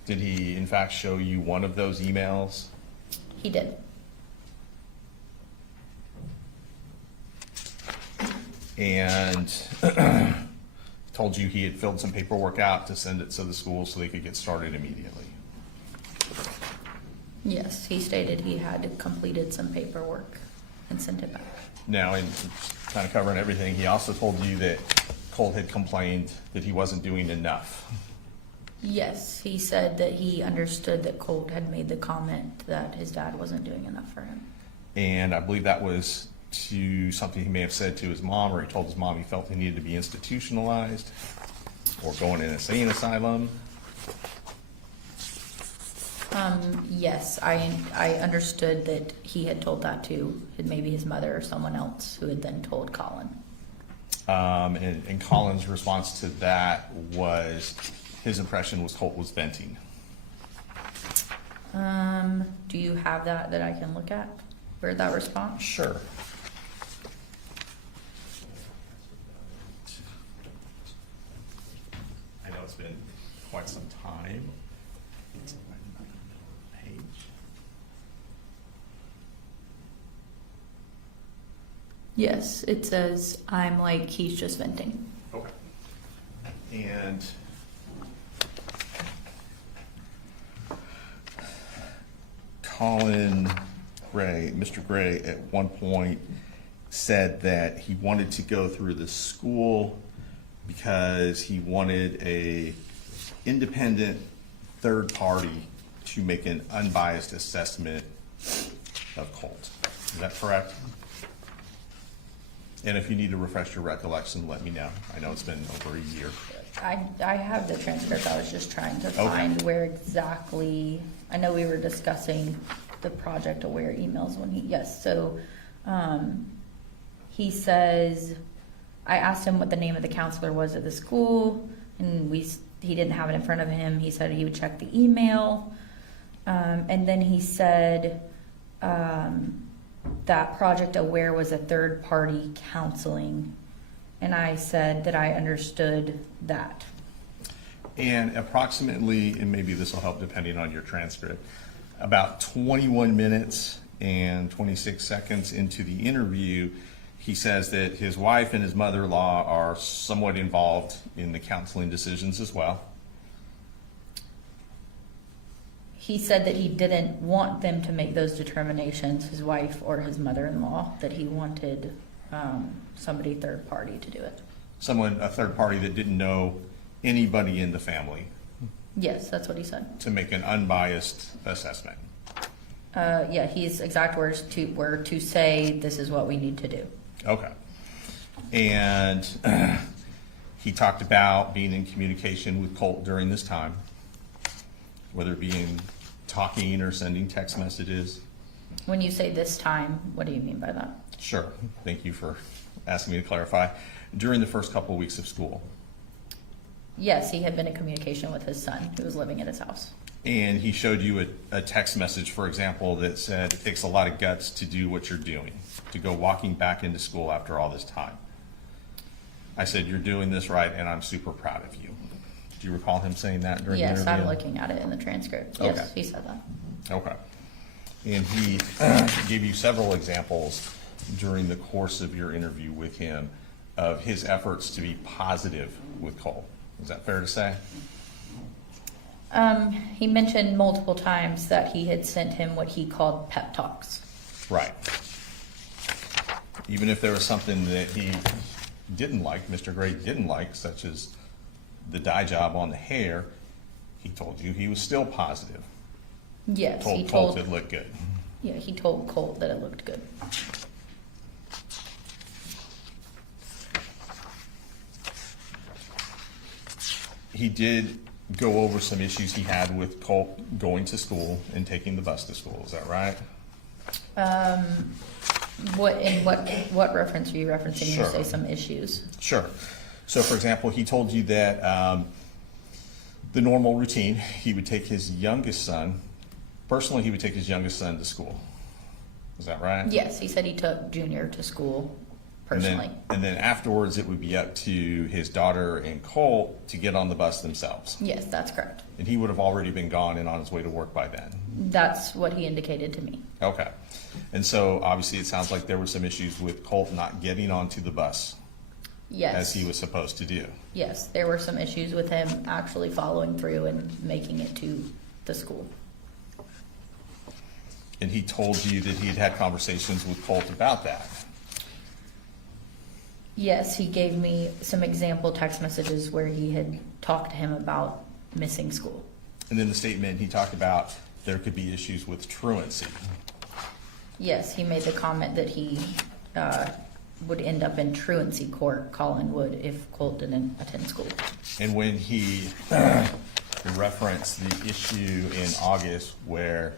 Did he, in fact, show you one of those emails? He did. And told you he had filled some paperwork out to send it to the school so they could get started immediately. Yes, he stated he had completed some paperwork and sent it back. Now, in kind of covering everything, he also told you that Colt had complained that he wasn't doing enough. Yes, he said that he understood that Colt had made the comment that his dad wasn't doing enough for him. And I believe that was to something he may have said to his mom, or he told his mom he felt he needed to be institutionalized or go in an insane asylum. Yes, I understood that he had told that to maybe his mother or someone else who had then told Colin. And Colin's response to that was his impression was Colt was venting. Do you have that I can look at? Where that response? Sure. I know it's been quite some time. Page. Yes, it says, I'm like, he's just venting. Okay. And Colin Gray, Mr. Gray, at one point said that he wanted to go through the school because he wanted a independent third party to make an unbiased assessment of Colt. Is that correct? And if you need to refresh your recollection, let me know. I know it's been over a year. I have the transcript. I was just trying to find where exactly, I know we were discussing the Project Aware emails when yes, so he says, I asked him what the name of the counselor was at the school, and he didn't have it in front of him. He said he would check the email, and then he said that Project Aware was a third-party counseling, and I said that I understood that. And approximately, and maybe this will help depending on your transcript, about 21 minutes and 26 seconds into the interview, he says that his wife and his mother-in-law are somewhat involved in the counseling decisions as well. He said that he didn't want them to make those determinations, his wife or his mother-in-law, that he wanted somebody third party to do it. A third party that didn't know anybody in the family Yes, that's what he said. to make an unbiased assessment. Yeah, his exact words were to say, this is what we need to do. Okay. And he talked about being in communication with Colt during this time, whether it be in talking or sending text messages. When you say this time, what do you mean by that? Sure. Thank you for asking me to clarify. During the first couple of weeks of school, Yes, he had been in communication with his son who was living at his house. and he showed you a text message, for example, that said, it takes a lot of guts to do what you're doing, to go walking back into school after all this time. I said, you're doing this right, and I'm super proud of you. Do you recall him saying that during the Yes, interview? I'm looking at it in the transcript. Okay. Yes, he said that. Okay. And he gave you several examples during the course of your interview with him of his efforts to be positive with Colt. Is that fair to say? He mentioned multiple times that he had sent him what he called pep talks. Right. Even if there was something that he didn't like, Mr. Gray didn't like, such as the dye job on the hair, he told you he was still positive. Yes, he Told Colt told, it looked good. yeah, he told Colt that it looked good. He did go over some issues he had with Colt going to school and taking the bus to school. Is that right? What reference are you referencing? You Sure. say some issues. Sure. So, for example, he told you that the normal routine, he would take his youngest son, personally, he would take his youngest son to school. Is that right? Yes, he said he took Junior to school personally. And then afterwards, it would be up to his daughter and Colt to get on the bus themselves. Yes, that's correct. And he would have already been gone and on his way to work by then. That's what he indicated to me. Okay. And so obviously it sounds like there were some issues with Colt not getting onto the bus Yes. as he was supposed to do. Yes, there were some issues with him actually following through and making it to the school. And he told you that he'd had conversations with Colt about that. Yes, he gave me some example text messages where he had talked to him about missing school. And in the statement, he talked about there could be issues with truancy. Yes, he made the comment that he would end up in truancy court, Colin would, if Colt didn't attend school. And when he referenced the issue in August where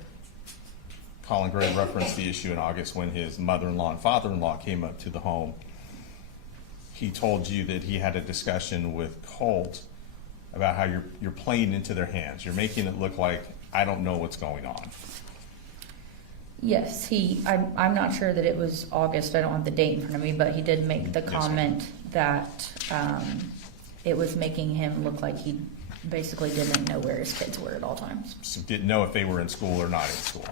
Colin Gray referenced the issue in August when his mother-in-law and father-in-law came up to the home, he told you that he had a discussion with Colt about how you're playing into their hands. You're making it look like I don't know what's going on. Yes, I'm not sure that it was August, I don't have the date in front of me, but he did make the Yes, ma'am. comment that it was making him look like he basically didn't know where his kids were at all times. So didn't know if they were in school or not in school.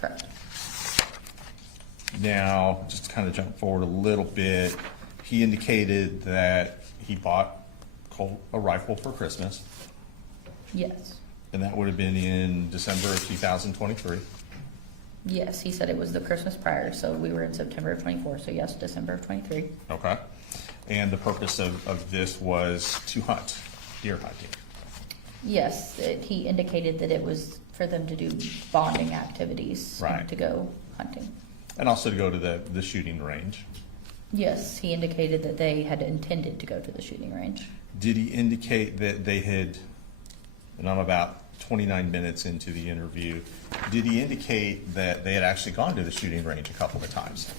Correct. Now, just to kind of jump forward a little bit, he indicated that he bought Colt a rifle for Christmas, Yes. and that would have been in December of 2023. Yes, he said it was the Christmas prior, so we were in September of 24, so yes, December of 23. Okay. And the purpose of this was to hunt, deer hunting. Yes, he indicated that it was for them to do bonding activities. Right. To go hunting. And also to go to the shooting range. Yes, he indicated that they had intended to go to the shooting range. Did he indicate that they had, and I'm about 29 minutes into the interview, did he indicate that they had actually gone to the shooting range a couple of times?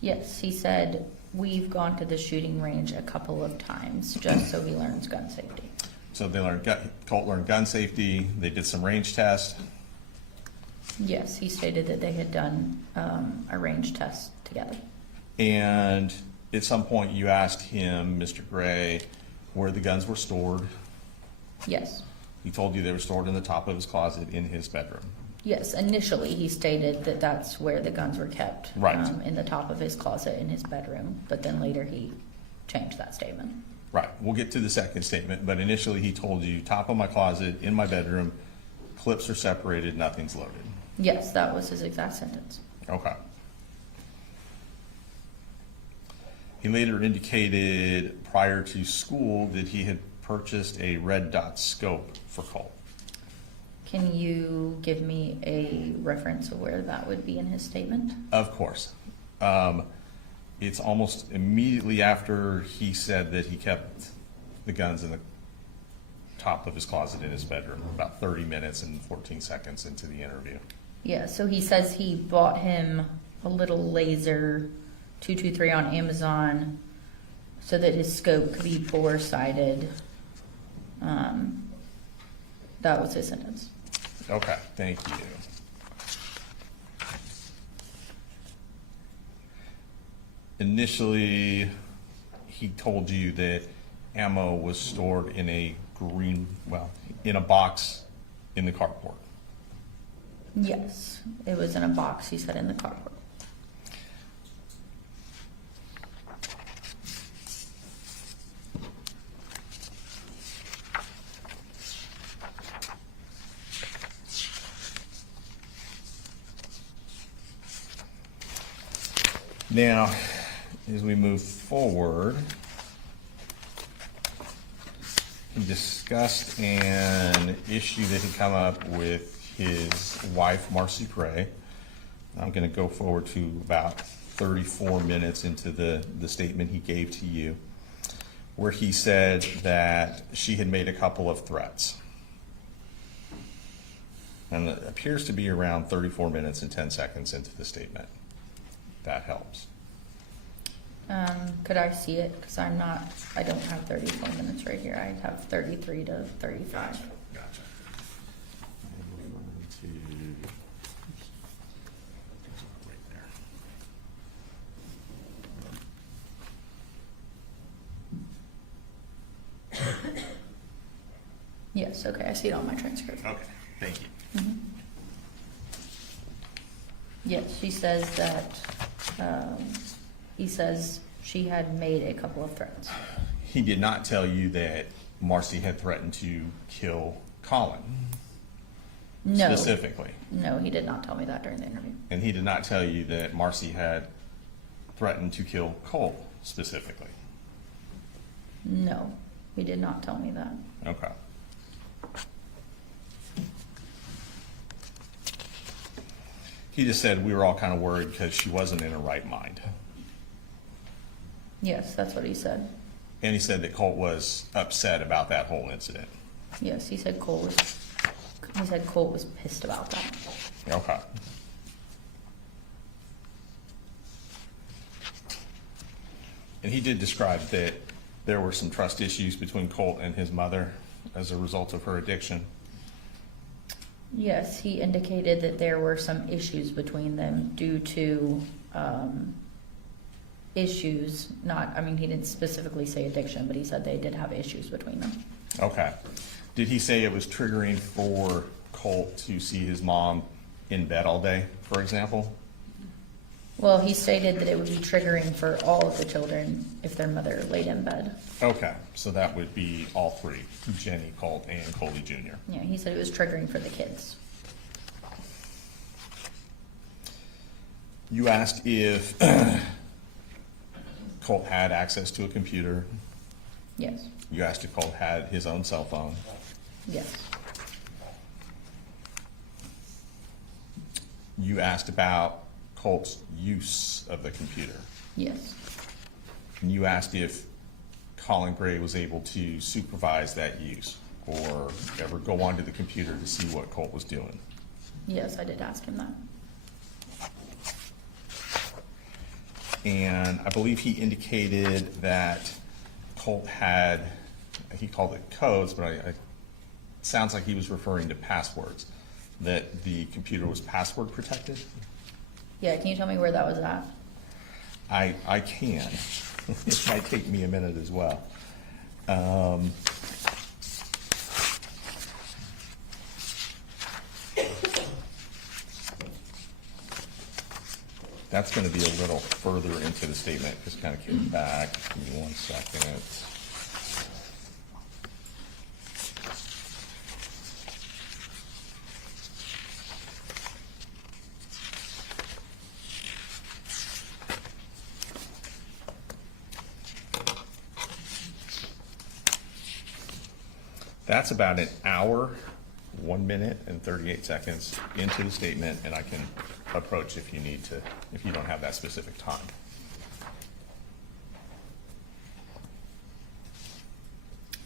Yes, he said, we've gone to the shooting range a couple of times just so he learns gun safety. So they learned, Colt learned gun safety, they did some range tests. Yes, he stated that they had done a range test together. And at some point you asked him, Mr. Gray, where the guns were stored. Yes. He told you they were stored in the top of his closet in his bedroom. Yes, initially he stated that that's where the guns were kept. Right. In the top of his closet in his bedroom, but then later he changed that statement. Right, we'll get to the second statement, but initially he told you, top of my closet, in my bedroom, clips are separated, nothing's loaded. Yes, that was his exact sentence. Okay. He later indicated prior to school that he had purchased a red dot scope for Colt. Can you give me a reference of where that would be in his statement? Of course. It's almost immediately after he said that he kept the guns in the top of his closet in his bedroom, about 30 minutes and 14 seconds into the interview. Yeah, so he says he bought him a little laser 223 on Amazon so that his scope could be bore-sighted. That was his sentence. Okay, thank you. Initially, he told you that ammo was stored in a in a box in the carport. Yes, it was in a box, he said, in the carport. Now, as we move forward, he discussed an issue that had come up with his wife, Marcy Gray. I'm going to go forward to about 34 minutes into the statement he gave to you, where he said that she had made a couple of threats. And it appears to be around 34 minutes and 10 seconds into the statement. That helps. Could I see it? Because I don't have 34 minutes right here. I have 33 to 35. Gotcha. And we're going to, right there. Yes, okay, I see it on my transcript. Okay, thank you. Yes, she says that, he says she had made a couple of threats. He did not tell you that Marcy had threatened to kill Colin. No. Specifically. No, he did not tell me that during the interview. And he did not tell you that Marcy had threatened to kill Colt specifically. No, he did not tell me that. Okay. He just said we were all kind of worried because she wasn't in her right mind. Yes, that's what he said. And he said that Colt was upset about that whole incident. Yes, he said Colt was pissed about that. Okay. And he did describe that there were some trust issues between Colt and his mother as a result of her addiction. Yes, he indicated that there were some issues between them due to issues, he didn't specifically say addiction, but he said they did have issues between them. Okay. Did he say it was triggering for Colt to see his mom in bed all day, for example? Well, he stated that it would be triggering for all of the children if their mother laid in bed. Okay, so that would be all three, Jenny, Colt, and Coley Jr. Yeah, he said it was triggering for the kids. You asked if Colt had access to a computer. Yes, You asked if Colt had his own cell phone. yes, You asked about Colt's use of the computer. yes, And you asked if Colin Gray was able to supervise that use or ever go onto the computer to see what Colt was doing. yes, I did ask him that. And I believe he indicated that Colt had, he called it codes, but it sounds like he was referring to passwords, that the computer was password protected. Yeah, can you tell me where that was at? I can. It might take me a minute as well. That's going to be a little further into the statement, just kind of kick back. Give me 1 second. That's about an hour 1 minute and 38 seconds into the statement, and I can approach if you need to, if you don't have that specific time.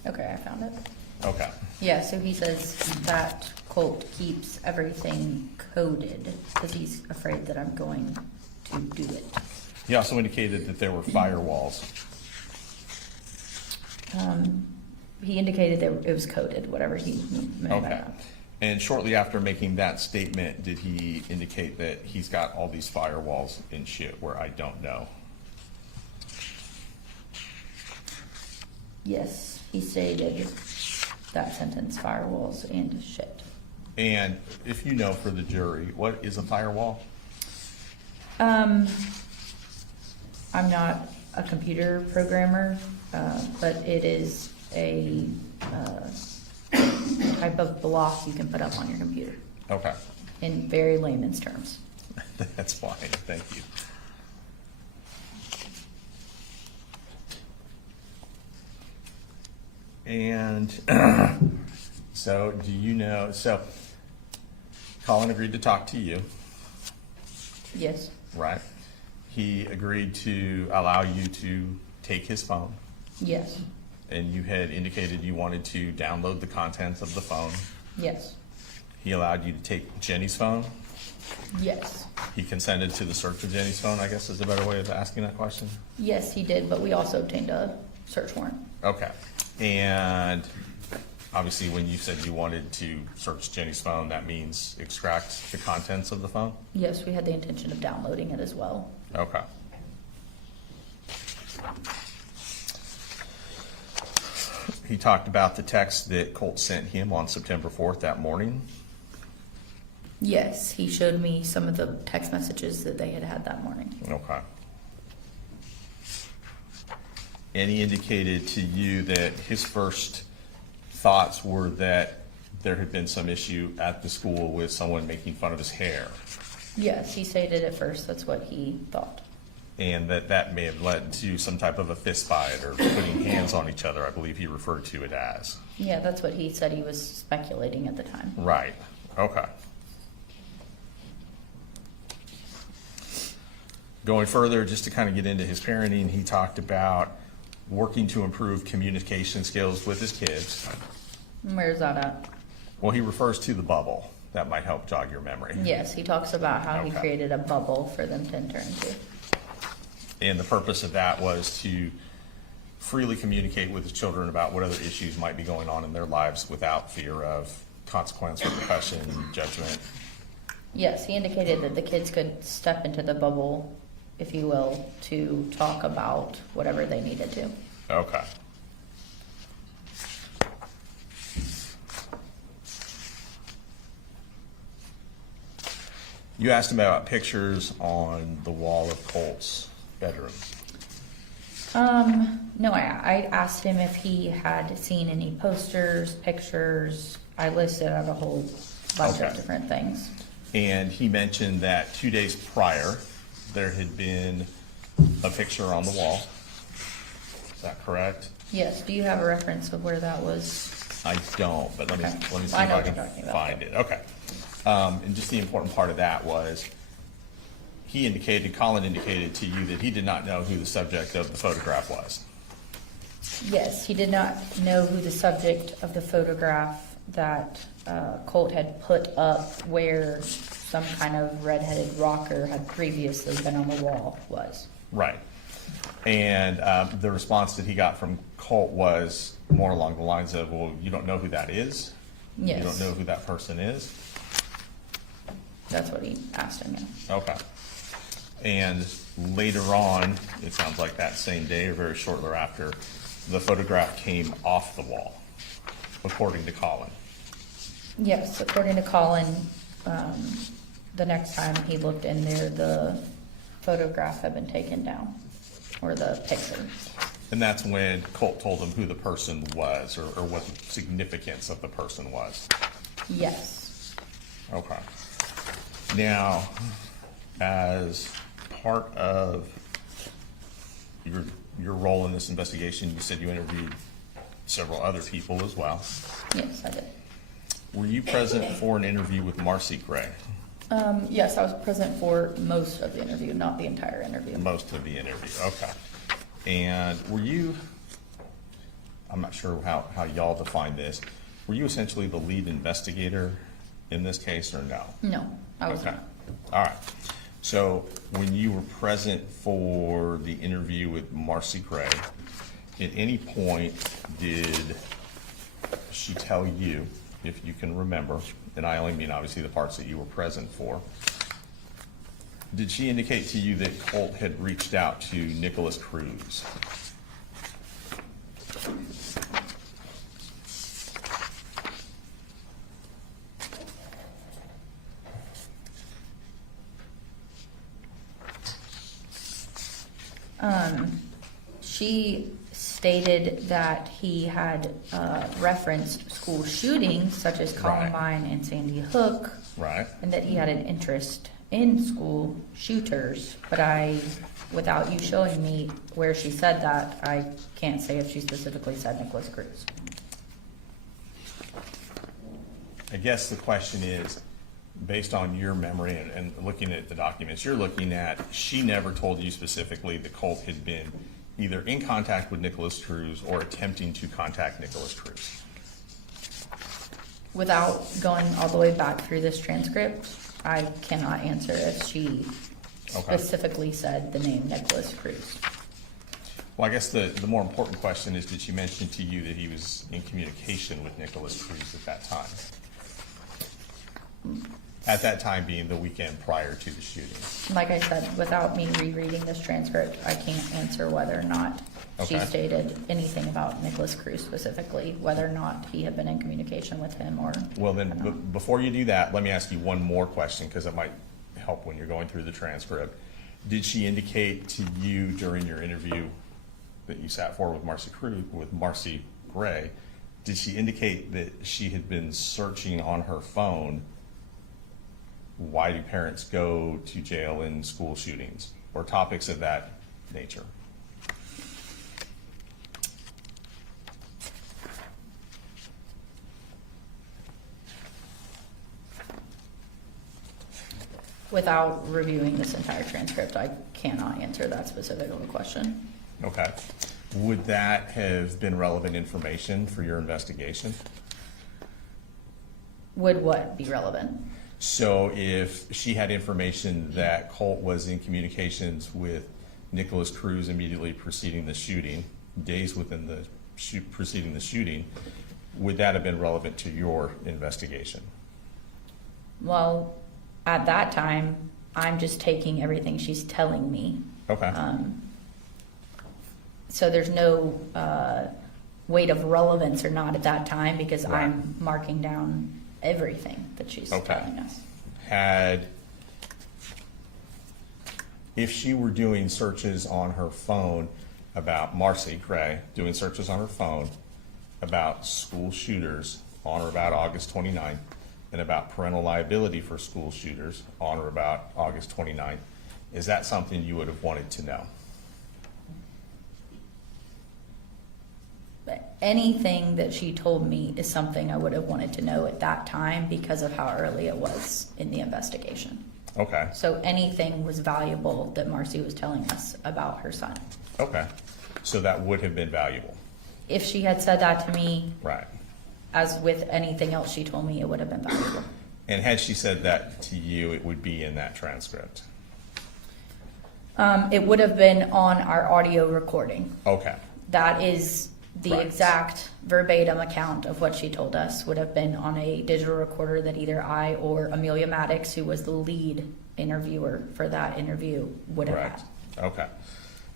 Okay, I found it. Okay. Yeah, so he says that Colt keeps everything coded because he's afraid that I'm going to do it. He also indicated that there were firewalls. He indicated that it was coded, whatever he meant by Okay. that. And shortly after making that statement, did he indicate that he's got all these firewalls and shit where I don't know? Yes, he stated that sentence, firewalls and shit. And if you know for the jury, what is a firewall? I'm not a computer programmer, but it is a type of block you can put up on your computer Okay. in very layman's terms. That's fine, thank you. And so do you know, so Colin agreed to talk to you, Yes, right? He agreed to allow you to take his phone, yes, and you had indicated you wanted to download the contents of the phone. yes, He allowed you to take Jenny's phone. yes. He consented to the search of Jenny's phone, I guess is a better way of asking that question. Yes, he did, but we also obtained a search warrant. Okay. And obviously, when you said you wanted to search Jenny's phone, that means extract the contents of the phone? Yes, we had the intention of downloading it as well. Okay. He talked about the text that Colt sent him on September 4th that morning. Yes, he showed me some of the text messages that they had had that morning. Okay. And he indicated to you that his first thoughts were that there had been some issue at the school with someone making fun of his hair, Yes, he stated at first that's what he thought. and that may have led to some type of a fist fight or putting hands on each other, I believe he referred to it as. Yeah, that's what he said he was speculating at the time. Right, okay. Going further, just to kind of get into his parenting, he talked about working to improve communication skills with his kids. Where's that at? Well, he refers to the bubble. That might help jog your memory. Yes, he talks about how he Okay. created a bubble for them to enter into. And the purpose of that was to freely communicate with his children about what other issues might be going on in their lives without fear of consequence, repercussion, judgment. Yes, he indicated that the kids could step into the bubble, if you will, to talk about whatever they needed to. Okay. You asked him about pictures on the wall of Colt's bedroom. No, I asked him if he had seen any posters, pictures. I listed out a whole bunch Okay. of different things. And he mentioned that 2 days prior, there had been a picture on the wall. Is that correct? Yes, do you have a reference of where that was? I don't, but let me Okay. see if I know I what can you're talking about. find it. Okay. And just the important part of that was, Colin indicated to you that he did not know who the subject of the photograph was. Yes, he did not know who the subject of the photograph that Colt had put up where some kind of redheaded rocker had previously been on the wall was. Right. And the response that he got from Colt was more along the lines of, well, you don't know who that is? Yes. You don't know who that person is? That's what he asked him, yeah. Okay. And later on, it sounds like that same day or very shortly after, the photograph came off the wall, according to Colin. Yes, according to Colin, the next time he looked in there, the photograph had been taken down, or the picture. And that's when Colt told him who the person was, or what the significance of the person was. Yes. Okay. Now, as part of your role in this investigation, you said you interviewed several other people as well. Yes, I did. Were you present for an interview with Marcy Gray? Yes, I was present for most of the interview, not the entire interview. Most of the interview, okay. And were you, I'm not sure how y'all define this, were you essentially the lead investigator in this case or no? No, I was Okay, not. all right. So when you were present for the interview with Marcy Gray, at any point did she tell you, if you can remember, and I only mean obviously the parts that you were present for, did she indicate to you that Colt had reached out to Nicholas Cruz? She stated that he had referenced school shootings such as Right. Columbine and Sandy Hook, Right? and that he had an interest in school shooters. But without you showing me where she said that, I can't say if she specifically said Nicholas Cruz. I guess the question is, based on your memory and looking at the documents you're looking at, she never told you specifically that Colt had been either in contact with Nicholas Cruz or attempting to contact Nicholas Cruz. Without going all the way back through this transcript, I cannot answer if she Okay. specifically said the name Nicholas Cruz. Well, I guess the more important question is, did she mention to you that he was in communication with Nicholas Cruz at that time? At that time being the weekend prior to the shooting. Like I said, without me rereading this transcript, I can't answer whether or not she Okay. stated anything about Nicholas Cruz specifically, whether or not he had been in communication with him or. Well, then, or not. before you do that, let me ask you one more question, because it might help when you're going through the transcript. Did she indicate to you during your interview that you sat for with Marcy Gray, did she indicate that she had been searching on her phone, why do parents go to jail in school shootings, or topics of that nature? Without reviewing this entire transcript, I cannot answer that specific question. Okay. Would that have been relevant information for your investigation? Would what be relevant? So if she had information that Colt was in communications with Nicholas Cruz immediately preceding the shooting, days within the preceding the shooting, would that have been relevant to your investigation? Well, at that time, I'm just taking everything she's telling me. Okay. So there's no weight of relevance or not at that time because Right. I'm marking down everything that she's Okay. telling us. If she were doing searches on her phone about Marcy Gray, doing searches on her phone about school shooters on or about August 29th, and about parental liability for school shooters on or about August 29th, is that something you would have wanted to know? But anything that she told me is something I would have wanted to know at that time because of how early it was in the investigation. Okay, So anything was valuable that Marcy was telling us about her son. okay. So that would have been valuable, If she had said that to me, right? as with anything else she told me, it would have been valuable. And had she said that to you, it would be in that transcript? It would have been on our audio recording. Okay, That is the Right. exact verbatim account of what she told us would have been on a digital recorder that either I or Amelia Maddox, who was the lead interviewer for that interview, would have right, had. okay.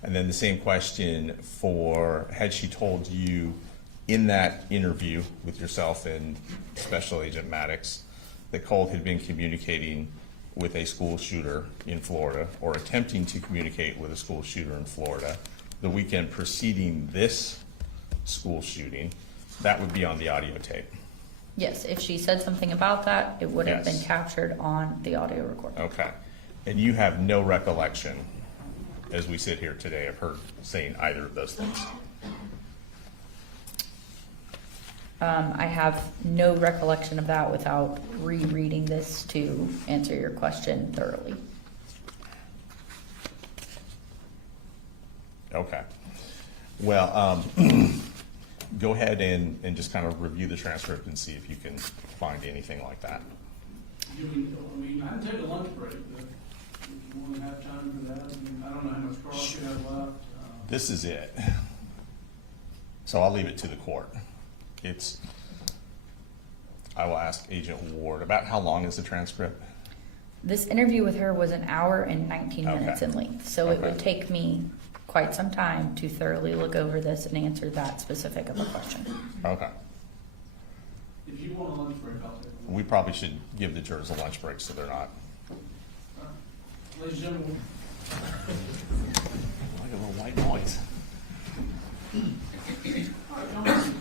And then the same question for, had she told you in that interview with yourself and Special Agent Maddox that Colt had been communicating with a school shooter in Florida or attempting to communicate with a school shooter in Florida the weekend preceding this school shooting, that would be on the audio tape? Yes, if she said something about that, it would have been Yes. captured on the audio recording. Okay. And you have no recollection, as we sit here today, of her saying either of those things? I have no recollection of that without rereading this to answer your question thoroughly. Okay. Well, go ahead and just kind of review the transcript and see if you can find anything like that. I mean, I can take a lunch break, but if you want to have time for that, I mean, I don't know how much cross you have left. This is it. So I'll leave it to the court. I will ask Agent Ward, about how long is the transcript? This interview with her was an hour and 19 Okay. minutes in length, so it Okay. would take me quite some time to thoroughly look over this and answer that specific of a question. Okay. If you want a lunch break, I'll take a We probably should give the jurors a lunch break so they're not, Ladies and gentlemen, like a little white noise. all right, come on.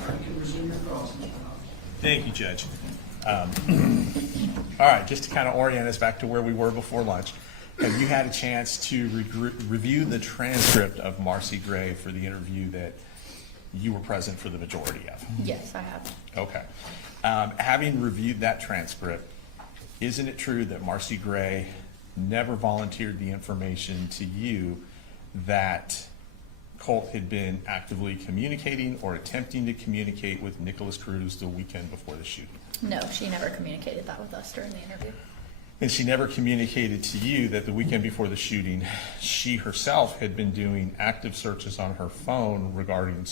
You can resume your cross, Mr. Knox. Thank you, Judge. All right, just to kind of orient us back to where we were before lunch, have you had a chance to review the transcript of Marcy Gray for the interview that you were present for the majority of? Yes, I have. Okay. Having reviewed that transcript, isn't it true that Marcy Gray never volunteered the information to you that Colt had been actively communicating or attempting to communicate with Nicholas Cruz the weekend before the shooting? No, she never communicated that with us during the interview. And she never communicated to you that the weekend before the shooting, she herself had been doing active searches on her phone regarding